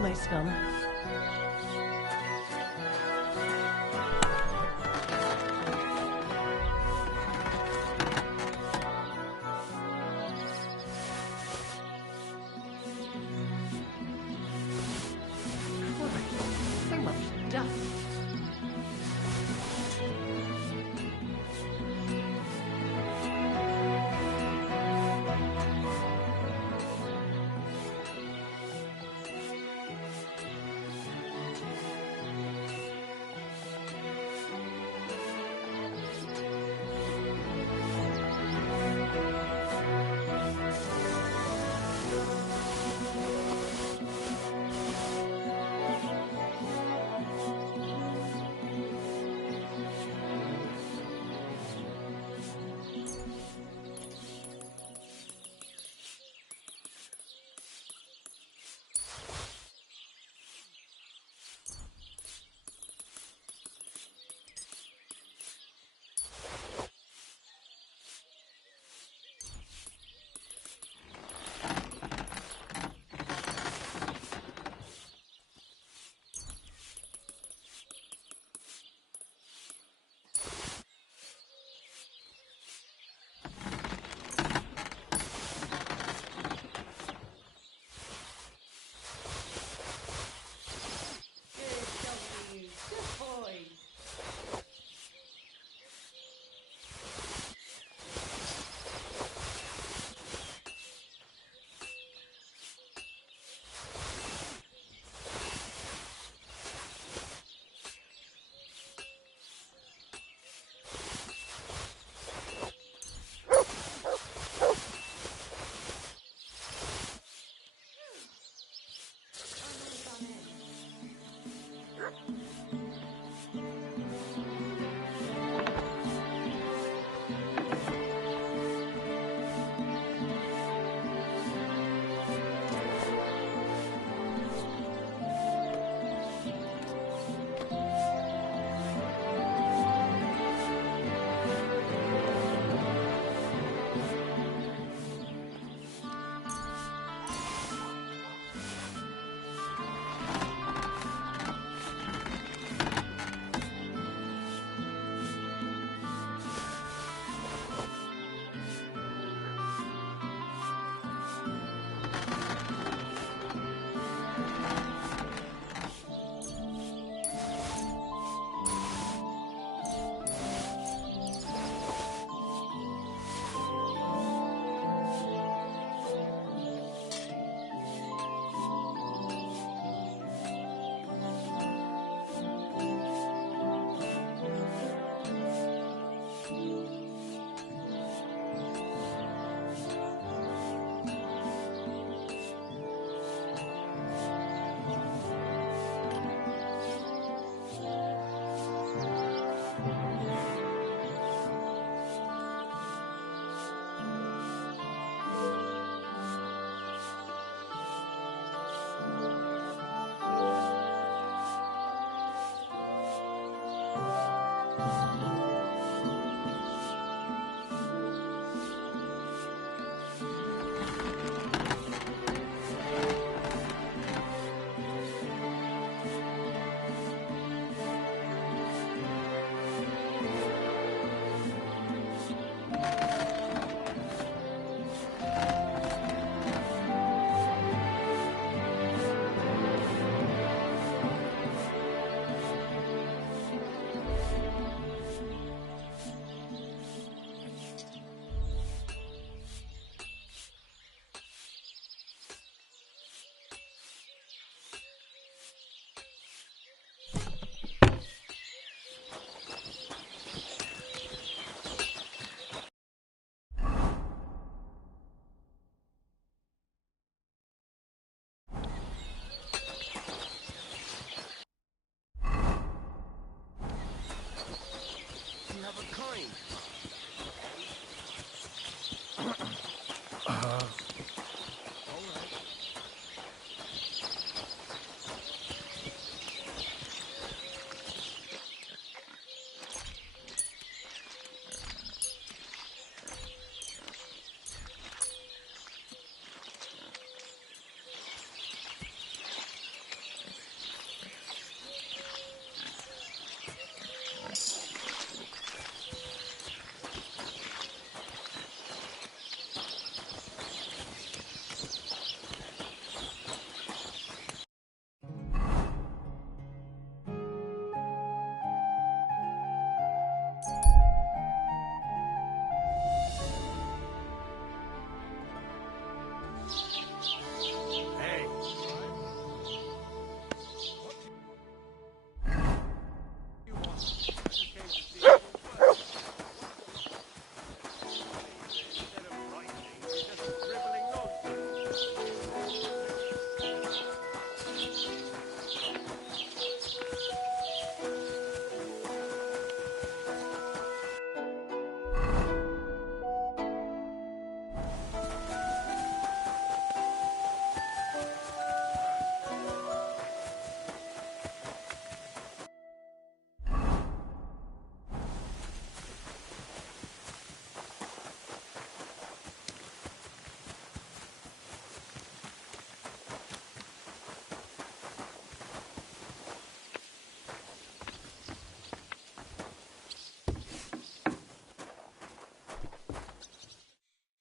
My scum. So much dust.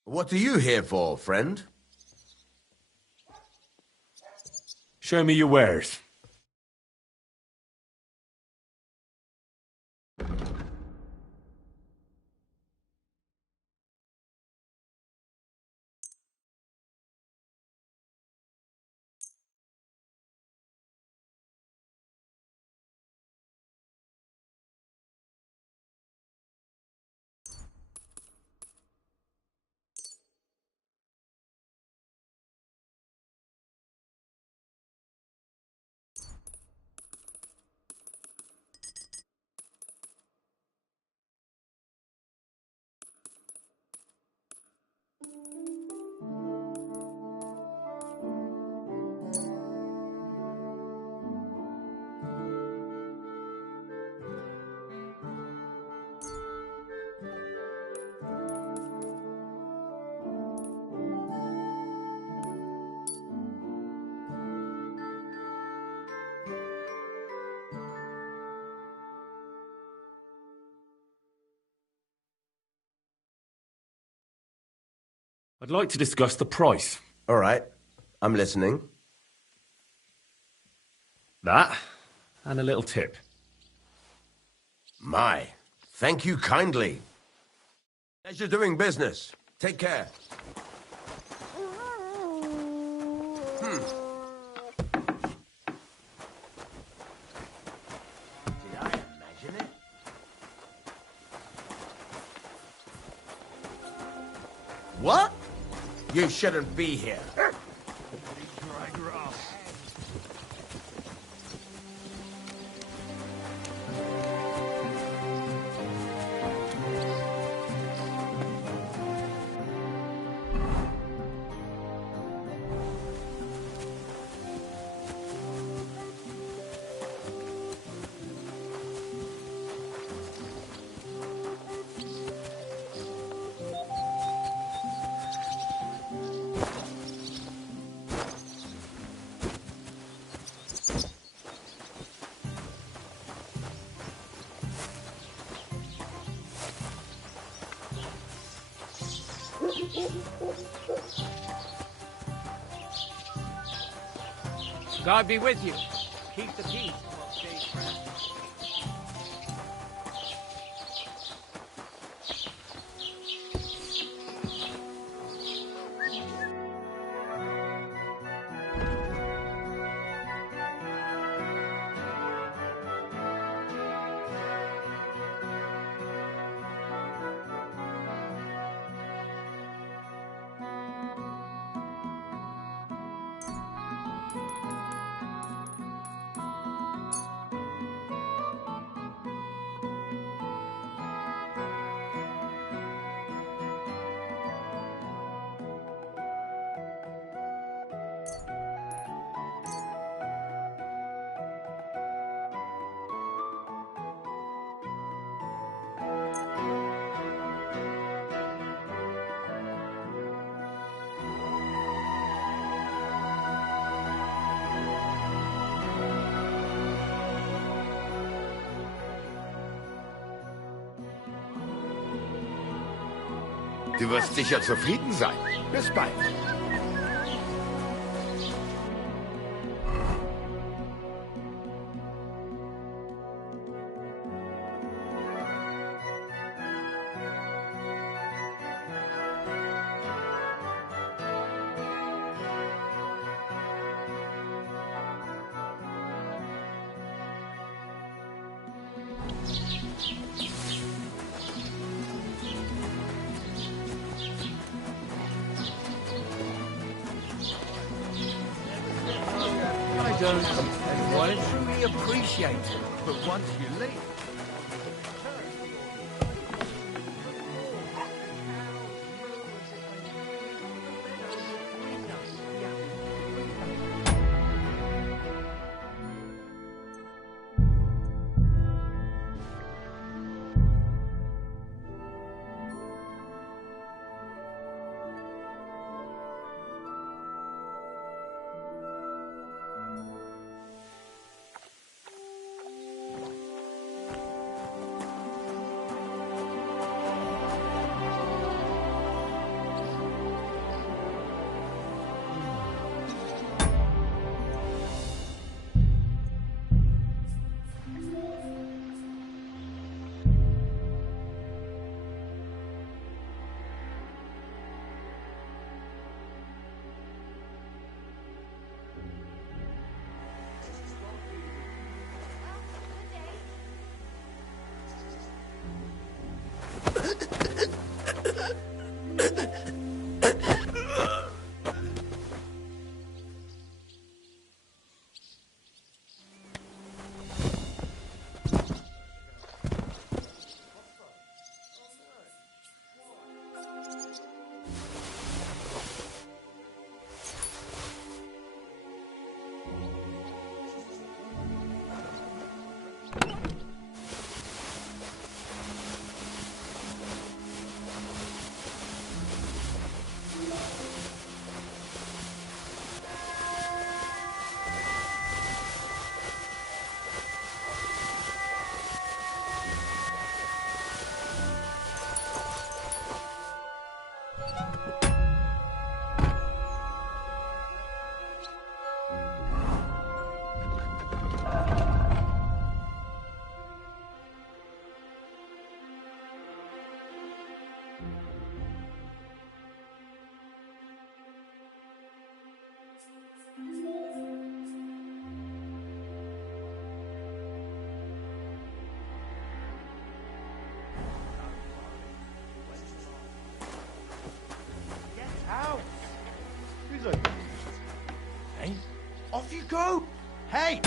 What are you here for, friend? Show me your wares. I'd like to discuss the price. All right. I'm listening. That, and a little tip. My, thank you kindly. As you're doing business, take care. Did I imagine it? What? You shouldn't be here. God be with you. Keep the peace while staying friends. Du wirst sicher zufrieden sein. Bis bald. I don't think anyone truly appreciates it, but once you leave... Out! Who's open? Hey, off you go! Hey!